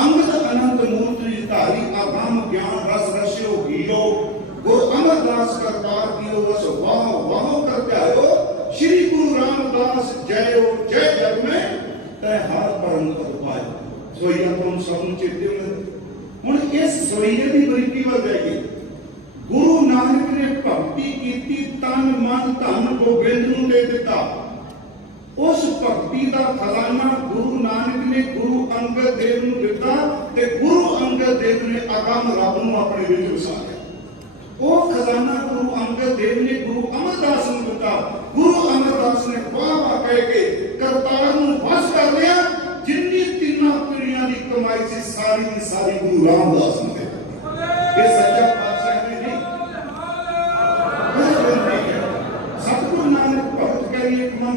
अंगद अनंत मूर्ति धारी आगाम ज्ञान रस रस्यो गियो गुरु अमरदास करतार कियो वस वाह वाह कर प्यायो श्री गुरु रामदास जय जय जग में तय हर परम पद पाए सोइया तुम सब चेते में हुन इस सोइये दी बरीकी वल जाएगी गुरु नानक ने भक्ति कीती तन मन धन गोबिंद नूं दे दिता उस भक्ति का खजाना गुरु नानक ने गुरु अंगद देव नूं दिता ते गुरु अंगद देव ने अगम रब नूं अपने विच वसाया वो खजाना गुरु अंगद देव ने गुरु अमरदास नूं दिता गुरु अमरदास ने वाह वाह कह के करतार नूं वश कर लिया जिन्नी तीनों पीढ़ियां की कमाई से सारी की सारी गुरु रामदास ने दी ये सच्चा पातशाह ने नहीं सतगुरु नानक भगत करिए मन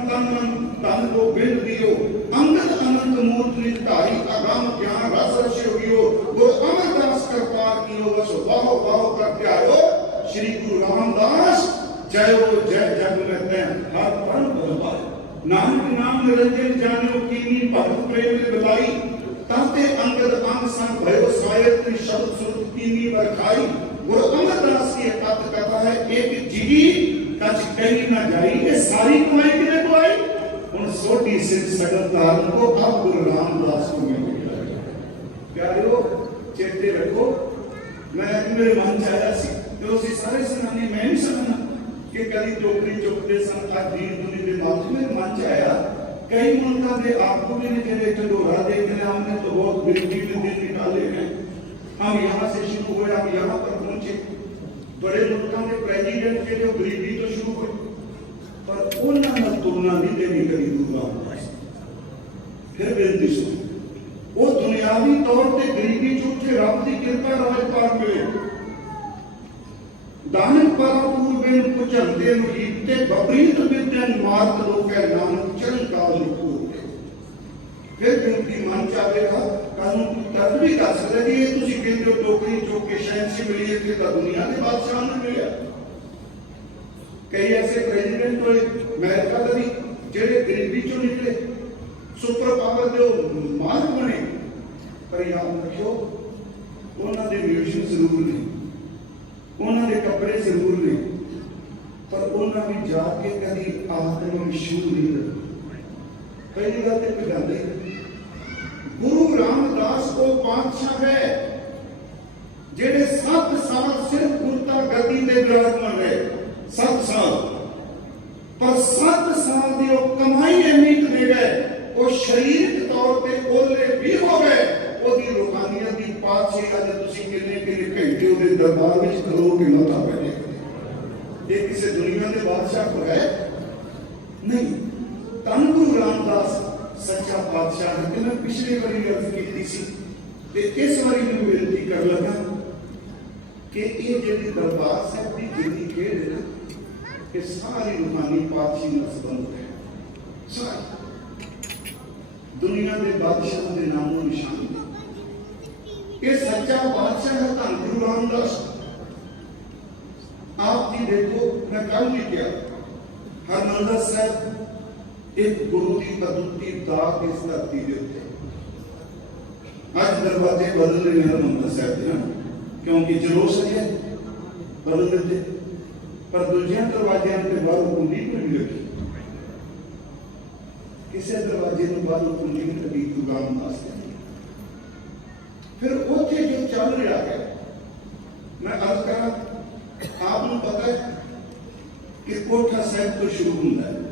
तन को बिंद दियो अंगद अनंत मूर्ति धारी अगम ज्ञान रस रस्यो गियो गुरु अमरदास करतार कियो वस वाह वाह कर प्यारो श्री गुरु रामदास जय जग में तै हर परम पद पाए नानक नाम निरंजन जानियो कीनी भगत प्रेम ने बताई ताते अंगद अंग संग भयो स्वायत्त शब्द सुरत कीनी बरखाई गुरु अमरदास की कथ कथा है एक जिगी कछ कही ना जाई ये सारी कमाई किने को आई उन सोटी सिर सकल तारन को अब गुरु रामदास को मिल गया प्यारो चेते रखो मैं मेरे मन च आया सी तो उसी सारे सुनाने मैं नहीं समझना कि कभी टोकरी चुकते सन दीन दुनिया के माध्यम में मन च आया कई मुल्कों के आपको भी नहीं चले ढंढोरा देख रहे हमने तो बहुत गरीबी में दिन निकाले हैं हम यहाँ से शुरू हुए हम यहाँ पर पहुंचे बड़े मुल्कों के प्रेसिडेंट के जो गरीबी तो शुरू हुई पर उन्होंने तुलना नहीं देनी करी दूसरा फिर बेनती सुन वो दुनियावी तौर पर गरीबी चुके रब की कृपा राजपाल मिले दानक परापूर बेन कुचलते हीते बबरीत विद्यन मार्ग रोके नानक चरण काल निकूर फिर बेनती मन चाहेगा कानून की तर्क भी कर सकते कि ये तुसी कहते हो टोकरी चुक के शहंशाही मिली है कि दुनिया के बादशाह ने मिला कई ऐसे प्रेसिडेंट हुए अमेरिका का भी जेडे गरीबी चो निकले सुपर पावर दे मार्ग बने पर याद रखियो उन्होंने म्यूजियम जरूर नहीं उन्होंने कपड़े जरूर नहीं पर उन्होंने भी जाके कभी आत्म मशहूर नहीं रखी पहली गल तो गल गुरु रामदास को पातशाह है जेडे 7 साल सिर्फ गुरता गद्दी ते विराजमान रहे 7 साल पर 7 साल की कमाई इन्नी दे गए वो शरीरिक तौर पर ओले भी हो गए ओदी रूहानियत की पातशाही अज तुसी किन्ने घंटे ओदे दरबार में खलो के मथा बैठे ये किसी दुनिया के बादशाह को है नहीं ਧੰਨ ਗੁਰੂ ਰਾਮਦਾਸ ਸੱਚਾ ਪਾਤਸ਼ਾਹ ਨੇ, ਮੈਂ ਪਿਛਲੇ ਵਾਰੀ ਅਰਜ਼ ਕੀਤੀ ਸੀ ਤੇ ਇਸ ਵਾਰੀ ਮੈਂ ਬੇਨਤੀ ਕਰ ਲੱਗਾ ਕਿ ਇਹ ਜਿਹੜੀ ਦਰਬਾਰ ਸਾਹਿਬ ਦੀ ਜਿਹੜੀ ਖੇਡ ਹੈ ਨਾ, ਇਹ ਸਾਰੀ ਰੂਹਾਨੀ ਪਾਤਸ਼ਾਹੀ ਨਾਲ ਸੰਬੰਧ ਹੈ। ਸਾਰੀ ਦੁਨੀਆ ਦੇ ਬਾਦਸ਼ਾਹਾਂ ਦੇ ਨਾਮੋਂ ਨਿਸ਼ਾਨ ਨੇ। ਇਹ ਸੱਚਾ ਬਾਦਸ਼ਾਹ ਹੈ ਧੰਨ ਗੁਰੂ ਰਾਮਦਾਸ। ਆਪ ਜੀ ਦੇਖੋ, ਮੈਂ ਕੱਲ ਵੀ ਕਿਹਾ, ਹਰਿਮੰਦਰ ਸਾਹਿਬ ਇੱਕ ਗੁਰੂ ਦੀ ਅਦੁੱਤੀ ਦਾਤ ਇਸ ਧਰਤੀ ਦੇ ਉੱਤੇ। ਅੱਜ ਦਰਵਾਜ਼ੇ ਬਦਲ ਰਹੇ ਨੇ ਹਰਿਮੰਦਰ ਸਾਹਿਬ ਦੇ, ਕਿਉਂਕਿ ਜਲੋਸ ਹੈ ਬਦਲ ਦਿੱਤੇ, ਪਰ ਦੂਜਿਆਂ ਦਰਵਾਜ਼ਿਆਂ ਤੇ ਬਾਹਰੋਂ ਕੁੰਡੀ ਨਹੀਂ ਲੱਗੀ। ਕਿਸੇ ਦਰਵਾਜ਼ੇ ਨੂੰ ਬਾਹਰੋਂ ਕੁੰਡੀ ਨਹੀਂ ਲੱਗੀ ਗੁਰੂ ਰਾਮਦਾਸ ਦੀ। ਫਿਰ ਉੱਥੇ ਜੋ ਚੱਲ ਰਿਹਾ ਹੈ, ਮੈਂ ਅਰਜ਼ ਕਰਾਂ, ਆਪ ਨੂੰ ਪਤਾ ਹੈ ਕਿ ਕੋਠਾ ਸਾਹਿਬ ਤੋਂ ਸ਼ੁਰੂ ਹੁੰਦਾ ਹੈ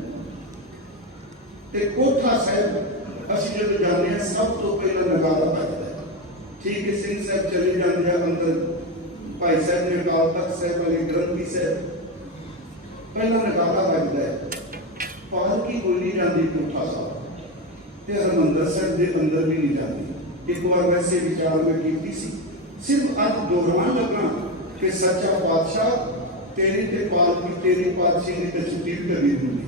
ਤੇ ਕੋਠਾ ਸਾਹਿਬ ਅਸੀਂ ਜਦੋਂ ਜਾਂਦੇ ਹਾਂ ਸਭ ਤੋਂ ਪਹਿਲਾਂ ਨਗਾਰਾ ਵੱਜਦਾ ਹੈ। ਠੀਕ ਹੈ, ਸਿੰਘ ਸਾਹਿਬ ਚਲੇ ਜਾਂਦੇ ਆ ਅੰਦਰ, ਭਾਈ ਸਾਹਿਬ ਨੇ ਅਕਾਲ ਤਖਤ ਸਾਹਿਬ ਵਾਲੇ ਗ੍ਰੰਥੀ ਸਾਹਿਬ, ਪਹਿਲਾਂ ਨਗਾਰਾ ਵੱਜਦਾ ਹੈ, ਪਾਲਕੀ ਕੋਈ ਨਹੀਂ ਜਾਂਦੀ ਕੋਠਾ ਸਾਹਿਬ ਤੇ ਹਰਿਮੰਦਰ ਸਾਹਿਬ ਦੇ ਅੰਦਰ ਵੀ ਨਹੀਂ ਜਾਂਦੀ। ਇੱਕ ਵਾਰ ਵੈਸੇ ਵਿਚਾਰ ਮੈਂ ਕੀਤੀ ਸੀ, ਸਿਰਫ ਅੱਜ ਦੋਹਰਾਉਣ ਲੱਗਾ ਕਿ ਸੱਚਾ ਪਾਤਸ਼ਾਹ ਤੇਰੀ ਤੇ ਪਾਲਕੀ ਤੇਰੀ ਪਾਤਸ਼ਾਹੀ ਦੀ ਤਸਵੀਰ ਕਰੀ ਦਿੰਦੀ।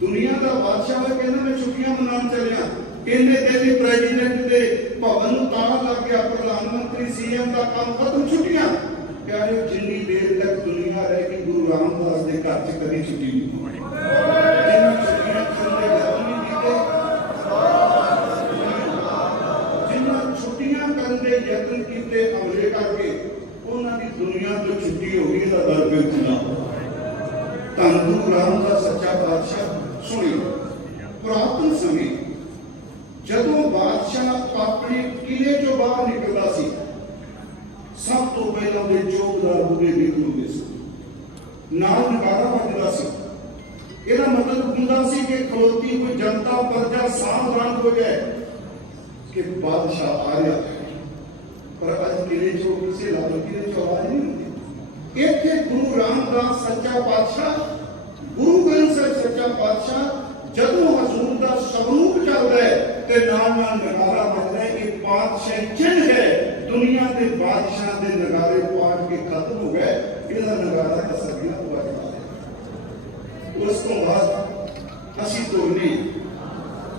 ਦੁਨੀਆ ਦਾ ਬਾਦਸ਼ਾਹ ਹੈ, ਕਹਿੰਦਾ ਮੈਂ ਛੁੱਟੀਆਂ ਮਨਾਉਣ ਚੱਲਿਆ, ਕਹਿੰਦੇ ਤੇਰੀ ਪ੍ਰੈਜ਼ੀਡੈਂਟ ਦੇ ਭਵਨ ਨੂੰ ਤਾਲਾ ਲੱਗ ਗਿਆ, ਪ੍ਰਧਾਨ ਮੰਤਰੀ ਸੀਐਮ ਦਾ ਕੰਮ ਖਤਮ, ਛੁੱਟੀਆਂ। ਪਿਆਰੇ, ਜਿੰਨੀ ਦੇਰ ਤੱਕ ਦੁਨੀਆ ਰਹੇਗੀ ਗੁਰੂ ਰਾਮਦਾਸ ਦੇ ਘਰ 'ਚ ਕਦੀ ਛੁੱਟੀ ਨਹੀਂ ਹੋਣੀ। ਜਿਨ੍ਹਾਂ ਛੁੱਟੀਆਂ ਕਰਨ ਦੇ ਯਤਨ ਨਹੀਂ ਕੀਤੇ, ਜਿਨ੍ਹਾਂ ਛੁੱਟੀਆਂ ਕਰਨ ਦੇ ਯਤਨ ਕੀਤੇ ਹਮਲੇ ਕਰਕੇ, ਉਹਨਾਂ ਦੀ ਦੁਨੀਆ ਤੋਂ ਛੁੱਟੀ ਹੋ ਗਈ, ਇਹਦਾ ਦਰ ਫਿਰ ਚਲਾ। ਧੰਨ ਗੁਰੂ ਰਾਮਦਾਸ ਸੱਚਾ ਪਾਤਸ਼ਾਹ। ਸੁਣਿਓ, ਪੁਰਾਤਨ ਸਮੇਂ ਜਦੋਂ ਬਾਦਸ਼ਾਹ ਆਪਣੇ ਕਿਲੇ ਚੋਂ ਬਾਹਰ ਨਿਕਲਦਾ ਸੀ, ਸਭ ਤੋਂ ਪਹਿਲਾਂ ਉਹਦੇ ਚੌਕੀਦਾਰ ਬੁੱਢੇ ਨਿਕਲਦੇ ਸੀ, ਨਾਲ ਨਗਾਰਾ ਵੱਜਦਾ ਸੀ। ਇਹਦਾ ਮਤਲਬ ਹੁੰਦਾ ਸੀ ਕਿ ਖਲੋਤੀ ਕੋਈ ਜਨਤਾ ਪ੍ਰਜਾ ਸਾਵਧਾਨ ਹੋ ਜਾਏ ਕਿ ਬਾਦਸ਼ਾਹ ਆ ਰਿਹਾ ਹੈ। ਪਰ ਅੱਜ ਕਿਲੇ ਚੋਂ ਕਿਸੇ ਲਾਲ ਕਿਲੇ ਚੋਂ ਆਵਾਜ਼ ਨਹੀਂ ਹੁੰਦੀ। ਇੱਥੇ ਗੁਰੂ ਰਾਮਦਾਸ ਸੱਚਾ ਪਾਤਸ਼ਾਹ, ਗੁਰੂ ਗ੍ਰੰਥ ਸਾਹਿਬ ਸੱਚਾ ਪਾਤਸ਼ਾਹ ਜਦੋਂ ਹਜ਼ੂਰ ਦਾ ਸਰੂਪ ਚੱਲਦਾ ਹੈ ਤੇ ਨਾਲ ਨਾਲ ਨਗਾਰਾ ਵੱਜਦਾ ਹੈ। ਇਹ ਪਾਤਸ਼ਾਹੀ ਚਿੰਨ੍ਹ ਹੈ। ਦੁਨੀਆ ਦੇ ਬਾਦਸ਼ਾਹ ਦੇ ਨਗਾਰੇ ਪਾੜ ਕੇ ਖਤਮ ਹੋ ਗਏ, ਇਹਦਾ ਨਗਾਰਾ ਤਸਵੀਰਾਂ ਤੋਂ ਵੱਜਦਾ ਹੈ। ਉਸ ਤੋਂ ਬਾਅਦ ਅਸੀਂ ਤੋੜਨੇ,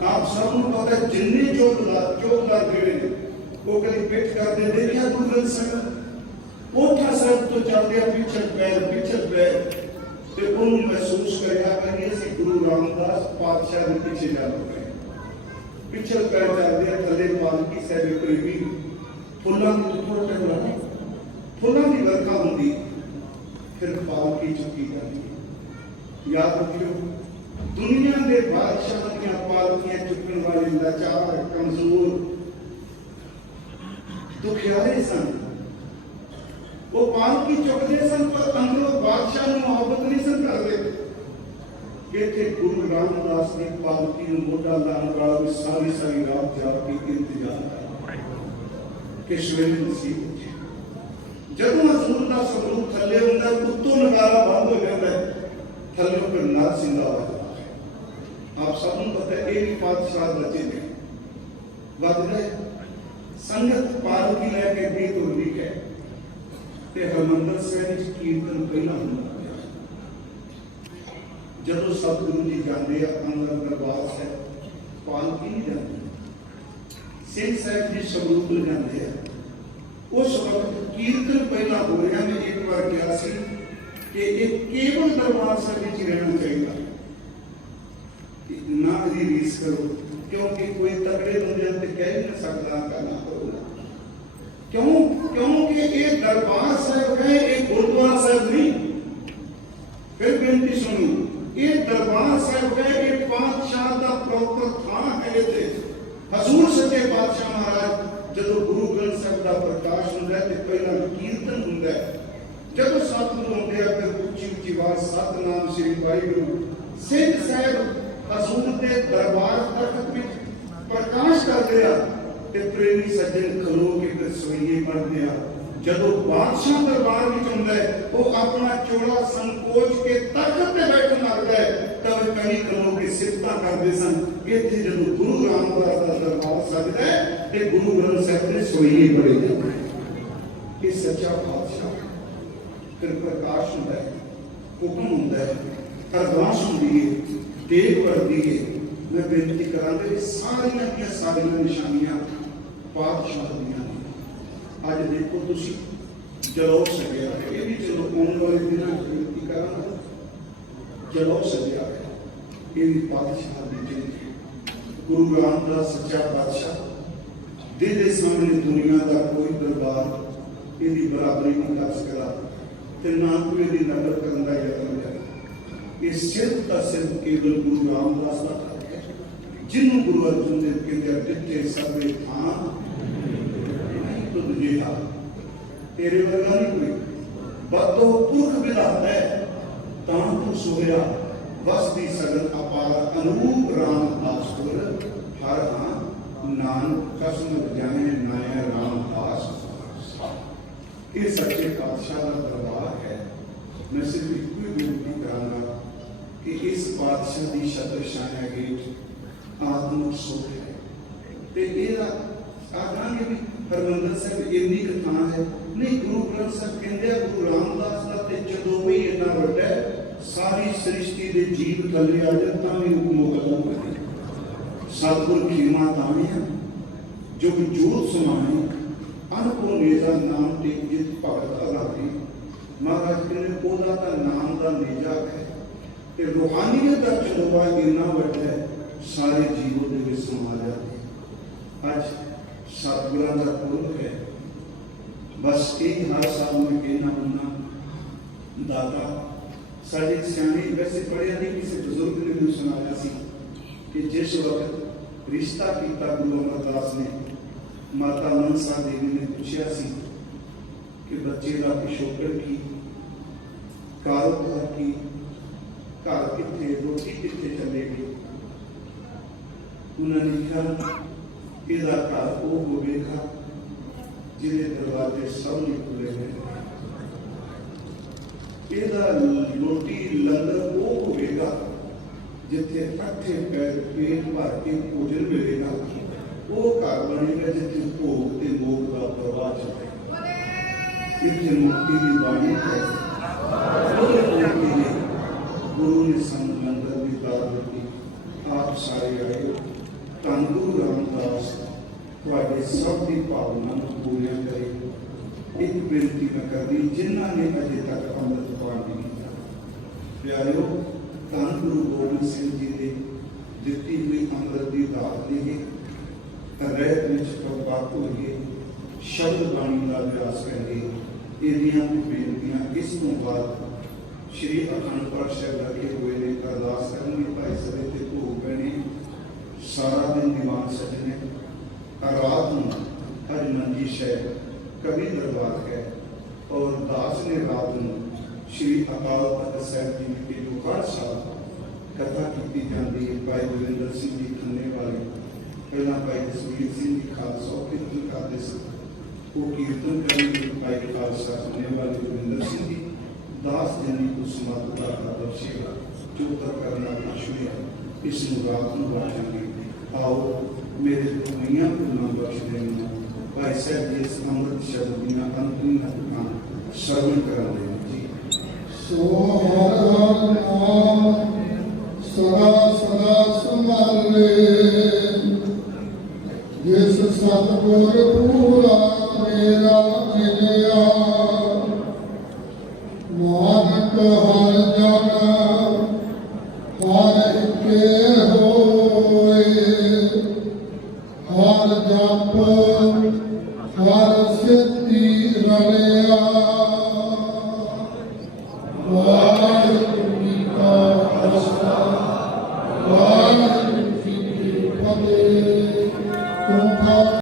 ਆਪ ਸਭ ਨੂੰ ਪਤਾ ਹੈ, ਜਿੰਨੇ ਚੌਕੀਦਾਰ ਜਿਹੜੇ ਨੇ ਉਹ ਕਦੀ ਪਿੱਠ ਕਰਦੇ ਦੇਖਿਆ ਗੁਰੂ ਗ੍ਰੰਥ ਸਾਹਿਬ, ਕੋਠਾ ਸਾਹਿਬ ਤੋਂ ਚੱਲਦੇ ਆ ਪਿੱਛੇ ਪੈਰ ਤੇ ਉਹਨੂੰ ਮਹਿਸੂਸ ਕਰਿਆ ਕਿ ਅਸੀਂ ਗੁਰੂ ਰਾਮਦਾਸ ਪਾਤਸ਼ਾਹ ਦੇ ਪਿੱਛੇ ਚੱਲ ਰਹੇ, ਪਿੱਛੇ ਪੈਰ ਚੱਲਦੇ ਆ, ਥੱਲੇ ਪਾਲਕੀ ਸਾਹਿਬ ਕਰੀਬੀ ਫੁੱਲਾਂ ਦੀ ਥੋੜਾ ਟਕਰਾਣਾ, ਫੁੱਲਾਂ ਦੀ ਵਰਖਾ ਹੁੰਦੀ, ਫਿਰ ਪਾਲਕੀ ਚੁੱਕੀ ਜਾਂਦੀ। ਯਾਦ ਰੱਖਿਓ, ਦੁਨੀਆ ਦੇ ਬਾਦਸ਼ਾਹਾਂ ਦੀਆਂ ਪਾਲਕੀਆਂ ਚੁੱਕਣ ਵਾਲੇ ਲਾਚਾਰ, ਕਮਜ਼ੋਰ, ਦੁਖਿਆਰੇ ਸਨ। ਉਹ ਪਾਲਕੀ ਚੁੱਕਦੇ ਸਨ, ਪਰ ਅੰਦਰੋਂ ਬਾਦਸ਼ਾਹ ਨੂੰ ਮੁਹੱਬਤ ਨਹੀਂ ਸਨ ਕਰਦੇ। ਇੱਥੇ ਗੁਰੂ ਰਾਮਦਾਸ ਦੀ ਪਾਲਕੀ ਨੂੰ ਮੋਢਾ ਲਾਉਣ ਵਾਲਾ ਵੀ ਸਾਰੀ ਰਾਤ ਜਾ ਕੇ ਇੰਤਜ਼ਾਰ ਕਰਦਾ ਕਿਸ ਵੇਲੇ ਨਸੀਬ ਹੋ ਜਾਏ। ਜਦੋਂ ਹਜ਼ੂਰ ਦਾ ਸਰੂਪ ਥੱਲੇ ਹੁੰਦਾ, ਉੱਤੋਂ ਨਗਾਰਾ ਬੰਦ ਹੋ ਜਾਂਦਾ, ਥੱਲੇ ਫਿਰ ਨਾਦ ਸਿੰਘਾ ਵੱਜਦਾ ਹੈ। ਆਪ ਸਭ ਨੂੰ ਪਤਾ ਹੈ, ਇਹ ਵੀ ਪਾਤਸ਼ਾਹ ਰਚੇ ਨੇ ਵੱਜਦਾ। ਸੰਗਤ ਪਾਲਕੀ ਲੈ ਕੇ ਗੀਤ ਹੁੰਦੀ ਹੈ ਤੇ ਹਰਿਮੰਦਰ ਸਾਹਿਬ ਵਿੱਚ ਕੀਰਤਨ ਪਹਿਲਾਂ ਹੁੰਦਾ। ਜਦੋਂ ਸਤਿਗੁਰੂ ਜੀ ਜਾਂਦੇ ਆ ਅੰਦਰ ਦਰਬਾਰ ਸਾਹਿਬ, ਪਾਲਕੀ ਨਹੀਂ ਜਾਂਦੀ, ਸਿੰਘ ਸਾਹਿਬ ਜੀ ਸਰੂਪ ਜਾਂਦੇ ਆ। ਉਸ ਵਕਤ ਕੀਰਤਨ ਪਹਿਲਾਂ ਹੋ ਰਿਹਾ। ਮੈਂ ਇੱਕ ਵਾਰ ਕਿਹਾ ਸੀ ਕਿ ਇਹ ਕੇਵਲ ਦਰਬਾਰ ਸਾਹਿਬ ਵਿੱਚ ਹੀ ਰਹਿਣਾ ਚਾਹੀਦਾ, ਨਾ ਦੀ ਰੀਸ ਕਰੋ, ਕਿਉਂਕਿ ਕੋਈ ਤਕੜੇ ਬੰਦੇ ਤੇ ਕਹਿ ਨਹੀਂ ਸਕਦਾ ਕਰਨਾ ਪਊਗਾ। ਕਿਉਂਕਿ ਇਹ ਦਰਬਾਰ ਸਾਹਿਬ ਹੈ, ਇਹ ਗੁਰਦੁਆਰਾ ਸਾਹਿਬ ਨਹੀਂ। ਫਿਰ ਬੇਨਤੀ ਸੁਣੋ, ਇਹ ਦਰਬਾਰ ਸਾਹਿਬ ਹੈ, ਇਹ ਪਾਤਸ਼ਾਹ ਦਾ ਪ੍ਰੋਪਰ ਥਾਂ ਹੈ। ਇੱਥੇ ਹਜ਼ੂਰ ਸੱਚੇ ਪਾਤਸ਼ਾਹ ਮਹਾਰਾਜ ਜਦੋਂ ਗੁਰੂ ਗ੍ਰੰਥ ਸਾਹਿਬ ਦਾ ਪ੍ਰਕਾਸ਼ ਹੁੰਦਾ ਤੇ ਪਹਿਲਾਂ ਕੀਰਤਨ ਹੁੰਦਾ। ਜਦੋਂ ਸਤਿਗੁਰੂ ਆਉਂਦੇ ਆ, ਫਿਰ ਉੱਚੀ ਉੱਚੀ ਆਵਾਜ਼ ਸਤਿਨਾਮ ਸ੍ਰੀ ਵਾਹਿਗੁਰੂ। ਸਿੰਘ ਸਾਹਿਬ ਹਜ਼ੂਰ ਦੇ ਦਰਬਾਰ ਤਖਤ ਵਿੱਚ ਪ੍ਰਕਾਸ਼ ਕਰਦੇ ਆ ਤੇ ਪ੍ਰੇਮੀ ਸੱਜਣ ਖਲੋ ਕੇ ਫਿਰ ਸਵਈਏ ਪੜ੍ਹਦੇ ਆ। ਜਦੋਂ ਬਾਦਸ਼ਾਹ ਦਰਬਾਰ ਵਿੱਚ ਹੁੰਦਾ, ਉਹ ਆਪਣਾ ਚੋਲਾ ਸੰਕੋਚ ਕੇ ਤਖਤ ਤੇ ਬੈਠਣ ਲੱਗਦਾ ਹੈ, ਤਾਂ ਕਈ ਖਲੋ ਸਿਫਤਾਂ ਕਰਦੇ ਸਨ। ਇੱਥੇ ਜਦੋਂ ਗੁਰੂ ਰਾਮਦਾਸ ਦਾ ਦਰਬਾਰ ਸਜਦਾ ਹੈ ਤੇ ਗੁਰੂ ਗ੍ਰੰਥ ਸਾਹਿਬ ਦੇ ਸੋਈਏ ਪੜੇ ਜਾਂਦੇ ਹਨ। ਇਹ ਸੱਚਾ ਪਾਤਸ਼ਾਹ ਫਿਰ ਪ੍ਰਕਾਸ਼ ਹੁੰਦਾ ਹੈ, ਹੁਕਮ ਹੁੰਦਾ ਹੈ, ਅਰਦਾਸ ਹੁੰਦੀ ਹੈ, ਦੇਖ ਵਰਦੀ ਹੈ। ਮੈਂ ਬੇਨਤੀ ਕਰਾਂਗਾ ਕਿ ਸਾਰੀਆਂ ਨਿਸ਼ਾਨੀਆਂ ਪਾਤਸ਼ਾਹ ਦੀਆਂ ਨੇ। ਅੱਜ ਦੇਖੋ ਤੁਸੀਂ ਜਲੋ ਸਕਿਆ, ਇਹ ਵੀ ਚਲੋ ਆਉਣ ਵਾਲੇ ਦਿਨਾਂ ਚ ਬੇਨਤੀ ਕਰਾਂਗਾ, ਜਲੋ ਸਕਿਆ ਇਹ ਵੀ ਪਾਤਸ਼ਾਹ ਦੀ ਚੀਜ਼। ਗੁਰੂ ਰਾਮਦਾਸ ਸੱਚਾ ਪਾਤਸ਼ਾਹ ਦੇ ਸਾਹਮਣੇ ਦੁਨੀਆ ਦਾ ਕੋਈ ਦਰਬਾਰ ਇਹਦੀ ਬਰਾਬਰੀ ਨਹੀਂ ਕਰ ਸਕਦਾ ਤੇ ਨਾ ਕੋਈ ਇਹਦੀ ਨਕਲ ਕਰਨ ਦਾ ਯਤਨ ਕਰੇ। ਇਹ ਸਿਰਫ ਤਾਂ ਸਿਰਫ ਕੇਵਲ ਗੁਰੂ ਰਾਮਦਾਸ ਦਾ ਹੱਕ ਹੈ, ਜਿਹਨੂੰ ਗੁਰੂ ਅਰਜਨ ਦੇਵ ਕਹਿੰਦੇ ਦਿੱਤੇ ਸਭੇ ਥਾਂ ਨਹੀਂ ਤੁਧ ਜਿਹਾ, ਤੇਰੇ ਵਰਗਾ ਨਹੀਂ ਕੋਈ। ਬਦੋ ਪੁਰਖ ਵਿਧਾਤਾ ਹੈ ਤਾਂ ਤੂੰ ਸੋਇਆ, ਵਸਦੀ ਸਗਲ ਅਪਾਰ ਅਨੂਪ ਰਾਮਦਾਸ ਗੁਰ ਹਰ ਹਾਂ ਨਾਨਕ ਕਸਮ ਜਾਣੇ ਨਾਇਆ ਰਾਮਦਾਸ। ਇਹ ਸੱਚੇ ਪਾਤਸ਼ਾਹ ਦਾ ਦਰਬਾਰ ਹੈ। ਮੈਂ ਸਿਰਫ ਇੱਕੋ ਹੀ ਬੇਨਤੀ ਕਰਾਂਗਾ ਕਿ ਇਸ ਪਾਤਸ਼ਾਹ ਦੀ ਸ਼ਤਰ ਸ਼ਾਨ ਹੇਠ ਆਤਮਿਕ ਸੁਖ ਹੈ ਤੇ ਇਹਦਾ ਆਖਾਂਗੇ ਵੀ ਹਰਿਮੰਦਰ ਸਾਹਿਬ ਇੰਨੀ ਕੁ ਥਾਂ ਹੈ ਨਹੀਂ। ਗੁਰੂ ਗ੍ਰੰਥ ਸਾਹਿਬ ਕਹਿੰਦੇ ਆ ਗੁਰੂ ਰਾਮਦਾਸ ਦਾ ਤੇ ਜਦੋਂ ਵੀ ਇੰਨਾ ਵੱਡਾ ਹੈ, ਸਾਰੀ ਸ੍ਰਿਸ਼ਟੀ ਦੇ ਜੀਵ ਥੱਲੇ ਆ ਜਾਣ ਤਾਂ ਵੀ ਮੁਕੱਦਮ ਕਰੇ। ਸਤਿਗੁਰ ਖੀਮਾ ਤਾਣਿਆ ਜੋ ਜੋਤ ਸਮਾਏ ਅਨਕੋ ਨੇਜਾ ਨਾਮ ਤੇ ਜਿਤ ਭਗਤ ਅਲਾਹੀ। ਮਹਾਰਾਜ ਕਹਿੰਦੇ ਉਹਦਾ ਤਾਂ ਨਾਮ ਦਾ ਨੇਜਾ ਹੈ ਤੇ ਰੂਹਾਨੀਅਤ ਦਾ ਚੰਦਵਾ ਇੰਨਾ ਵੱਡਾ ਹੈ, ਸਾਰੇ ਜੀਵੋ ਦੇ ਵਿੱਚ ਸਮਾ ਜਾਂਦੇ। ਅੱਜ ਸਤਿਗੁਰਾਂ ਦਾ ਪੁਰਬ ਹੈ। ਬਸ ਇੱਕ ਹਰ ਸਾਲ ਮੈਂ ਕਹਿਣਾ ਹੁੰਦਾ ਦਾਦਾ ਸਾਡੇ ਸਿਆਣੇ ਵੈਸੇ ਪੜ੍ਹਿਆ ਨਹੀਂ, ਕਿਸੇ ਬਜ਼ੁਰਗ ਨੇ ਮੈਨੂੰ ਸੁਣਾਇਆ ਸੀ ਕਿ ਜਿਸ ਵਕਤ ਰਿਸ਼ਤਾ ਕੀਤਾ ਗੁਰੂ ਅਮਰਦਾਸ ਨੇ, ਮਾਤਾ ਮਨਸਾ ਦੇਵੀ ਨੇ ਪੁੱਛਿਆ ਸੀ ਕਿ ਬੱਚੇ ਦਾ ਪਿਛੋਕੜ ਕੀ, ਕਾਰੋਬਾਰ ਕੀ, ਘਰ ਕਿੱਥੇ, ਰੋਟੀ ਕਿੱਥੇ ਚੱਲੇਗੀ। ਉਹਨਾਂ ਨੇ ਕਿਹਾ ਇਹਦਾ ਘਰ ਉਹ ਹੋਵੇਗਾ ਜਿਹਦੇ ਦਰਵਾਜ਼ੇ ਸਭ ਨੂੰ ਖੁੱਲੇ ਨੇ, ਇਹਦਾ ਰੋਟੀ ਲੰਗਰ ਉਹ ਹੋਵੇਗਾ ਜਿੱਥੇ ਅੱਠੇ ਪੈਰ ਪੇਟ ਭਰ ਕੇ ਭੋਜਨ ਮਿਲੇਗਾ। ਉਹ ਘਰ ਬਣੇਗਾ ਜਿੱਥੇ ਭੋਗ ਤੇ ਮੋਗ ਦਾ ਪ੍ਰਵਾਹ ਚੱਲੇ। ਇੱਥੇ ਮੁਕਤੀ ਦੀ ਬਾਣੀ ਹੈ। ਗੁਰੂ ਨੇ ਸਾਨੂੰ ਲੰਗਰ ਦੀ ਦਾਤ ਦਿੱਤੀ। ਆਪ ਸਾਰੇ ਆਏ। ਧੰਨ ਗੁਰੂ ਰਾਮਦਾਸ ਤੁਹਾਡੇ ਸਭ ਦੀ ਭਾਵਨਾ ਨੂੰ ਪੂਰੀਆਂ ਕਰੇ। ਇੱਕ ਬੇਨਤੀ ਮੈਂ ਕਰਦੀ, ਜਿਨ੍ਹਾਂ ਨੇ ਅਜੇ ਤੱਕ ਅੰਮ੍ਰਿਤ ਪਾਨ ਨਹੀਂ ਕੀਤਾ, ਪਿਆਰਿਓ ਧੰਨ ਗੁਰੂ ਗੋਬਿੰਦ ਸਿੰਘ ਜੀ ਦੇ ਦਿੱਤੀ ਹੋਈ ਅੰਮ੍ਰਿਤ ਦੀ ਦਾਤ ਨੇ ਰਹਿਤ ਵਿੱਚ ਪ੍ਰਭਾਤ ਹੋਈਏ, ਸ਼ਬਦ ਬਾਣੀ ਦਾ ਅਭਿਆਸ ਕਰੀਏ। ਇਹਦੀਆਂ ਬੇਨਤੀਆਂ ਇਸ ਤੋਂ ਬਾਅਦ ਸ਼੍ਰੀ ਅਖੰਡ ਪਾਠ ਸਾਹਿਬ ਲੱਗੇ ਹੋਏ ਨੇ, ਅਰਦਾਸ ਕਰਨੀ ਭਾਈ ਸਭੇ ਤੇ ਭੋਗ ਪੈਣੇ। ਸਾਰਾ ਦਿਨ ਦੀਵਾਨ ਸਜਣੇ, ਰਾਤ ਨੂੰ ਹਰਿਮੰਜੀ ਸਾਹਿਬ ਕਵੀ ਦਰਬਾਰ ਹੈ ਔਰ ਦਾਸ ਨੇ ਰਾਤ ਨੂੰ ਸ਼੍ਰੀ ਅਕਾਲ ਤਖਤ ਸਾਹਿਬ ਜੀ ਦੇ ਜੋ ਹਰ ਸਾਲ ਕਥਾ ਕੀਤੀ ਜਾਂਦੀ ਹੈ। ਭਾਈ ਗੁਰਿੰਦਰ ਸਿੰਘ ਜੀ ਖੰਨੇ ਵਾਲੇ, ਪਹਿਲਾਂ ਭਾਈ ਜਸਵੀਰ ਸਿੰਘ ਜੀ ਖਾਲਸਾ ਕੀਰਤਨ ਕਰਦੇ ਸਨ, ਉਹ ਕੀਰਤਨ ਕਰਨ ਭਾਈ ਖਾਲਸਾ ਖੰਨੇ ਵਾਲੇ ਗੁਰਿੰਦਰ ਸਿੰਘ ਜੀ ਦਾਸ ਜਨੀ ਤੋਂ ਸਮਾਪਤ ਦਾ ਬਖਸ਼ੇਗਾ ਜੋ ਤੱਕ ਕਰਨਾ ਸ਼ੁਰੂ। ਇਸ ਨੂੰ ਰਾਤ ਨੂੰ ਵਾਚਾਂਗੇ। ਆਓ ਮੇਰੇ ਦੁਨੀਆਂ ਨੂੰ ਨਾਮ ਬਖਸ਼ ਦੇਣਾ। ਭਾਈ ਸਾਹਿਬ ਜੀ ਇਸ ਅੰਮ੍ਰਿਤ ਸ਼ਬਦ ਦੀਆਂ ਅੰਤਿਮ ਹੱਕਾਂ ਸਰਵਣ ਕਰਾਉਂਦੇ ਨੇ ਜੀ। ਸੋ ਹਰ ਹਰ ਨਾਮ ਸਦਾ ਸਦਾ ਸੰਭਾਲੇ, ਜਿਸ ਸਤਿਗੁਰ ਪੂਰਾ ਮੇਰਾ ਮਿਲਿਆ। ਨਾਨਕ ਹਰ ਜਨ ਹਰ ਕੇ ਹੋਏ, ਹਰ ਜਪ ਹਰ ਸਿੱਧੀ ਰਲਿਆ। ਵਾਹਿਗੁਰੂ